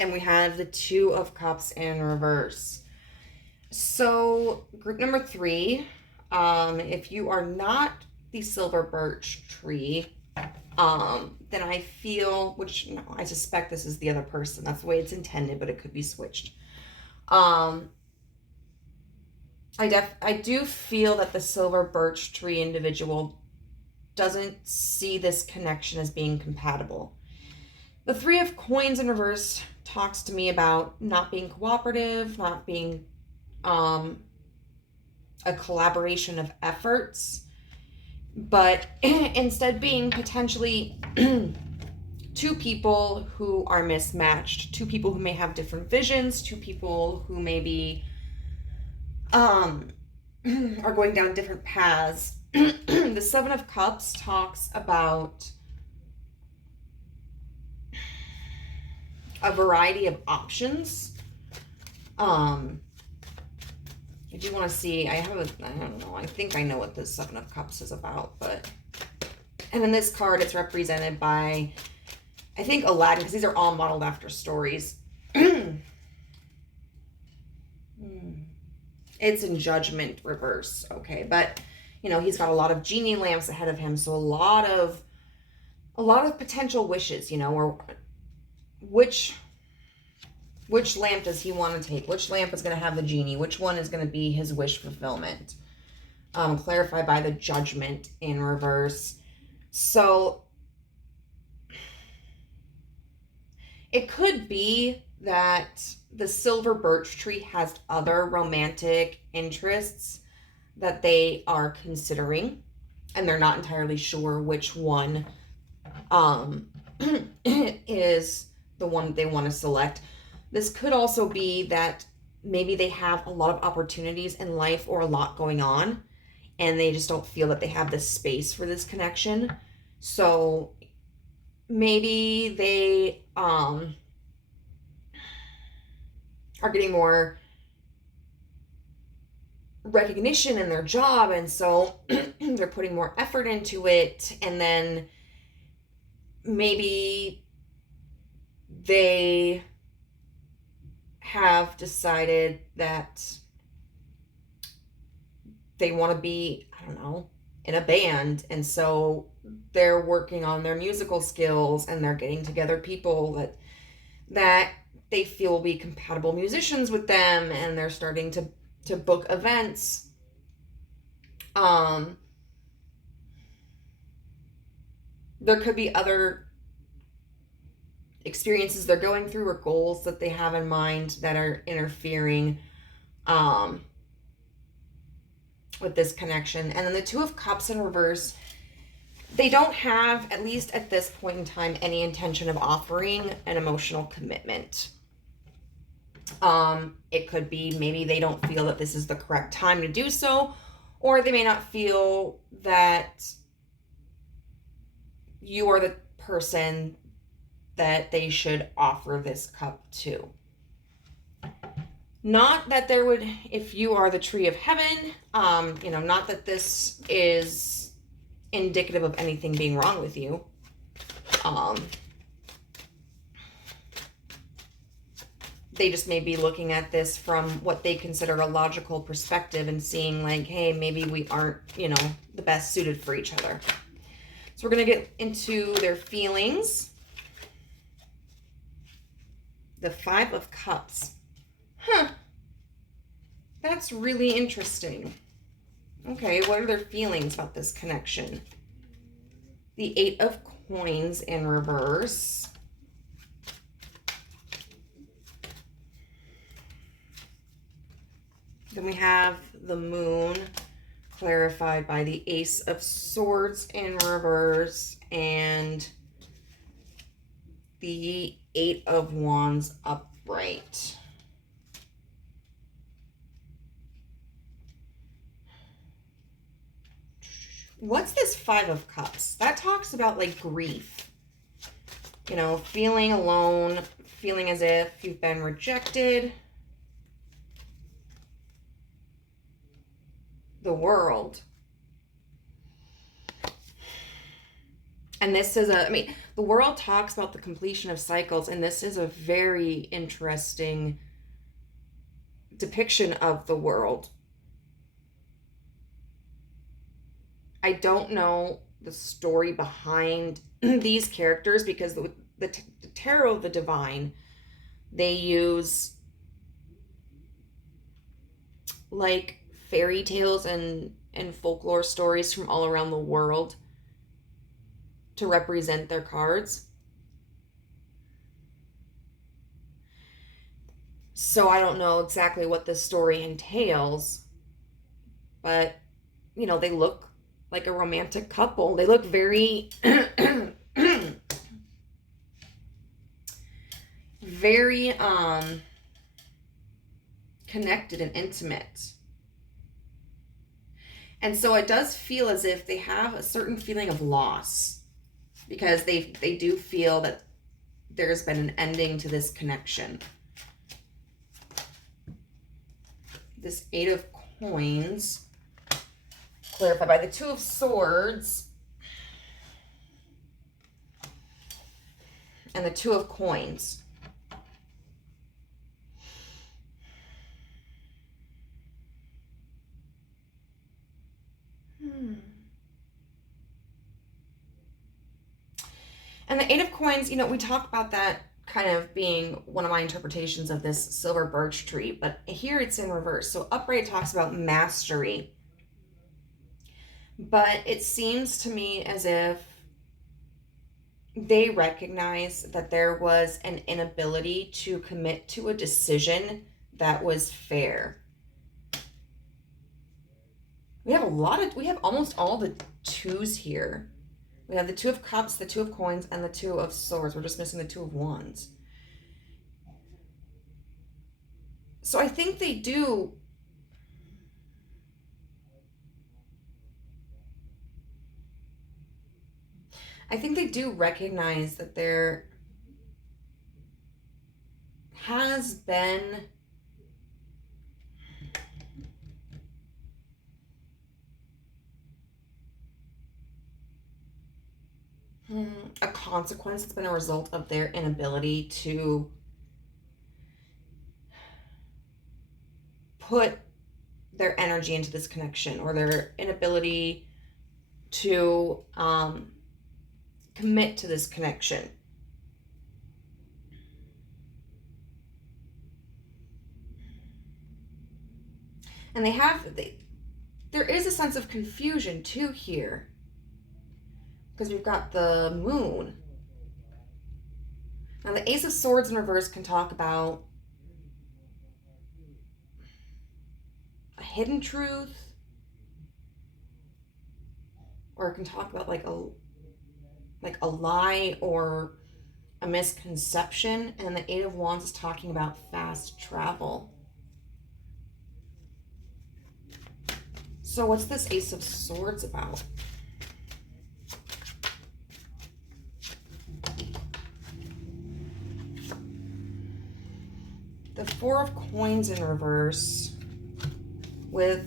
And we have the Two of Cups in reverse. So group number 3, if you are not the silver birch tree, then I feel, which no, I suspect this is the other person. That's the way it's intended, but it could be switched. I do feel that the silver birch tree individual doesn't see this connection as being compatible. The Three of Coins in reverse talks to me about not being cooperative, not being a collaboration of efforts, but instead being potentially two people who are mismatched, two people who may have different visions, two people who maybe are going down different paths. The Seven of Cups talks about a variety of options. I do want to see, I don't know, I think I know what this Seven of Cups is about, but, and in this card, it's represented by, I think, Aladdin, because these are all modeled after stories. It's in Judgment reverse, okay, but, you know, he's got a lot of genie lamps ahead of him, so a lot of potential wishes, you know, or which lamp does he want to take? Which lamp is going to have the genie? Which one is going to be his wish fulfillment? Clarified by the Judgment in reverse. So it could be that the silver birch tree has other romantic interests that they are considering, and they're not entirely sure which one is the one they want to select. This could also be that maybe they have a lot of opportunities in life or a lot going on, and they just don't feel that they have the space for this connection. So maybe they are getting more recognition in their job, and so they're putting more effort into it, and then maybe they have decided that they want to be, I don't know, in a band, and so they're working on their musical skills, and they're getting together people that they feel will be compatible musicians with them, and they're starting to book events. There could be other experiences they're going through or goals that they have in mind that are interfering with this connection. And then the Two of Cups in reverse, they don't have, at least at this point in time, any intention of offering an emotional commitment. It could be maybe they don't feel that this is the correct time to do so, or they may not feel that you are the person that they should offer this cup to. Not that there would, if you are the tree of heaven, you know, not that this is indicative of anything being wrong with you. They just may be looking at this from what they consider a logical perspective and seeing like, hey, maybe we aren't, you know, the best suited for each other. So we're going to get into their feelings. The Five of Cups. That's really interesting. Okay, what are their feelings about this connection? The Eight of Coins in reverse. Then we have the Moon, clarified by the Ace of Swords in reverse, and the Eight of Wands upright. What's this Five of Cups? That talks about like grief. You know, feeling alone, feeling as if you've been rejected. The World. And this is I mean, the world talks about the completion of cycles, and this is a very interesting depiction of the world. I don't know the story behind these characters, because the tarot of the divine, they use like fairy tales and folklore stories from all around the world to represent their cards. So I don't know exactly what this story entails, but they look like a romantic couple. They look very very connected and intimate. And so it does feel as if they have a certain feeling of loss, because they do feel that there's been an ending to this connection. This Eight of Coins, clarified by the Two of Swords and the Two of Coins. And the Eight of Coins, we talk about that kind of being one of my interpretations of this silver birch tree, but here it's in reverse. So upright talks about mastery. But it seems to me as if they recognize that there was an inability to commit to a decision that was fair. We have almost all the twos here. We have the Two of Cups, the Two of Coins, and the Two of Swords. We're just missing the Two of Wands. So I think they do recognize that there has been a consequence that's been a result of their inability to put their energy into this connection, or their inability to commit to this connection. And there is a sense of confusion too here, because we've got the Moon. Now the Ace of Swords in reverse can talk about a hidden truth, or it can talk about like a lie or a misconception. And the Eight of Wands is talking about fast travel. So what's this Ace of Swords about? The Four of Coins in reverse with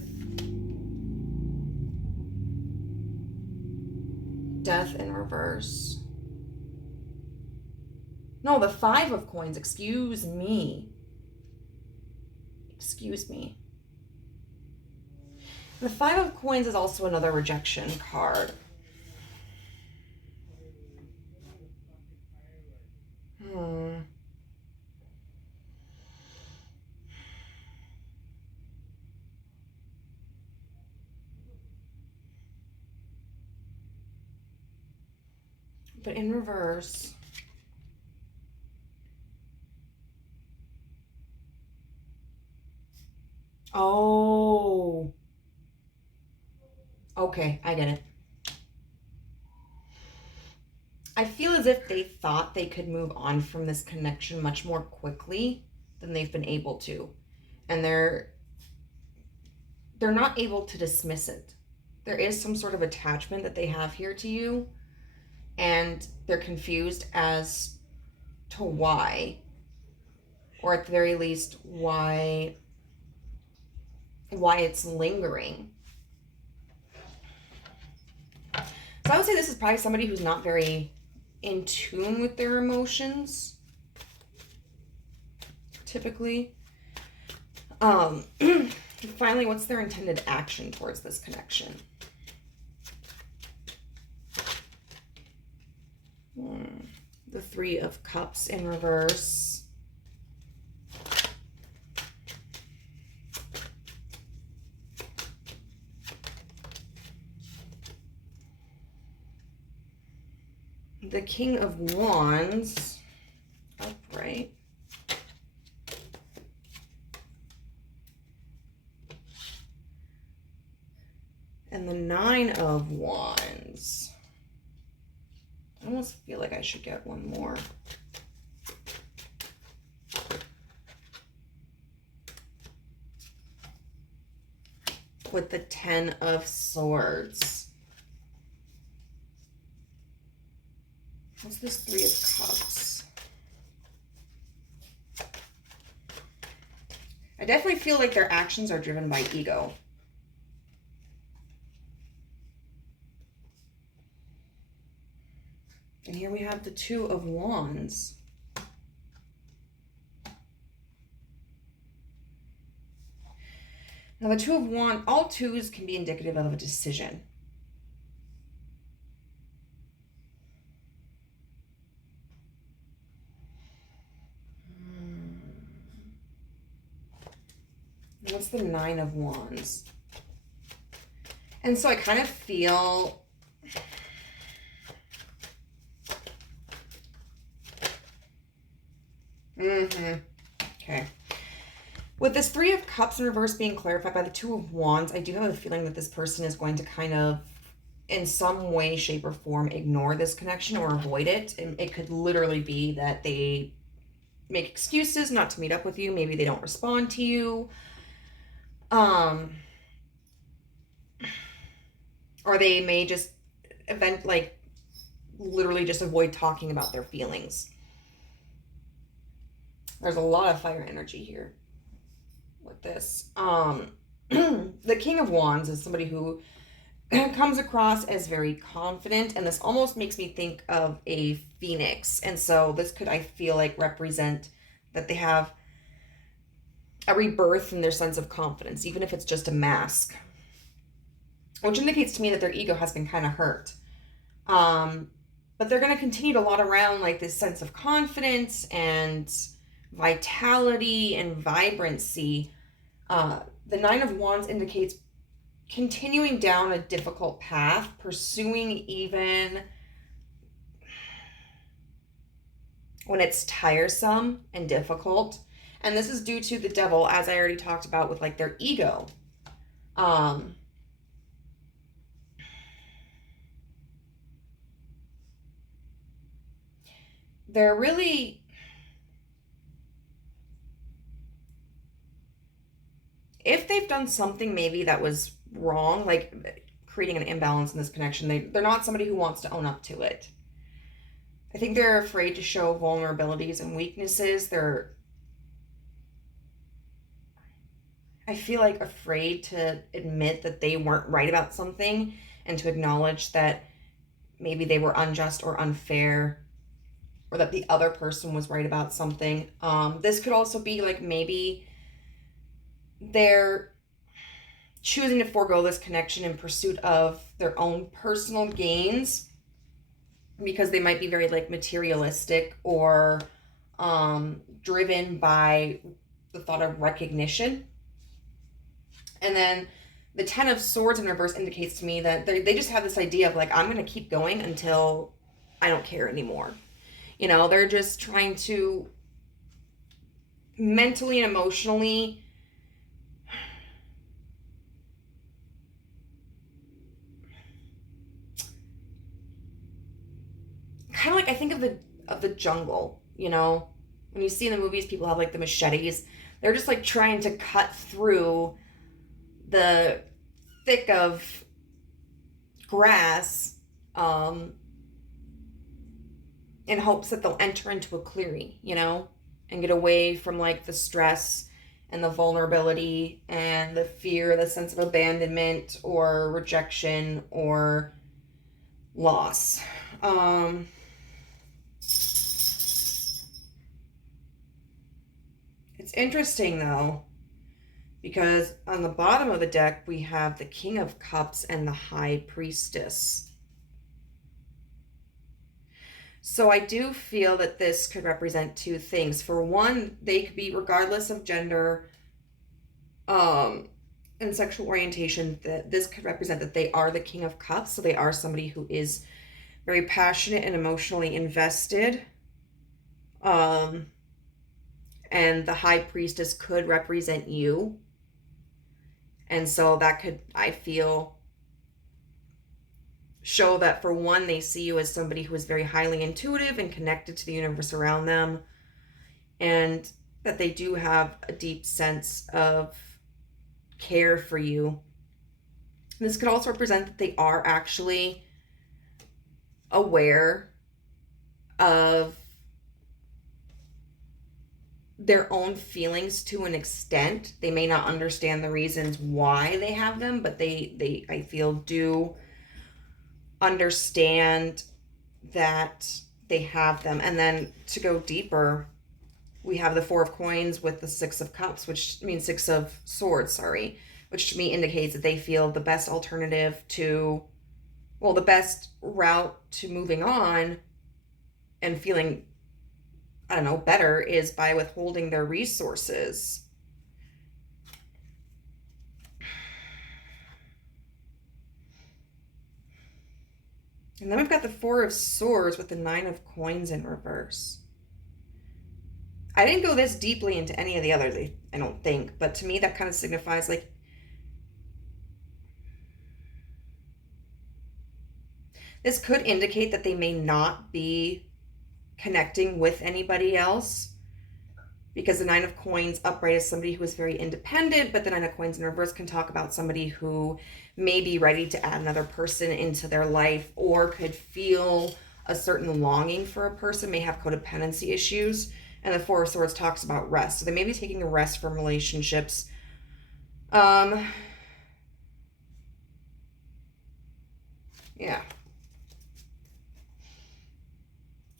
Death in reverse. No, the Five of Coins, excuse me. The Five of Coins is also another rejection card. But in reverse, oh, okay, I get it. I feel as if they thought they could move on from this connection much more quickly than they've been able to. And they're not able to dismiss it. There is some sort of attachment that they have here to you, and they're confused as to why, or at the very least, why it's lingering. So I would say this is probably somebody who's not very in tune with their emotions, typically. Finally, what's their intended action towards this connection? The Three of Cups in reverse. The King of Wands upright. And the Nine of Wands. I almost feel like I should get one more. With the Ten of Swords. What's this Three of Cups? I definitely feel like their actions are driven by ego. And here we have the Two of Wands. Now the Two of Wands, all twos can be indicative of a decision. What's the Nine of Wands? And so I kind of feel okay. With this Three of Cups in reverse being clarified by the Two of Wands, I do have a feeling that this person is going to kind of, in some way, shape, or form, ignore this connection or avoid it. And it could literally be that they make excuses not to meet up with you. Maybe they don't respond to you. Or they may just literally just avoid talking about their feelings. There's a lot of fire energy here with this. The King of Wands is somebody who comes across as very confident, and this almost makes me think of a phoenix. And so this could, I feel like, represent that they have a rebirth in their sense of confidence, even if it's just a mask, which indicates to me that their ego has been kind of hurt. But they're going to continue to lot around like this sense of confidence and vitality and vibrancy. The Nine of Wands indicates continuing down a difficult path, pursuing even when it's tiresome and difficult. And this is due to the Devil, as I already talked about, with like their ego. They're really, if they've done something maybe that was wrong, like creating an imbalance in this connection, they're not somebody who wants to own up to it. I think they're afraid to show vulnerabilities and weaknesses. I feel like afraid to admit that they weren't right about something and to acknowledge that maybe they were unjust or unfair, or that the other person was right about something. This could also be like maybe they're choosing to forego this connection in pursuit of their own personal gains, because they might be very like materialistic or driven by the thought of recognition. And then the Ten of Swords in reverse indicates to me that they just have this idea of like, I'm going to keep going until I don't care anymore. You know, they're just trying to mentally and emotionally kind of like, I think of the jungle, you know, when you see in the movies people have like the machetes, they're just like trying to cut through the thick of grass in hopes that they'll enter into a clearing, you know, and get away from like the stress and the vulnerability and the fear, the sense of abandonment or rejection or loss. It's interesting though, because on the bottom of the deck, we have the King of Cups and the High Priestess. So I do feel that this could represent two things. For one, they could be, regardless of gender and sexual orientation, that this could represent that they are the King of Cups. So they are somebody who is very passionate and emotionally invested. And the High Priestess could represent you. And so that could, I feel, show that for one, they see you as somebody who is very highly intuitive and connected to the universe around them, and that they do have a deep sense of care for you. This could also represent that they are actually aware of their own feelings to an extent. They may not understand the reasons why they have them, but they I feel do understand that they have them. And then to go deeper, we have the Four of Coins with the Six of Cups, which means Six of Swords, sorry, which to me indicates that they feel the best alternative to, well, the best route to moving on and feeling, I don't know, better is by withholding their resources. And then we've got the Four of Swords with the Nine of Coins in reverse. I didn't go this deeply into any of the others, I don't think, but to me that kind of signifies like this could indicate that they may not be connecting with anybody else, because the Nine of Coins upright is somebody who is very independent, but the Nine of Coins in reverse can talk about somebody who may be ready to add another person into their life, or could feel a certain longing for a person, may have codependency issues. And the Four of Swords talks about rest. So they may be taking a rest from relationships. Yeah.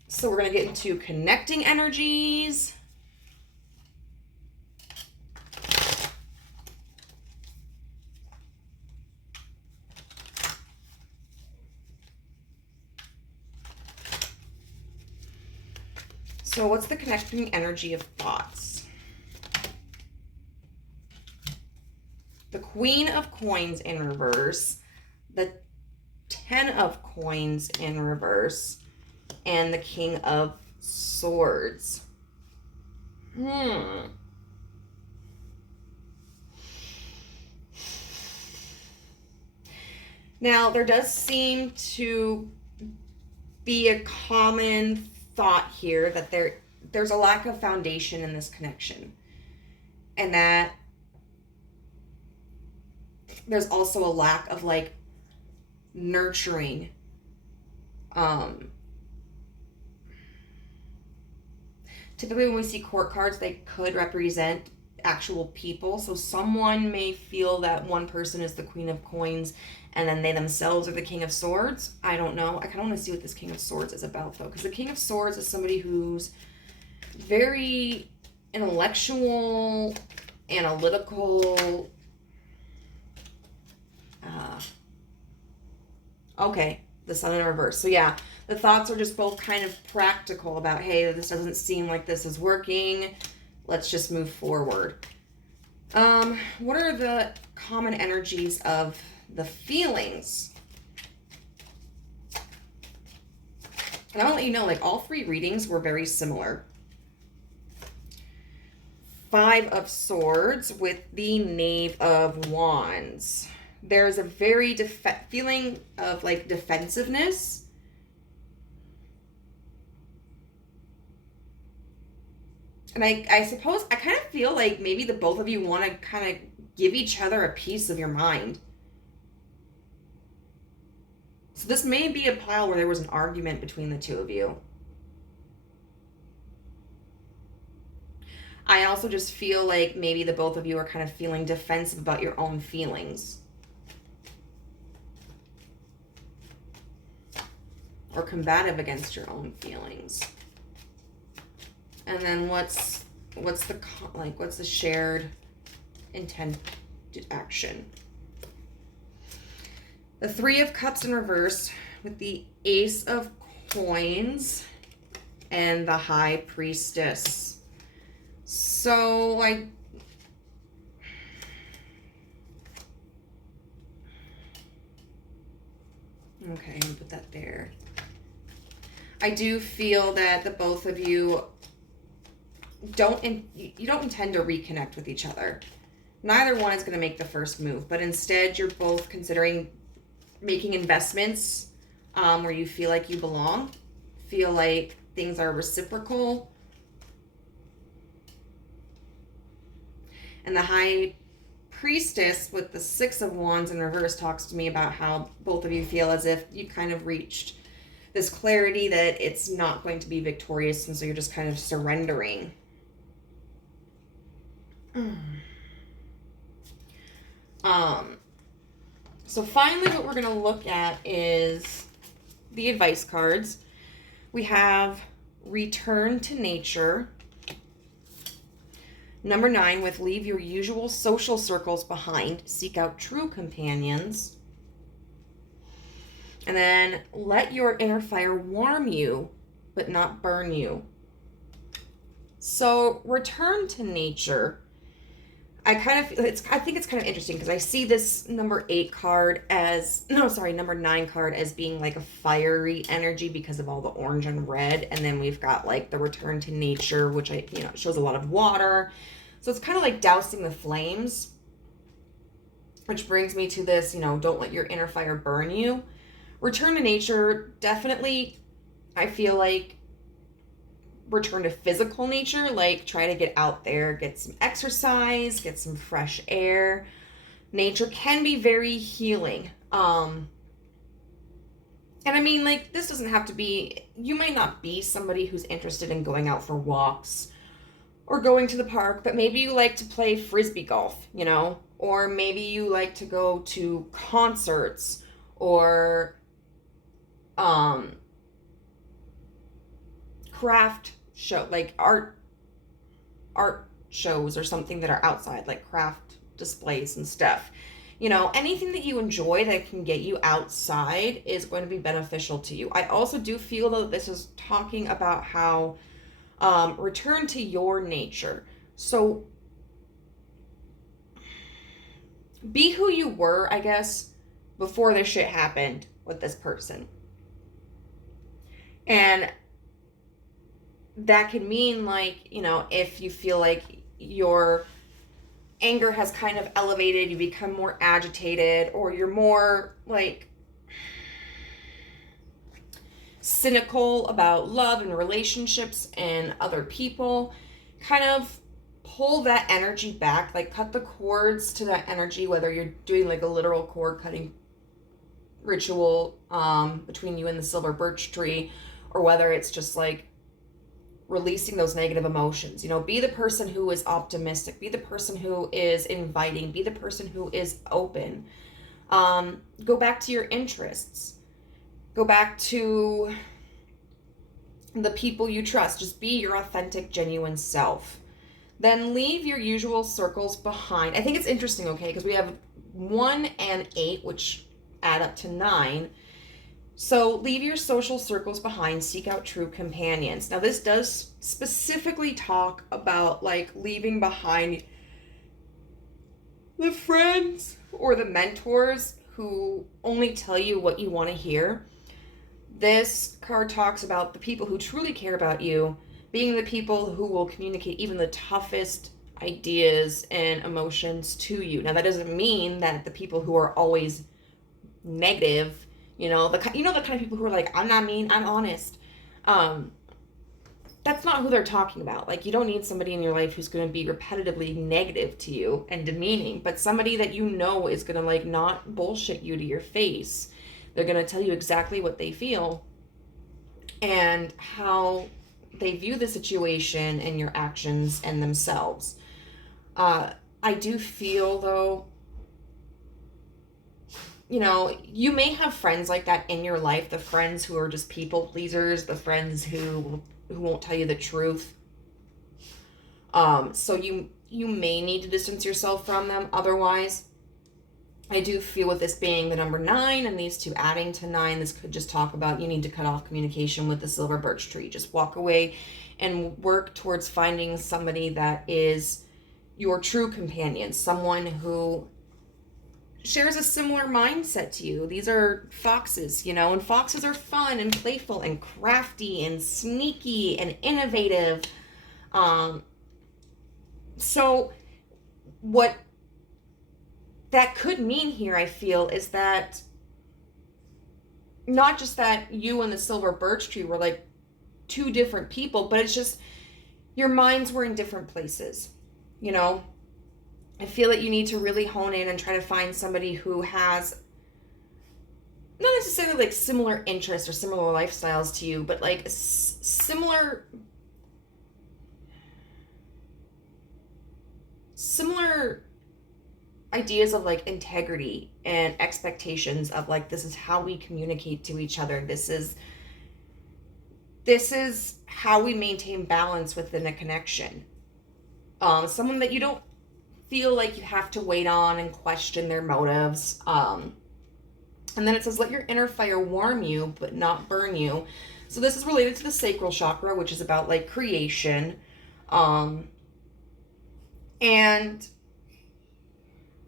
So we're going to get into connecting energies. So what's the connecting energy of thoughts? The Queen of Coins in reverse, the Ten of Coins in reverse, and the King of Swords. Now, there does seem to be a common thought here that there's a lack of foundation in this connection, and that there's also a lack of like nurturing. Typically when we see court cards, they could represent actual people. So someone may feel that one person is the Queen of Coins and then they themselves are the King of Swords. I don't know. I kind of want to see what this King of Swords is about, though, because the King of Swords is somebody who's very intellectual, analytical. Okay, the Sun in reverse. So yeah, the thoughts are just both kind of practical about, hey, this doesn't seem like this is working. Let's just move forward. What are the common energies of the feelings? And I want to let you know, like, all three readings were very similar. Five of Swords with the Knave of Wands. There's a very feeling of, like, defensiveness. And I suppose, I kind of feel like maybe the both of you want to kind of give each other a piece of your mind. So this may be a pile where there was an argument between the two of you. I also just feel like maybe the both of you are kind of feeling defensive about your own feelings. or combative against your own feelings. And then what's the shared intent action? The Three of Cups in reverse with the Ace of Coins and the High Priestess. So okay, I'm gonna put that there. I do feel that the both of you don't intend to reconnect with each other. Neither one is going to make the first move, but instead you're both considering making investments where you feel like you belong, feel like things are reciprocal. And the High Priestess with the Six of Wands in reverse talks to me about how both of you feel as if you kind of reached this clarity that it's not going to be victorious, and so you're just kind of surrendering. So finally what we're going to look at is the advice cards. We have Return to Nature. Number 9 with Leave Your Usual Social Circles Behind. Seek Out True Companions. And then Let Your Inner Fire Warm You, but not burn you. So return to nature. I think it's kind of interesting because I see this number 9 card as being like a fiery energy because of all the orange and red. And then we've got like the return to nature, which shows a lot of water. So it's kind of like dousing the flames, which brings me to this, don't let your inner fire burn you. Return to nature, definitely, I feel like return to physical nature, like try to get out there, get some exercise, get some fresh air. Nature can be very healing. And I mean, like, this doesn't have to be, you might not be somebody who's interested in going out for walks or going to the park, but maybe you like to play frisbee golf, or maybe you like to go to concerts or craft show, like art shows or something that are outside, like craft displays and stuff. Anything that you enjoy that can get you outside is going to be beneficial to you. I also do feel that this is talking about how return to your nature. So be who you were, I guess, before this shit happened with this person. And that can mean, like, if you feel like your anger has kind of elevated, you become more agitated, or you're more, like, cynical about love and relationships and other people, kind of pull that energy back, like cut the cords to that energy, whether you're doing like a literal cord cutting ritual between you and the silver birch tree, or whether it's just like releasing those negative emotions. Be the person who is optimistic, be the person who is inviting, be the person who is open. Go back to your interests, go back to the people you trust. Just be your authentic, genuine self. Then leave your usual circles behind. I think it's interesting, okay, because we have 1 and 8, which add up to 9. So leave your social circles behind, seek out true companions. Now this does specifically talk about like leaving behind the friends or the mentors who only tell you what you want to hear. This card talks about the people who truly care about you being the people who will communicate even the toughest ideas and emotions to you. Now that doesn't mean that the people who are always negative, the kind of people who are like, I'm not mean, I'm honest. That's not who they're talking about. Like, you don't need somebody in your life who's going to be repetitively negative to you and demeaning, but somebody that is going to like not bullshit you to your face. They're going to tell you exactly what they feel and how they view the situation and your actions and themselves. I do feel, though, you know, you may have friends like that in your life, the friends who are just people pleasers, the friends who won't tell you the truth. So you may need to distance yourself from them. Otherwise, I do feel with this being the number 9 and these two adding to 9, this could just talk about you need to cut off communication with the silver birch tree. Just walk away and work towards finding somebody that is your true companion, someone who shares a similar mindset to you. These are foxes, you know, and foxes are fun and playful and crafty and sneaky and innovative. So what that could mean here, I feel, is that not just that you and the silver birch tree were like two different people, but it's just your minds were in different places, you know? I feel that you need to really hone in and try to find somebody who has not necessarily like similar interests or similar lifestyles to you, but like similar ideas of like integrity and expectations of like, this is how we communicate to each other. This is how we maintain balance within a connection. Someone that you don't feel like you have to wait on and question their motives. And then it says, let your inner fire warm you, but not burn you. So this is related to the sacral chakra, which is about like creation. And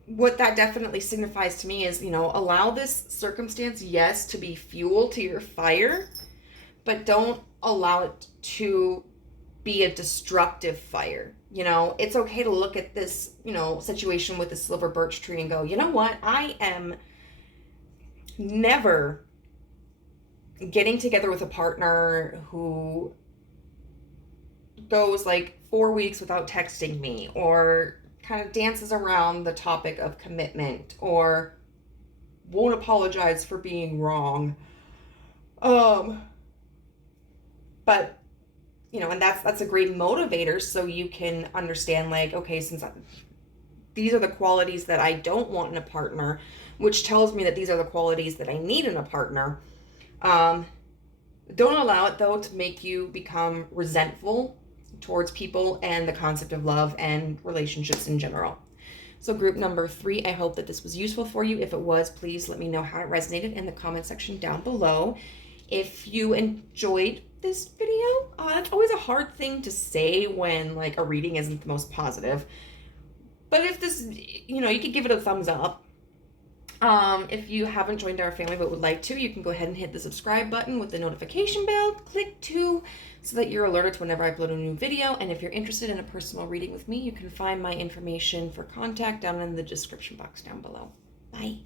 what that definitely signifies to me is, you know, allow this circumstance, yes, to be fuel to your fire, but don't allow it to be a destructive fire. You know, it's okay to look at this, you know, situation with the silver birch tree and go, you know what? I am never getting together with a partner who goes like 4 weeks without texting me, or kind of dances around the topic of commitment, or won't apologize for being wrong. But you know, and that's a great motivator, so you can understand like, okay, these are the qualities that I don't want in a partner, which tells me that these are the qualities that I need in a partner. Don't allow it though to make you become resentful towards people and the concept of love and relationships in general. So group number 3, I hope that this was useful for you. If it was, please let me know how it resonated in the comment section down below. If you enjoyed this video, that's always a hard thing to say when like a reading isn't the most positive. But if this, you know, you could give it a thumbs up. If you haven't joined our family but would like to, you can go ahead and hit the subscribe button with the notification bell. Click 2 so that you're alerted to whenever I upload a new video. And if you're interested in a personal reading with me, you can find my information for contact down in the description box down below. Bye.